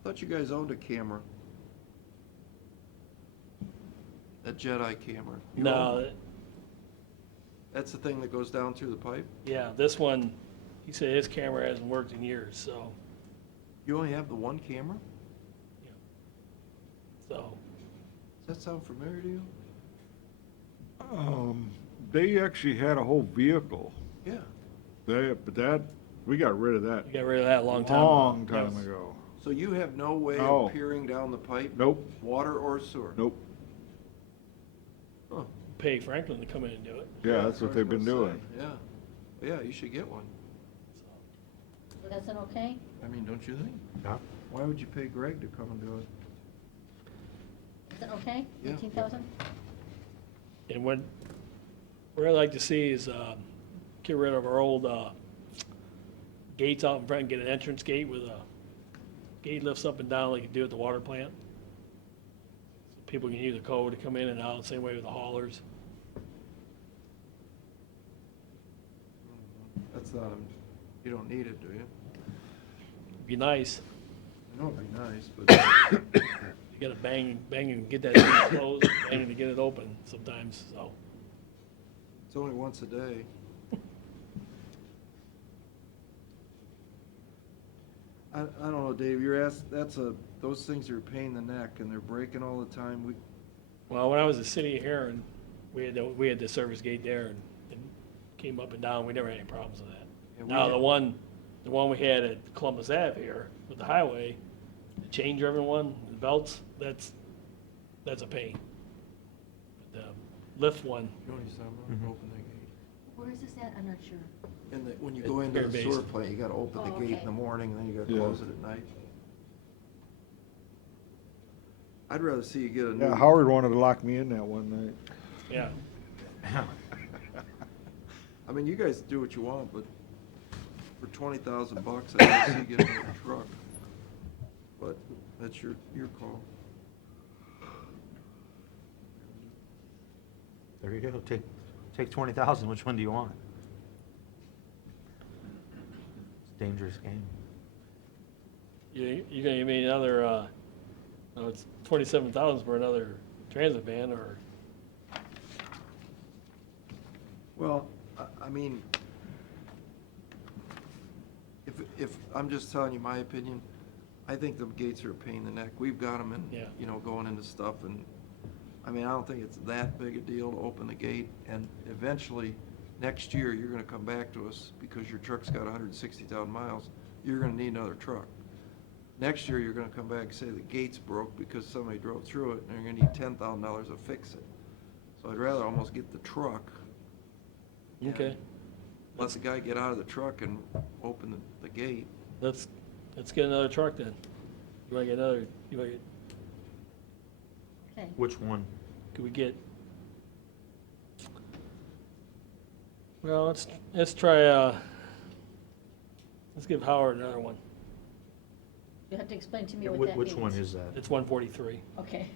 Thought you guys owned a camera. A Jedi camera. You own No, it? That's the thing that goes down through the pipe? yeah, this one, he said his camera hasn't worked in years, so, You only have the one camera? so. Does that sound familiar to you? They actually had a whole vehicle. Yeah. But that We got rid of that. We got rid of that a long time ago. Long time Yes. ago. So you have no way No. of peering down the pipe? Nope. Water or sewer? Nope. Huh. Pay Franklin to come in and do it. Yeah, that's what I was they've been gonna doing. say, Yeah. Yeah, you should get one. So that's an okay? I mean, don't you think? Yeah. Why would you pay Greg to come and do it? Is that okay? Yeah. 18,000? And what I'd like to see is, get rid of our old, gates out in front and get an entrance gate with a gate lifts up and down like you do at the water plant. So people can use a code to come in and out, same way with the haulers. That's not, you don't need it, do you? Be nice. I know it'd be nice, but You gotta bang and get that thing closed, bang to get it open sometimes, so. it's only once a day. I don't know, Dave, those things are a pain in the neck and they're breaking all the time. Well, when I was a city of Heron, we had the service gate there and it came up and down. We never had any problems with that. Yeah, we Now, had- the one we had at Columbus Ave here with the highway, the change driven one, the belts, that's a pain. But the lift one, You know what he's talking about? Open that gate. Where is this at? I'm not sure. And when you It's go into very the sewer basic. plant, you gotta open the Oh, gate okay. in the morning, and then you gotta Yeah. close it at night. I'd rather see you get a new. Yeah, Howard wanted to lock me in that one night. yeah. I mean, you guys do what you want, but for $20,000, I'd rather see you get a truck. But that's your call. There you go. Take 20,000. Which one do you want? It's a dangerous game. You're gonna give me another, no, it's 27,000 for another transit van or, Well, I mean, if, I'm just telling you my opinion, I think the gates are a pain in the neck. We've got them Yeah. in, going into stuff, and, I mean, I don't think it's that big a deal to open the gate, and eventually, next year, you're gonna come back to us, because your truck's got 160,000 miles, you're gonna need another truck. Next year, you're gonna come back and say the gate's broke because somebody drove through it, and you're gonna need $10,000 to fix it. So I'd rather almost get the truck. and okay. Let the guy get out of the truck and open the gate. Let's get another truck then. You wanna get another, Okay. Which one? could we get? Well, let's try, let's give Howard another one. You have to explain to me Yeah, what that means. which one is that? It's 143. Okay.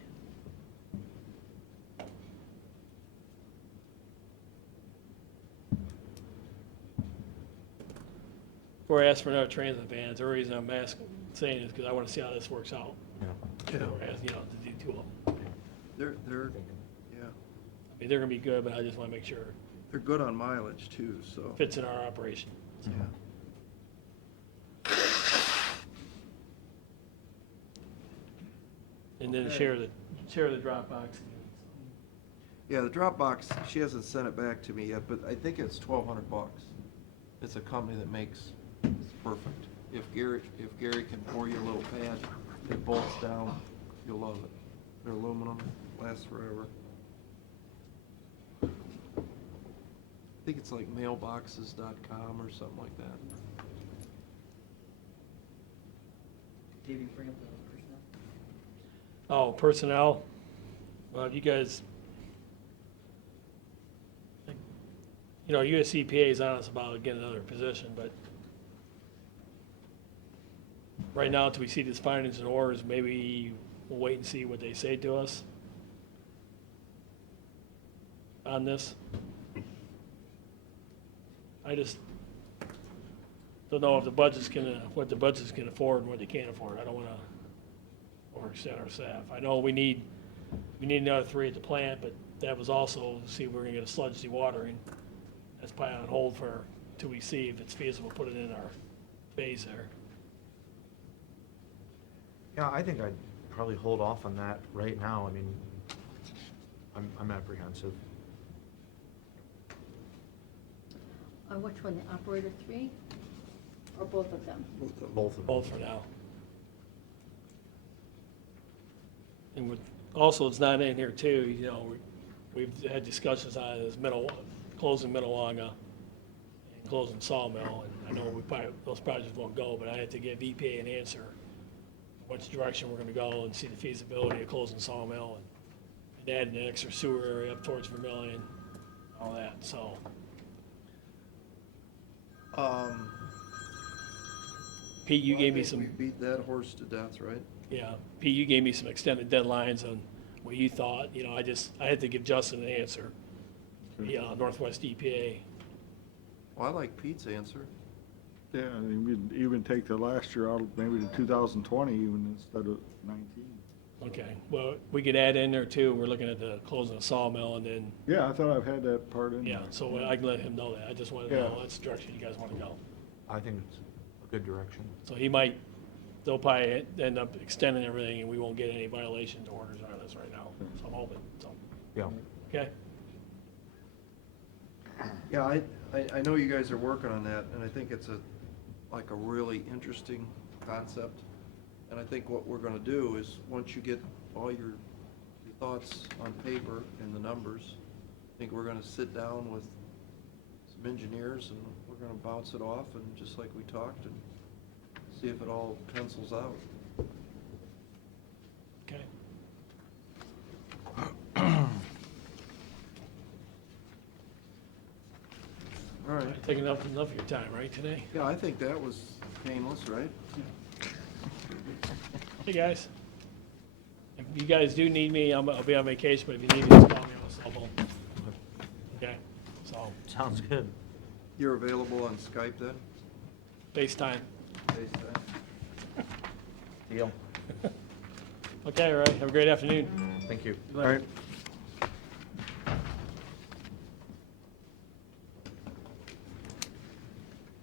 Before I ask for another transit van, the reason I'm saying is because I want to see how this works out. Yeah. Before I ask, to do two of them. They're, yeah, I mean, they're gonna be good, but I just want to make sure they're good on mileage too, so. it fits in our operation. Yeah. And then Okay. share the Dropbox. Yeah, the Dropbox, she hasn't sent it back to me yet, but I think it's $1,200. It's a company that makes, it's perfect. If Gary can pour you a little pad, it bolts down, you'll love it. They're aluminum, lasts forever. I think it's like mailboxes.com or something like that. Dave, you bring up the personnel? Oh, personnel. Well, you guys, US EPA is on us about getting another position, but right now, until we see these findings and orders, maybe we'll wait and see what they say to us on this. I just don't know if what the budget's can afford and what they can't afford. I don't wanna overextend our staff. I know we need another 3 at the plant, but that was also, to see if we're gonna get a sludge dewatering. That's probably on hold till we see if it's feasible, put it in our phase there. Yeah, I think I'd probably hold off on that right now. I mean, I'm apprehensive. On which one, the operator 3? or both of them? Both of them. Both for now. And with, also, it's not in here too, you know, we've had discussions on this closing Minnewaga and closing Sawmill, and I know those projects won't go, but I had to give EPA an answer, which direction we're gonna go and see the feasibility of closing Sawmill and adding an extra sewer area up towards Vermillion, all that, so. Pete, you gave me some. We beat that horse to death, right? Yeah, Pete, you gave me some extended deadlines on what you thought, you know, I had to give Justin an answer. Yeah, Northwest EPA. Well, I like Pete's answer. Yeah, I mean, we'd even take the last year out, maybe to 2020 even instead of 19. Okay, well, we could add in there too, we're looking at the closing of Sawmill and then, Yeah, I thought I've had that part in there. yeah, so I can let him know that, I just wanted to Yeah. know that's the direction you guys wanna go. I think it's a good direction. So they'll probably end up extending everything and we won't get any violation orders on this right now, so I'm hoping, so, Yeah. okay? Yeah, I know you guys are working on that, and I think it's like a really interesting concept. And I think what we're gonna do is, once you get all your thoughts on paper and the numbers, I think we're gonna sit down with some engineers and we're gonna bounce it off and just like we talked and see if it all pencils out. Okay. All right. Taking enough of your time, right, today? Yeah, I think that was painless, right? Hey, guys. If you guys do need me, I'll be on vacation, but if you need me, just call me on the cell phone. Okay, so, Sounds good. You're available on Skype then? FaceTime. FaceTime? Deal. Okay, all right, have a great afternoon. Thank you. All right.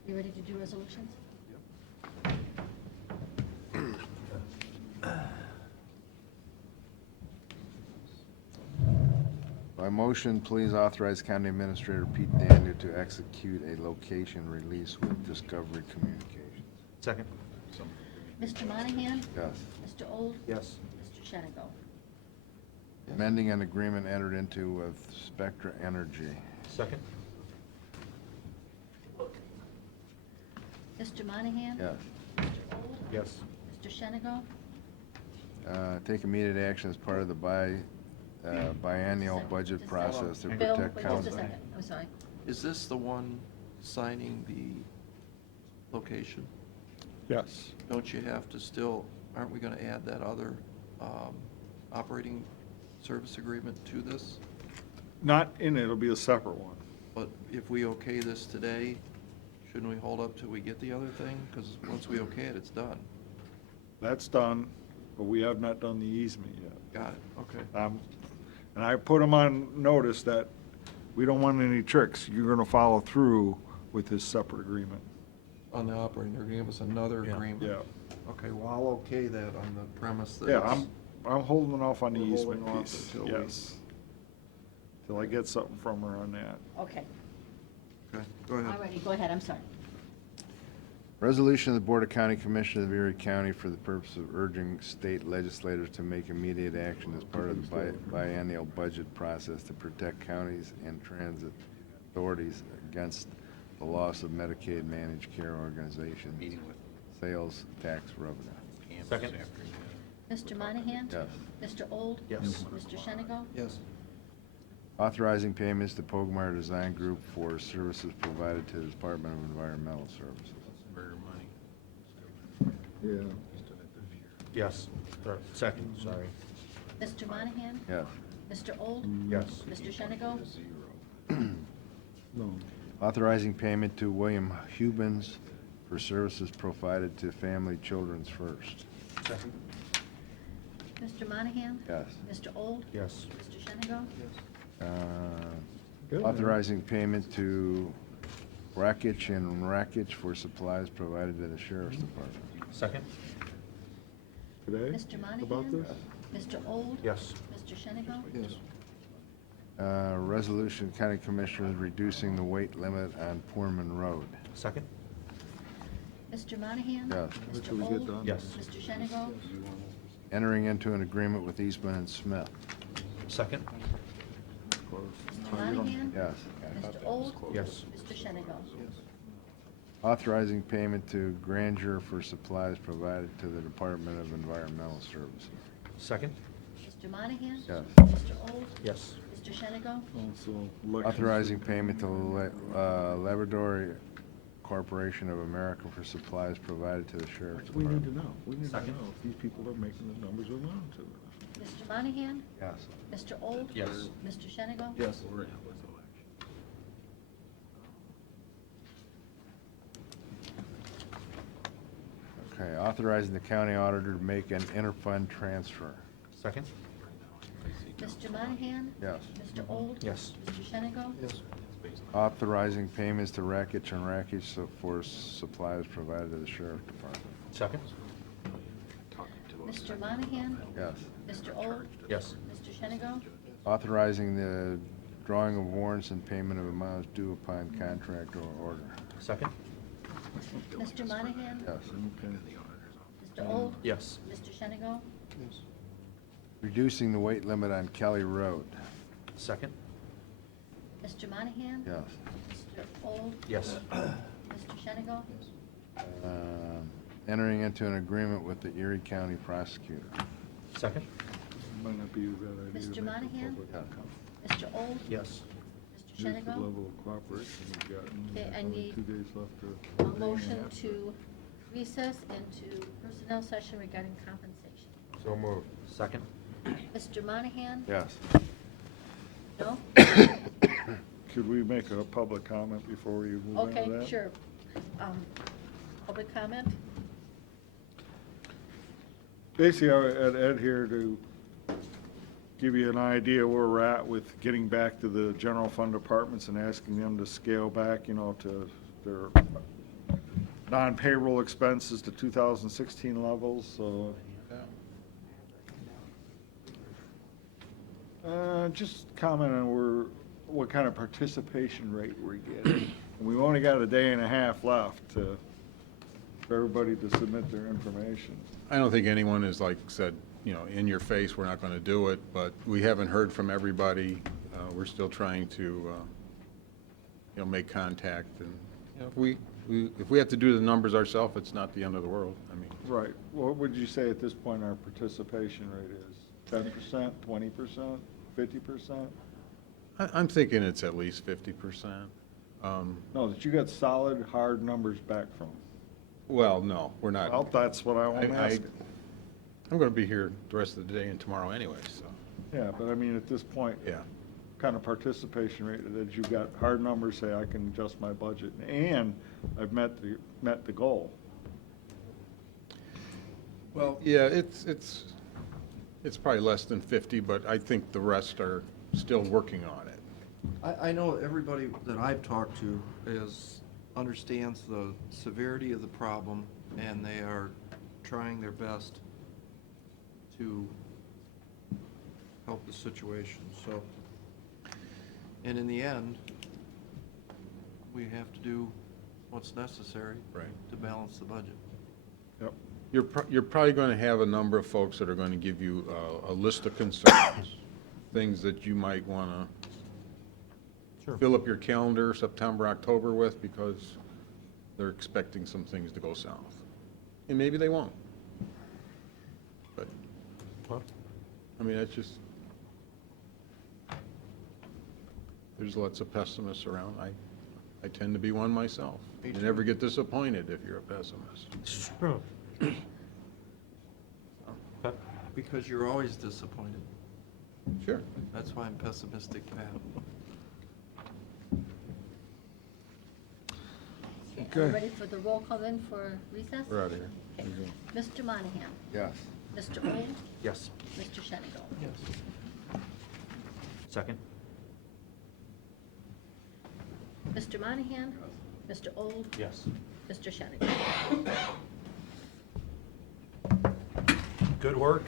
You ready to do resolutions? By motion, please authorize County Administrator Pete Daniel to execute a location release with Discovery Communications. Second? Mr. Monahan? Yes. Mr. Old? Yes. Mr. Shenigo? Amending an agreement entered into with Spectra Energy. Second? Mr. Monahan? Yes. Mr. Old? Yes. Mr. Shenigo? Take immediate action as part of the biennial budget process to Bill, protect wait just county. a second, I'm sorry. Is this the one signing the location? Yes. Don't you have to still, aren't we gonna add that other operating service agreement to this? Not in it, it'll be a separate one. But if we okay this today, shouldn't we hold up till we get the other thing? Because once we okay it, it's done. That's done, but we have not done the easement yet. Got it, okay. And I put them on notice that we don't want any tricks. You're gonna follow through with this separate agreement. On the operating, they're gonna give us another Yeah. agreement? Yeah. Okay, well, I'll okay that on the premise that. Yeah, it's- I'm holding off on the We're easement holding off piece, until we- yes. Till I get something from her on that. Okay, Okay, go ahead. all righty, go ahead, I'm sorry. Resolution of the Board of County Commissioners of Erie County for the purpose of urging state legislators to make immediate action as part of the biennial budget process to protect counties and transit authorities against the loss of Medicaid managed care organizations, sales tax revenue. Second? Mr. Monahan? Yes. Mr. Old? Yes. Mr. Shenigo? Yes. Authorizing payments to Pogmeyer Design Group for services provided to the Department of Environmental Services. Yeah. Yes. Second, sorry. Mr. Monahan? Yes. Mr. Old? Yes. Mr. Shenigo? No. Authorizing payment to William Hubens for services provided to Family Children's First. Second? Mr. Monahan? Yes. Mr. Old? Yes. Mr. Shenigo? Good. Authorizing payment to Rackich and Rackich for supplies provided to the Sheriff's Department. Second? Today? Mr. About Monahan? this? Mr. Old? Yes. Mr. Shenigo? Yes. Resolution County Commissioners reducing the weight limit on Poorman Road. Second? Mr. Monahan? Yes. What Mr. should we get Old? done? Yes. Mr. Shenigo? Entering into an agreement with Eastman and Smith. Second? Mr. Monahan? Yes. Mr. Old? Yes. Mr. Shenigo? Authorizing payment to Granger for supplies provided to the Department of Environmental Services. Second? Mr. Monahan? Yes. Mr. Old? Yes. Mr. Shenigo? Also, elections. Authorizing payment to Labrador Corporation of America for supplies provided to the Sheriff's We need Department. to know. We need to Second. know if these people are making the numbers we want them to. Mr. Monahan? Yes. Mr. Old? Yes. Mr. Shenigo? Yes. Okay, authorizing the county auditor to make an interfund transfer. Second? Mr. Monahan? Yes. Mr. Old? Yes. Mr. Shenigo? Yes. Authorizing payments to Rackage and Rackage for supplies provided to the Sheriff Department. Second? Mr. Monahan? Yes. Mr. Old? Yes. Mr. Shenigo? Authorizing the drawing of warrants and payment of amounts due upon contract or order. Second? Mr. Monahan? Yes. Okay. Mr. Old? Yes. Mr. Shenigo? Reducing the weight limit on Kelly Road. Second? Mr. Monahan? Yes. Mr. Old? Yes. Mr. Shenigo? Entering into an agreement with the Erie County Prosecutor. Second? Might not be a bad idea. to Mr. make a Monahan? public Yeah. comment. Mr. Old? Yes. Mr. Here's the Shenigo? level of cooperation we've gotten. Okay, I Only need 2 days left to. A motion to recess into personnel session regarding compensation. So moved. Second? Mr. Monahan? Yes. No? Could we make a public comment before we move into that? Okay, sure. Public comment? Basically, I had Ed here to give you an idea where we're at with getting back to the general fund departments and asking them to scale back, to their non-payroll expenses to 2016 levels, so. Just comment on what kind of participation rate we're getting. And we've only got a day and a half left for everybody to submit their information. I don't think anyone is like said, in your face, we're not going to do it, but we haven't heard from everybody. We're still trying to, make contact, and if we have to do the numbers ourselves, it's not the end of the world. I mean, Right. What would you say at this point our participation rate is? 10%, 20%, 50%? I'm thinking it's at least 50%. No, that you got solid, hard numbers back from. Well, no, we're not. Well, that's what I'm asking. I'm going to be here the rest of the day and tomorrow anyway, so, Yeah, but I mean, at this point, yeah. kind of participation rate that you've got hard numbers, say I can adjust my budget, and I've met the goal. Well, Yeah, it's probably less than 50, but I think the rest are still working on it. I know everybody that I've talked to understands the severity of the problem, and they are trying their best to help the situation, so. And in the end, we have to do what's necessary. Right. To balance the budget. Yep. You're probably going to have a number of folks that are going to give you a list of concerns, things that you might want to fill up your calendar September, October with, because they're expecting some things to go south. And maybe they won't. But, I mean, that's just, there's lots of pessimists around. I tend to be one myself. Me You too. never get disappointed if you're a pessimist. Because you're always disappointed. Sure. That's why I'm pessimistic, Pat. Okay, are we ready for the roll call then for recess? We're out of here. Okay. Mr. Monahan? Yes. Mr. Old? Yes. Mr. Shenigo? Yes. Second? Mr. Monahan? Mr. Old? Yes. Mr. Shenigo? Good work.